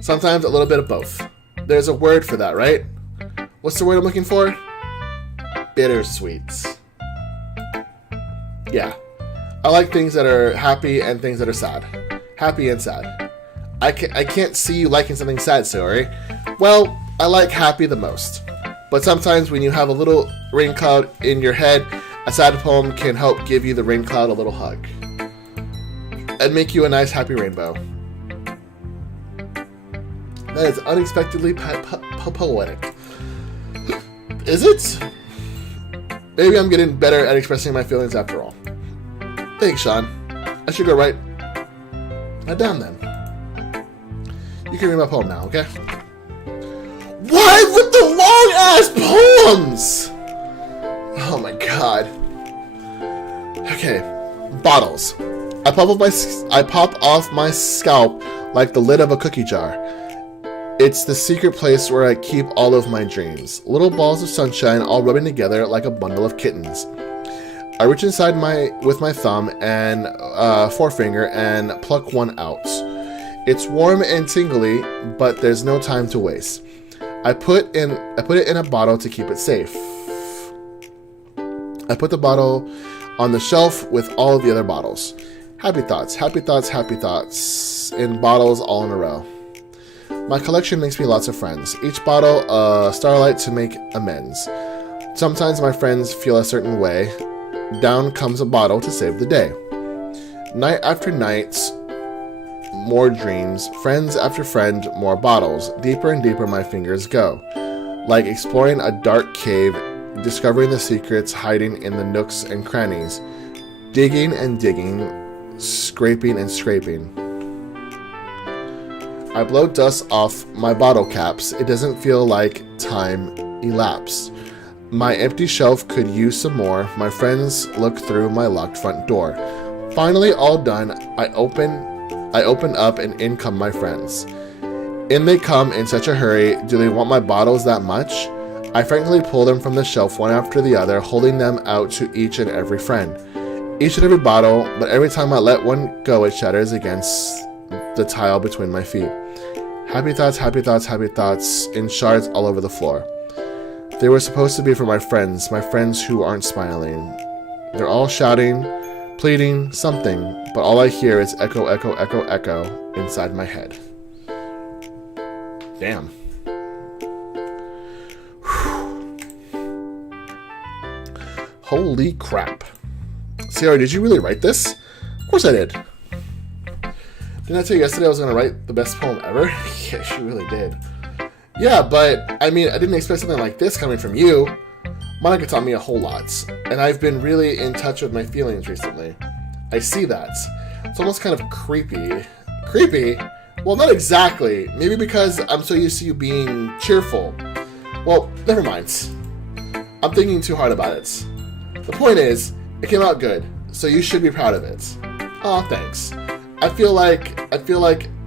Sometimes a little bit of both. There's a word for that, right? What's the word I'm looking for? Bittersweet. Yeah. I like things that are happy and things that are sad. Happy and sad. I can't see you liking something sad, sorry. Well, I like happy the most. But sometimes when you have a little rain cloud in your head, a sad poem can help give you the rain cloud a little hug. And make you a nice happy rainbow. That is unexpectedly poetic. Is it? Maybe I'm getting better at expressing my feelings after all. Thanks, Sean. I should go write that down then. You can read my poem now, okay? What with the long ass poems? Oh my god. Okay, bottles. I pop off my scalp like the lid of a cookie jar. It's the secret place where I keep all of my dreams. Little balls of sunshine all rubbing together like a bundle of kittens. I reach inside with my thumb and forefinger and pluck one out. It's warm and tingly, but there's no time to waste. I put it in a bottle to keep it safe. I put the bottle on the shelf with all of the other bottles. Happy thoughts, happy thoughts, happy thoughts in bottles all in a row. My collection makes me lots of friends. Each bottle a starlight to make amends. Sometimes my friends feel a certain way. Down comes a bottle to save the day. Night after night, more dreams. Friends after friend, more bottles. Deeper and deeper my fingers go. Like exploring a dark cave, discovering the secrets hiding in the nooks and crannies. Digging and digging, scraping and scraping. I blow dust off my bottle caps. It doesn't feel like time elapsed. My empty shelf could use some more. My friends look through my locked front door. Finally, all done, I open up and in come my friends. In they come in such a hurry. Do they want my bottles that much? I frankly pull them from the shelf one after the other, holding them out to each and every friend. Each and every bottle, but every time I let one go, it shatters against the tile between my feet. Happy thoughts, happy thoughts, happy thoughts in shards all over the floor. They were supposed to be for my friends who aren't smiling. They're all shouting, pleading, something, but all I hear is echo, echo, echo, echo inside my head. Damn. Holy crap. Sierra, did you really write this? Of course I did. Didn't I tell you yesterday I was going to write the best poem ever? Yeah, she really did. Yeah, but, I mean, I didn't expect something like this coming from you. Monica taught me a whole lot, and I've been really in touch with my feelings recently. I see that. It's almost kind of creepy. Creepy? Well, not exactly. Maybe because I'm so used to you being cheerful. Well, never mind. I'm thinking too hard about it. The point is, it came out good, so you should be proud of it. Aw, thanks. I feel like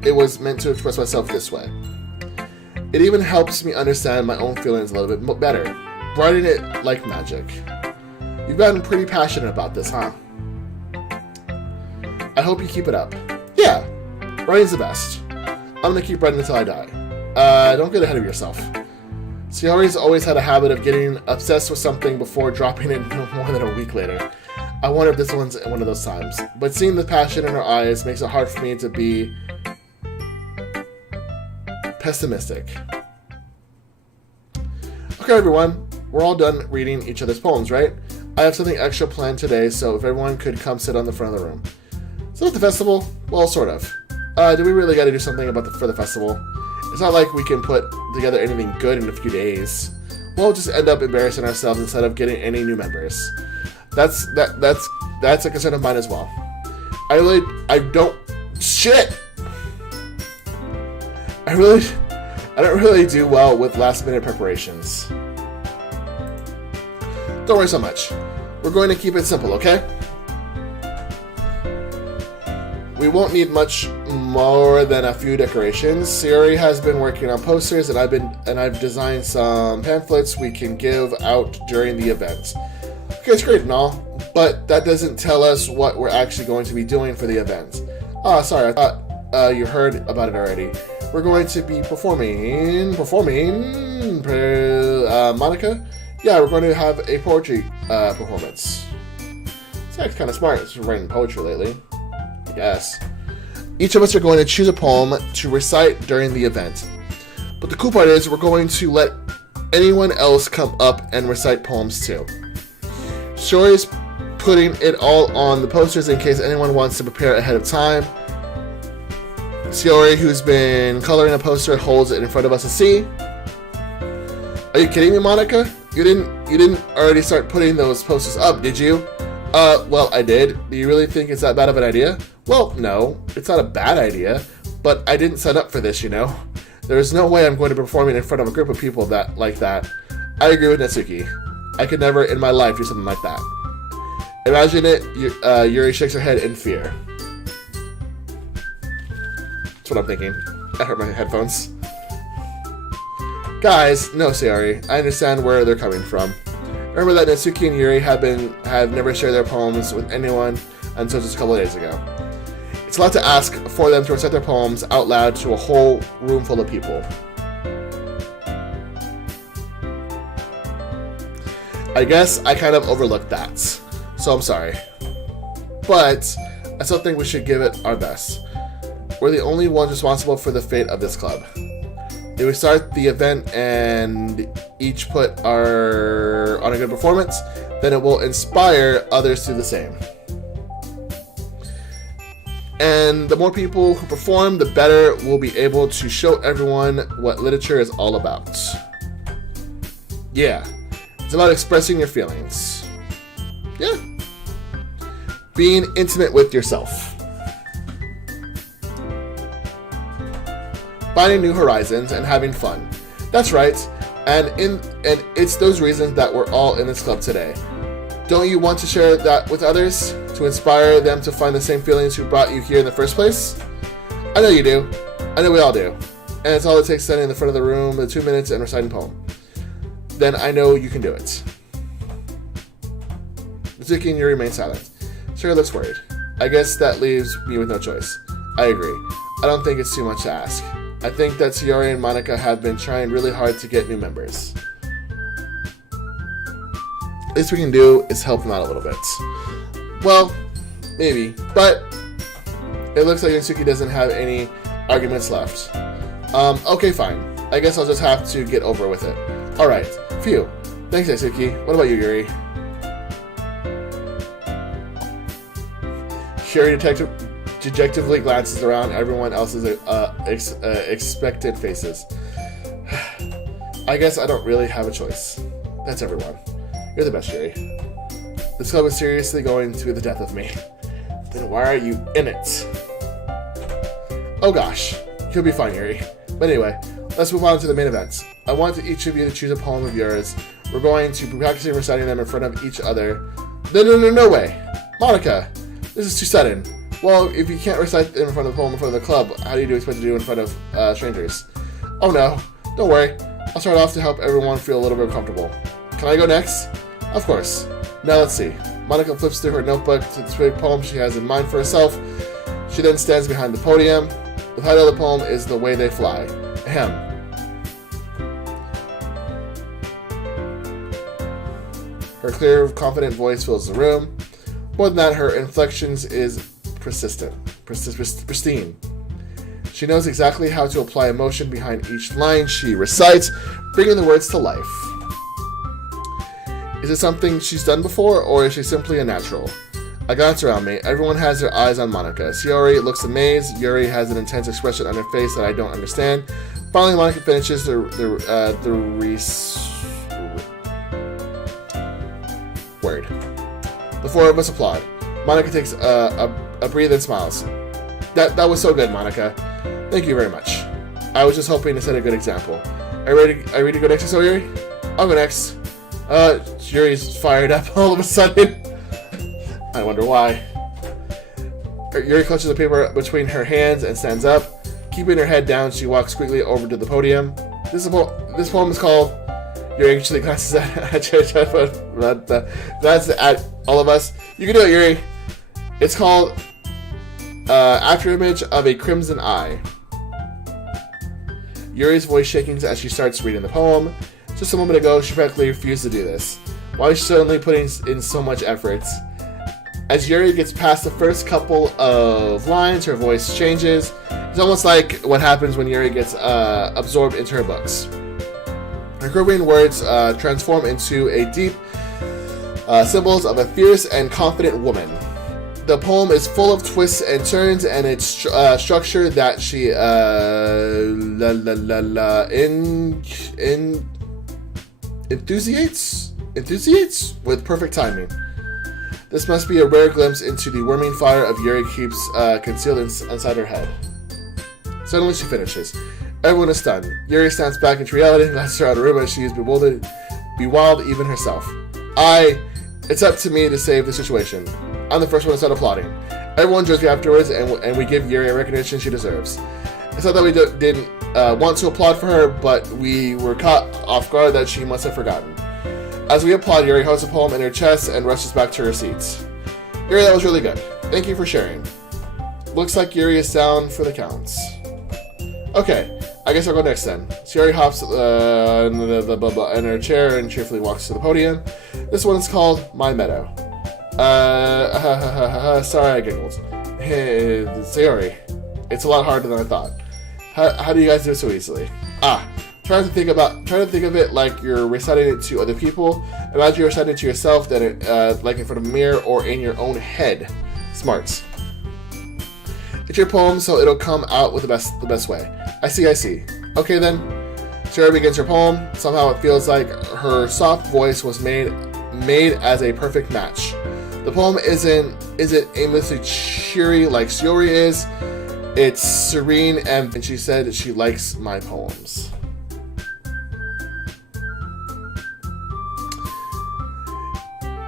it was meant to express myself this way. It even helps me understand my own feelings a little bit better. Writing it like magic. You've gotten pretty passionate about this, huh? I hope you keep it up. Yeah, writing's the best. I'm gonna keep writing until I die. Don't get ahead of yourself. Sayori's always had a habit of getting obsessed with something before dropping it no more than a week later. I wonder if this one's one of those times. But seeing the passion in her eyes makes it hard for me to be pessimistic. Okay, everyone. We're all done reading each other's poems, right? I have something extra planned today, so if everyone could come sit on the front of the room. So at the festival? Well, sort of. Do we really gotta do something for the festival? It's not like we can put together anything good in a few days. We'll just end up embarrassing ourselves instead of getting any new members. That's a concern of mine as well. I don't really do well with last minute preparations. Don't worry so much. We're going to keep it simple, okay? We won't need much more than a few decorations. Sayori has been working on posters, and I've designed some pamphlets we can give out during the event. Okay, it's great and all, but that doesn't tell us what we're actually going to be doing for the event. Sorry, I thought you heard about it already. We're going to be performing, Monica? Yeah, we're going to have a poetry performance. This guy's kind of smart. He's writing poetry lately. I guess. Each of us are going to choose a poem to recite during the event. But the cool part is we're going to let anyone else come up and recite poems too. Sayori's putting it all on the posters in case anyone wants to prepare ahead of time. Sayori, who's been coloring a poster, holds it in front of us to see. Are you kidding me, Monica? You didn't already start putting those posters up, did you? Well, I did. Do you really think it's that bad of an idea? Well, no, it's not a bad idea, but I didn't sign up for this, you know? There's no way I'm going to be performing in front of a group of people like that. I agree with Natsuki. I could never in my life do something like that. Imagine it, Yuri shakes her head in fear. That's what I'm thinking. I hurt my headphones. Guys, no, Sayori. I understand where they're coming from. Remember that Natsuki and Yuri have never shared their poems with anyone until just a couple of days ago. It's a lot to ask for them to recite their poems out loud to a whole room full of people. I guess I kind of overlooked that, so I'm sorry. But I still think we should give it our best. We're the only ones responsible for the fate of this club. If we start the event and each put on a good performance, then it will inspire others to do the same. And the more people who perform, the better we'll be able to show everyone what literature is all about. Yeah, it's about expressing your feelings. Yeah. Being intimate with yourself. Finding new horizons and having fun. That's right. And it's those reasons that we're all in this club today. Don't you want to share that with others? To inspire them to find the same feelings who brought you here in the first place? I know you do. I know we all do. And it's all it takes standing in the front of the room in 2 minutes and reciting a poem. Then I know you can do it. Natsuki and Yuri remain silent. Sayori looks worried. I guess that leaves me with no choice. I agree. I don't think it's too much to ask. I think that Sayori and Monica have been trying really hard to get new members. Least we can do is help them out a little bit. Well, maybe, but it looks like Natsuki doesn't have any arguments left. Okay, fine. I guess I'll just have to get over with it. Alright, phew. Thanks, Natsuki. What about you, Yuri? Yuri dejectively glances around everyone else's expectant faces. I guess I don't really have a choice. That's everyone. You're the best, Yuri. This club is seriously going to be the death of me. Then why are you in it? Oh gosh. You'll be fine, Yuri. But anyway, let's move on to the main event. I want each of you to choose a poem of yours. We're going to be practicing reciting them in front of each other. No way. Monica, this is too sudden. Well, if you can't recite in front of the poem in front of the club, how do you expect to do in front of strangers? Oh no. Don't worry, I'll start off to help everyone feel a little bit comfortable. Can I go next? Of course. Now let's see. Monica flips through her notebook to the big poem she has in mind for herself. She then stands behind the podium. The title of the poem is The Way They Fly. Ahem. Her clear, confident voice fills the room. More than that, her inflections is pristine. She knows exactly how to apply emotion behind each line she recites, bringing the words to life. Is it something she's done before, or is she simply a natural? I glance around me. Everyone has their eyes on Monica. Shiori looks amazed. Yuri has an intense expression on her face that I don't understand. Finally, Monica finishes the word. The four of us applaud. Monica takes a breath and smiles. That was so good, Monica. Thank you very much. I was just hoping to set a good example. Are you ready to go next, Yuri? I'll go next. Yuri's fired up all of a sudden. I wonder why. Yuri clutches the paper between her hands and stands up. Keeping her head down, she walks quickly over to the podium. This poem is called... Yuri actually glances at all of us. You can do it, Yuri. It's called Afterimage of a Crimson Eye. Yuri's voice shaking as she starts reading the poem. Just a moment ago, she practically refused to do this. Why is she suddenly putting in so much effort? As Yuri gets past the first couple of lines, her voice changes. It's almost like what happens when Yuri gets absorbed into her books. Her quivering words transform into a deep symbols of a fierce and confident woman. The poem is full of twists and turns, and its structure that she enthusiates with perfect timing. This must be a rare glimpse into the worming fire of Yuri keeps concealed inside her head. Suddenly she finishes. Everyone is stunned. Yuri stands back into reality and glances around the room as she is bewildered, even herself. It's up to me to save the situation. I'm the first one to start applauding. Everyone joins me afterwards, and we give Yuri a recognition she deserves. It's not that we didn't want to applaud for her, but we were caught off guard that she must have forgotten. As we applaud, Yuri holds a poem in her chest and rushes back to her seats. Yuri, that was really good. Thank you for sharing. Looks like Yuri is down for the counts. Okay, I guess I'll go next then. Yuri hops in her chair and cheerfully walks to the podium. This one's called My Meadow. Sorry I giggled. Hey, Yuri, it's a lot harder than I thought. How do you guys do it so easily? Trying to think of it like you're reciting it to other people. Imagine you're reciting it to yourself, then like in front of a mirror or in your own head. Smarts. It's your poem, so it'll come out with the best way. I see. Okay then. Sarah begins her poem. Somehow it feels like her soft voice was made as a perfect match. The poem isn't aimlessly cheery like Shiori is. It's serene, and she said that she likes my poems.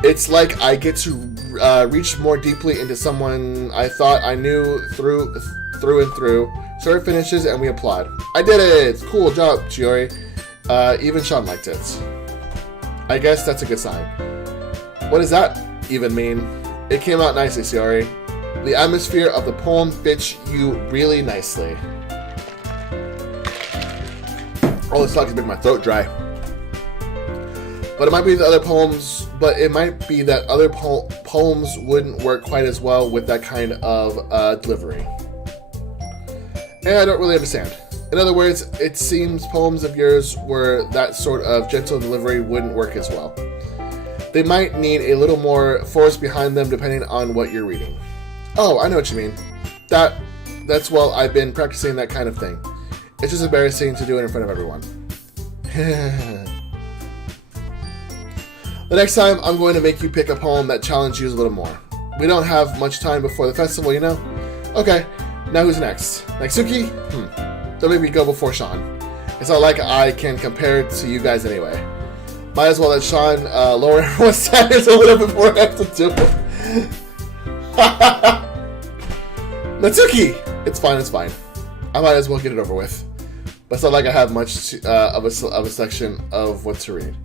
It's like I get to reach more deeply into someone I thought I knew through and through. Sarah finishes and we applaud. I did it! Cool job, Shiori. Even Sean liked it. I guess that's a good sign. What does that even mean? It came out nicely, Shiori. The atmosphere of the poem fits you really nicely. Oh, this talk is making my throat dry. But it might be that other poems wouldn't work quite as well with that kind of delivery. And I don't really understand. In other words, it seems poems of yours where that sort of gentle delivery wouldn't work as well. They might need a little more force behind them depending on what you're reading. Oh, I know what you mean. That's well, I've been practicing that kind of thing. It's just embarrassing to do it in front of everyone. The next time, I'm going to make you pick a poem that challenges you a little more. We don't have much time before the festival, you know? Okay, now who's next? Suki? Don't make me go before Sean. It's not like I can compare it to you guys anyway. Might as well let Sean lower everyone's standards a little before I have to do it. Natsuki! It's fine. I might as well get it over with. But it's not like I have much of a section of what to read.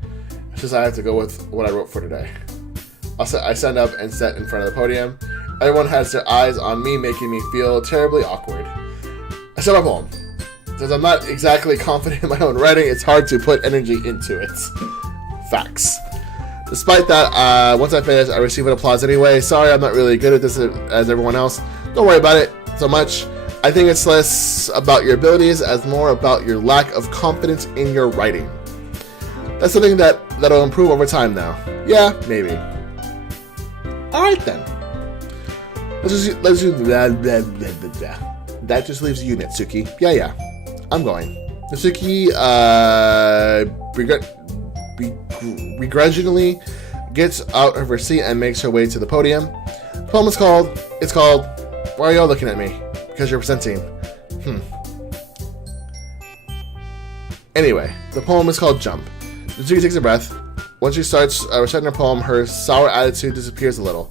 It's just I have to go with what I wrote for today. I stand up and sit in front of the podium. Everyone has their eyes on me, making me feel terribly awkward. I start my poem. Since I'm not exactly confident in my own writing, it's hard to put energy into it. Facts. Despite that, once I finish, I receive an applause anyway. Sorry, I'm not really good at this as everyone else. Don't worry about it so much. I think it's less about your abilities as more about your lack of confidence in your writing. That's something that'll improve over time now. Yeah, maybe. Alright then. Let's do that just leaves you, Natsuki. Yeah. I'm going. Natsuki begrudgingly gets out of her seat and makes her way to the podium. The poem is called, Why Are Y'all Looking at Me? Because you're presenting. Anyway, the poem is called Jump. Natsuki takes a breath. Once she starts reciting her poem, her sour attitude disappears a little.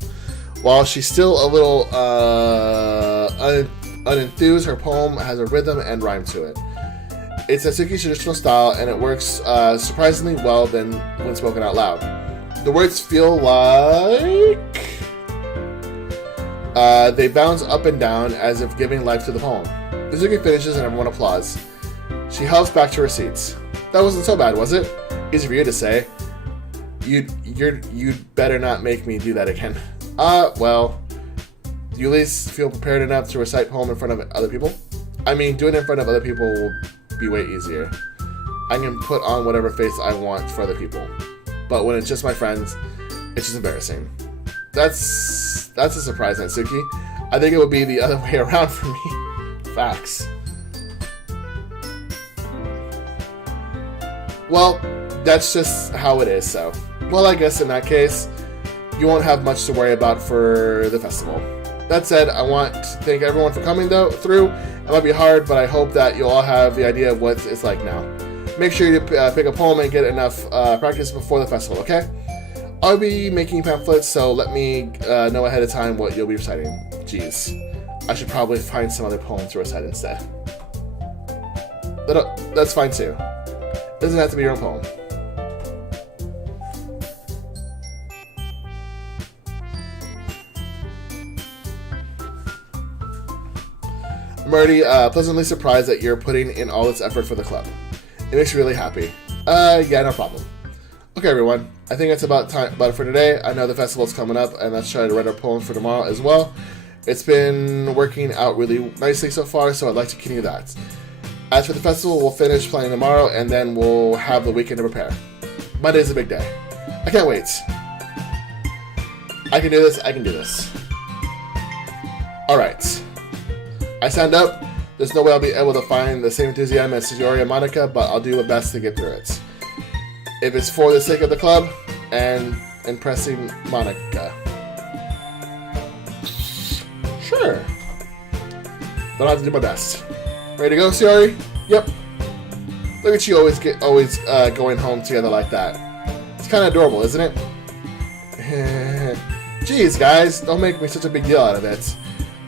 While she's still a little unenthused, her poem has a rhythm and rhyme to it. It's Natsuki's traditional style, and it works surprisingly well when spoken out loud. The words feel like they bounce up and down as if giving life to the poem. Natsuki finishes and everyone applauds. She hops back to her seats. That wasn't so bad, was it? Easy for you to say. You'd better not make me do that again. Well, do you at least feel prepared enough to recite poem in front of other people? I mean, doing it in front of other people will be way easier. I can put on whatever face I want for other people. But when it's just my friends, it's just embarrassing. That's a surprise, Natsuki. I think it would be the other way around for me. Facts. Well, that's just how it is, so. Well, I guess in that case, you won't have much to worry about for the festival. That said, I want to thank everyone for coming through. It might be hard, but I hope that you'll all have the idea of what it's like now. Make sure you pick a poem and get enough practice before the festival, okay? I'll be making pamphlets, so let me know ahead of time what you'll be reciting. Jeez, I should probably find some other poem to recite instead. That's fine too. It doesn't have to be your own poem. I'm already pleasantly surprised that you're putting in all this effort for the club. It makes me really happy. Yeah, no problem. Okay, everyone. I think that's about it for today. I know the festival's coming up, and let's try to write our poem for tomorrow as well. It's been working out really nicely so far, so I'd like to continue that. As for the festival, we'll finish playing tomorrow, and then we'll have the weekend to prepare. Monday's a big day. I can't wait. I can do this. I can do this. Alright. I stand up. There's no way I'll be able to find the same enthusiasm as Sayori and Monica, but I'll do my best to get through it. If it's for the sake of the club and impressing Monica. Sure. But I'll have to do my best. Ready to go, Sayori? Yep. Look at you always going home together like that. It's kind of adorable, isn't it? Jeez, guys, don't make me such a big deal out of it.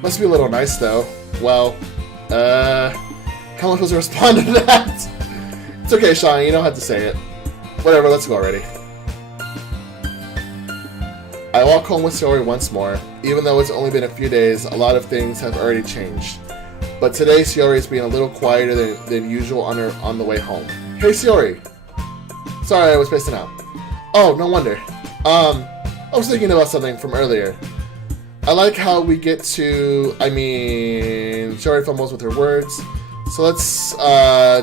Must be a little nice, though. Well, how am I supposed to respond to that? It's okay, Sean, you don't have to say it. Whatever, let's go already. I walk home with Sayori once more. Even though it's only been a few days, a lot of things have already changed. But today, Sayori is being a little quieter than usual on the way home. Hey, Sayori. Sorry, I was spacing out. Oh, no wonder. I was thinking about something from earlier. I like how we get to, Sayori fumbles with her words. So let's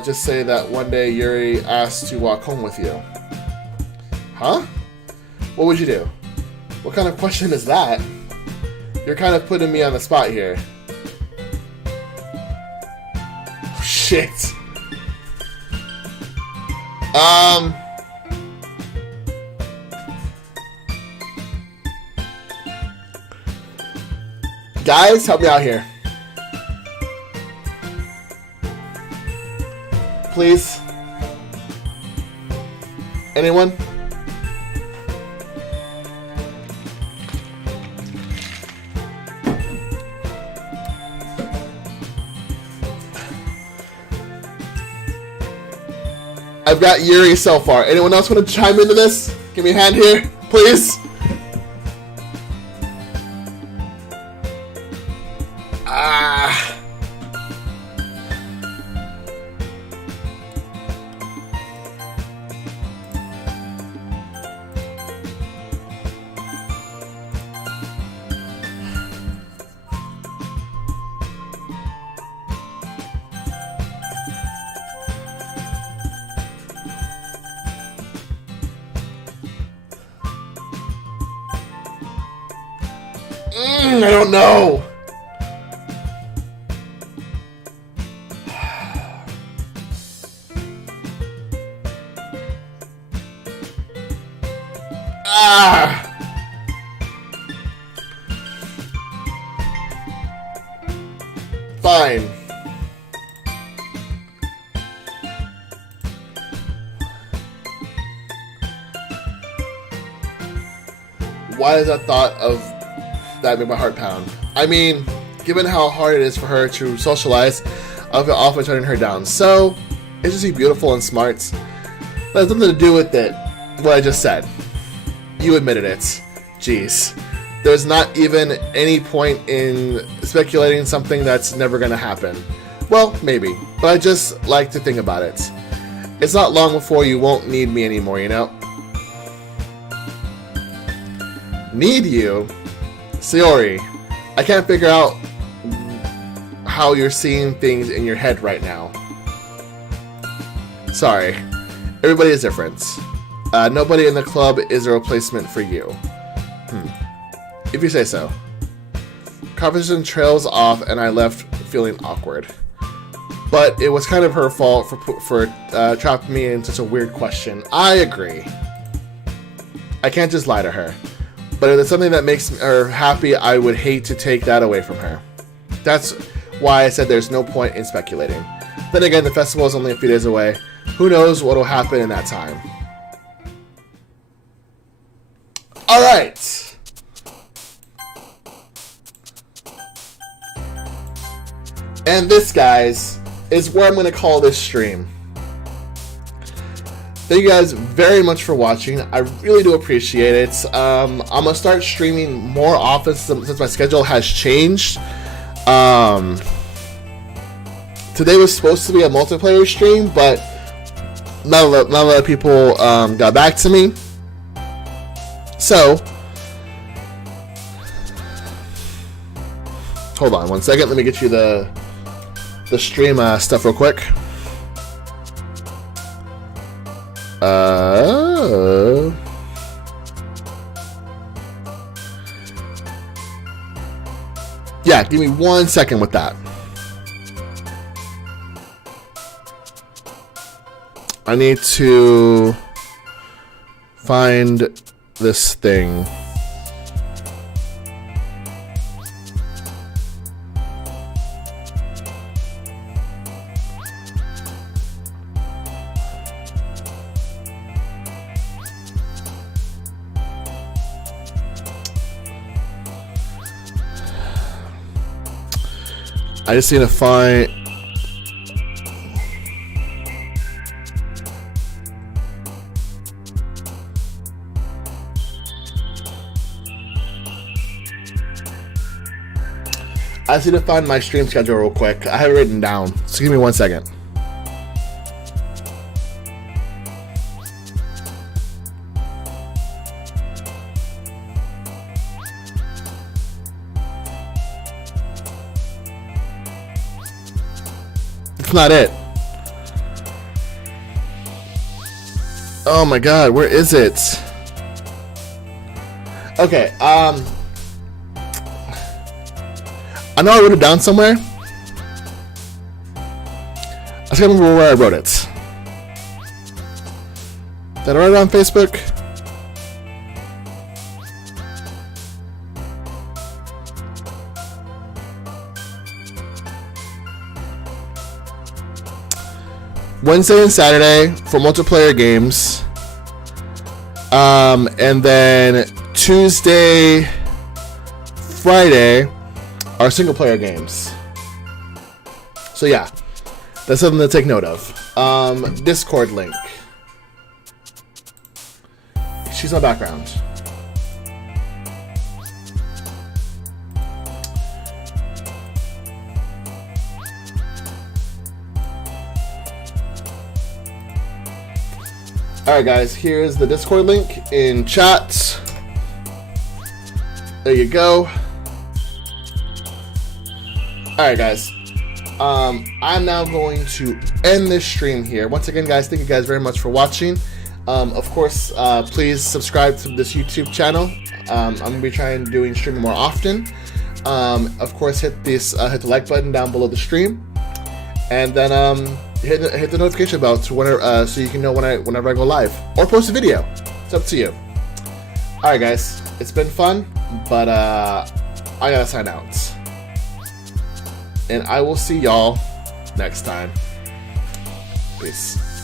just say that one day Yuri asked to walk home with you. Huh? What would you do? What kind of question is that? You're kind of putting me on the spot here. Oh, shit. Guys, help me out here. Please. Anyone? I've got Yuri so far. Anyone else want to chime into this? Give me a hand here, please. I don't know. Fine. Why does that thought of that make my heart pound? I mean, given how hard it is for her to socialize, I'll feel awful turning her down. So, it's just beautiful and smart. But it has nothing to do with it, what I just said. You admitted it. Jeez. There's not even any point in speculating something that's never gonna happen. Well, maybe, but I just like to think about it. It's not long before you won't need me anymore, you know? Need you? Sayori, I can't figure out how you're seeing things in your head right now. Sorry. Everybody is different. Nobody in the club is a replacement for you. If you say so. Conversation trails off and I left feeling awkward. But it was kind of her fault for trapping me in such a weird question. I agree. I can't just lie to her. But if it's something that makes her happy, I would hate to take that away from her. That's why I said there's no point in speculating. Then again, the festival is only a few days away. Who knows what will happen in that time. Alright. And this, guys, is where I'm going to call this stream. Thank you guys very much for watching. I really do appreciate it. I'm going to start streaming more often since my schedule has changed. Today was supposed to be a multiplayer stream, but not a lot of people got back to me. So, hold on one second. Let me get you the stream stuff real quick. Yeah, give me 1 second with that. I need to find this thing. I just need to find... I just need to find my stream schedule real quick. I have it written down. So give me 1 second. It's not it. Oh my god, where is it? Okay, I know I wrote it down somewhere. I just gotta remember where I wrote it. Did I write it on Facebook? Wednesday and Saturday for multiplayer games. And then Tuesday, Friday are single player games. So yeah, That's something to take note of. Discord link. She's on background. Alright guys, here's the Discord link in chat. There you go. Alright guys, I'm now going to end this stream here. Once again guys, thank you guys very much for watching. Of course, please subscribe to this YouTube channel. I'm going to be trying doing streaming more often. Of course, hit the like button down below the stream. And then hit the notification bell to whenever, so you can know whenever I go live or post a video. It's up to you. Alright guys, it's been fun, but I gotta sign out. And I will see y'all next time. Peace.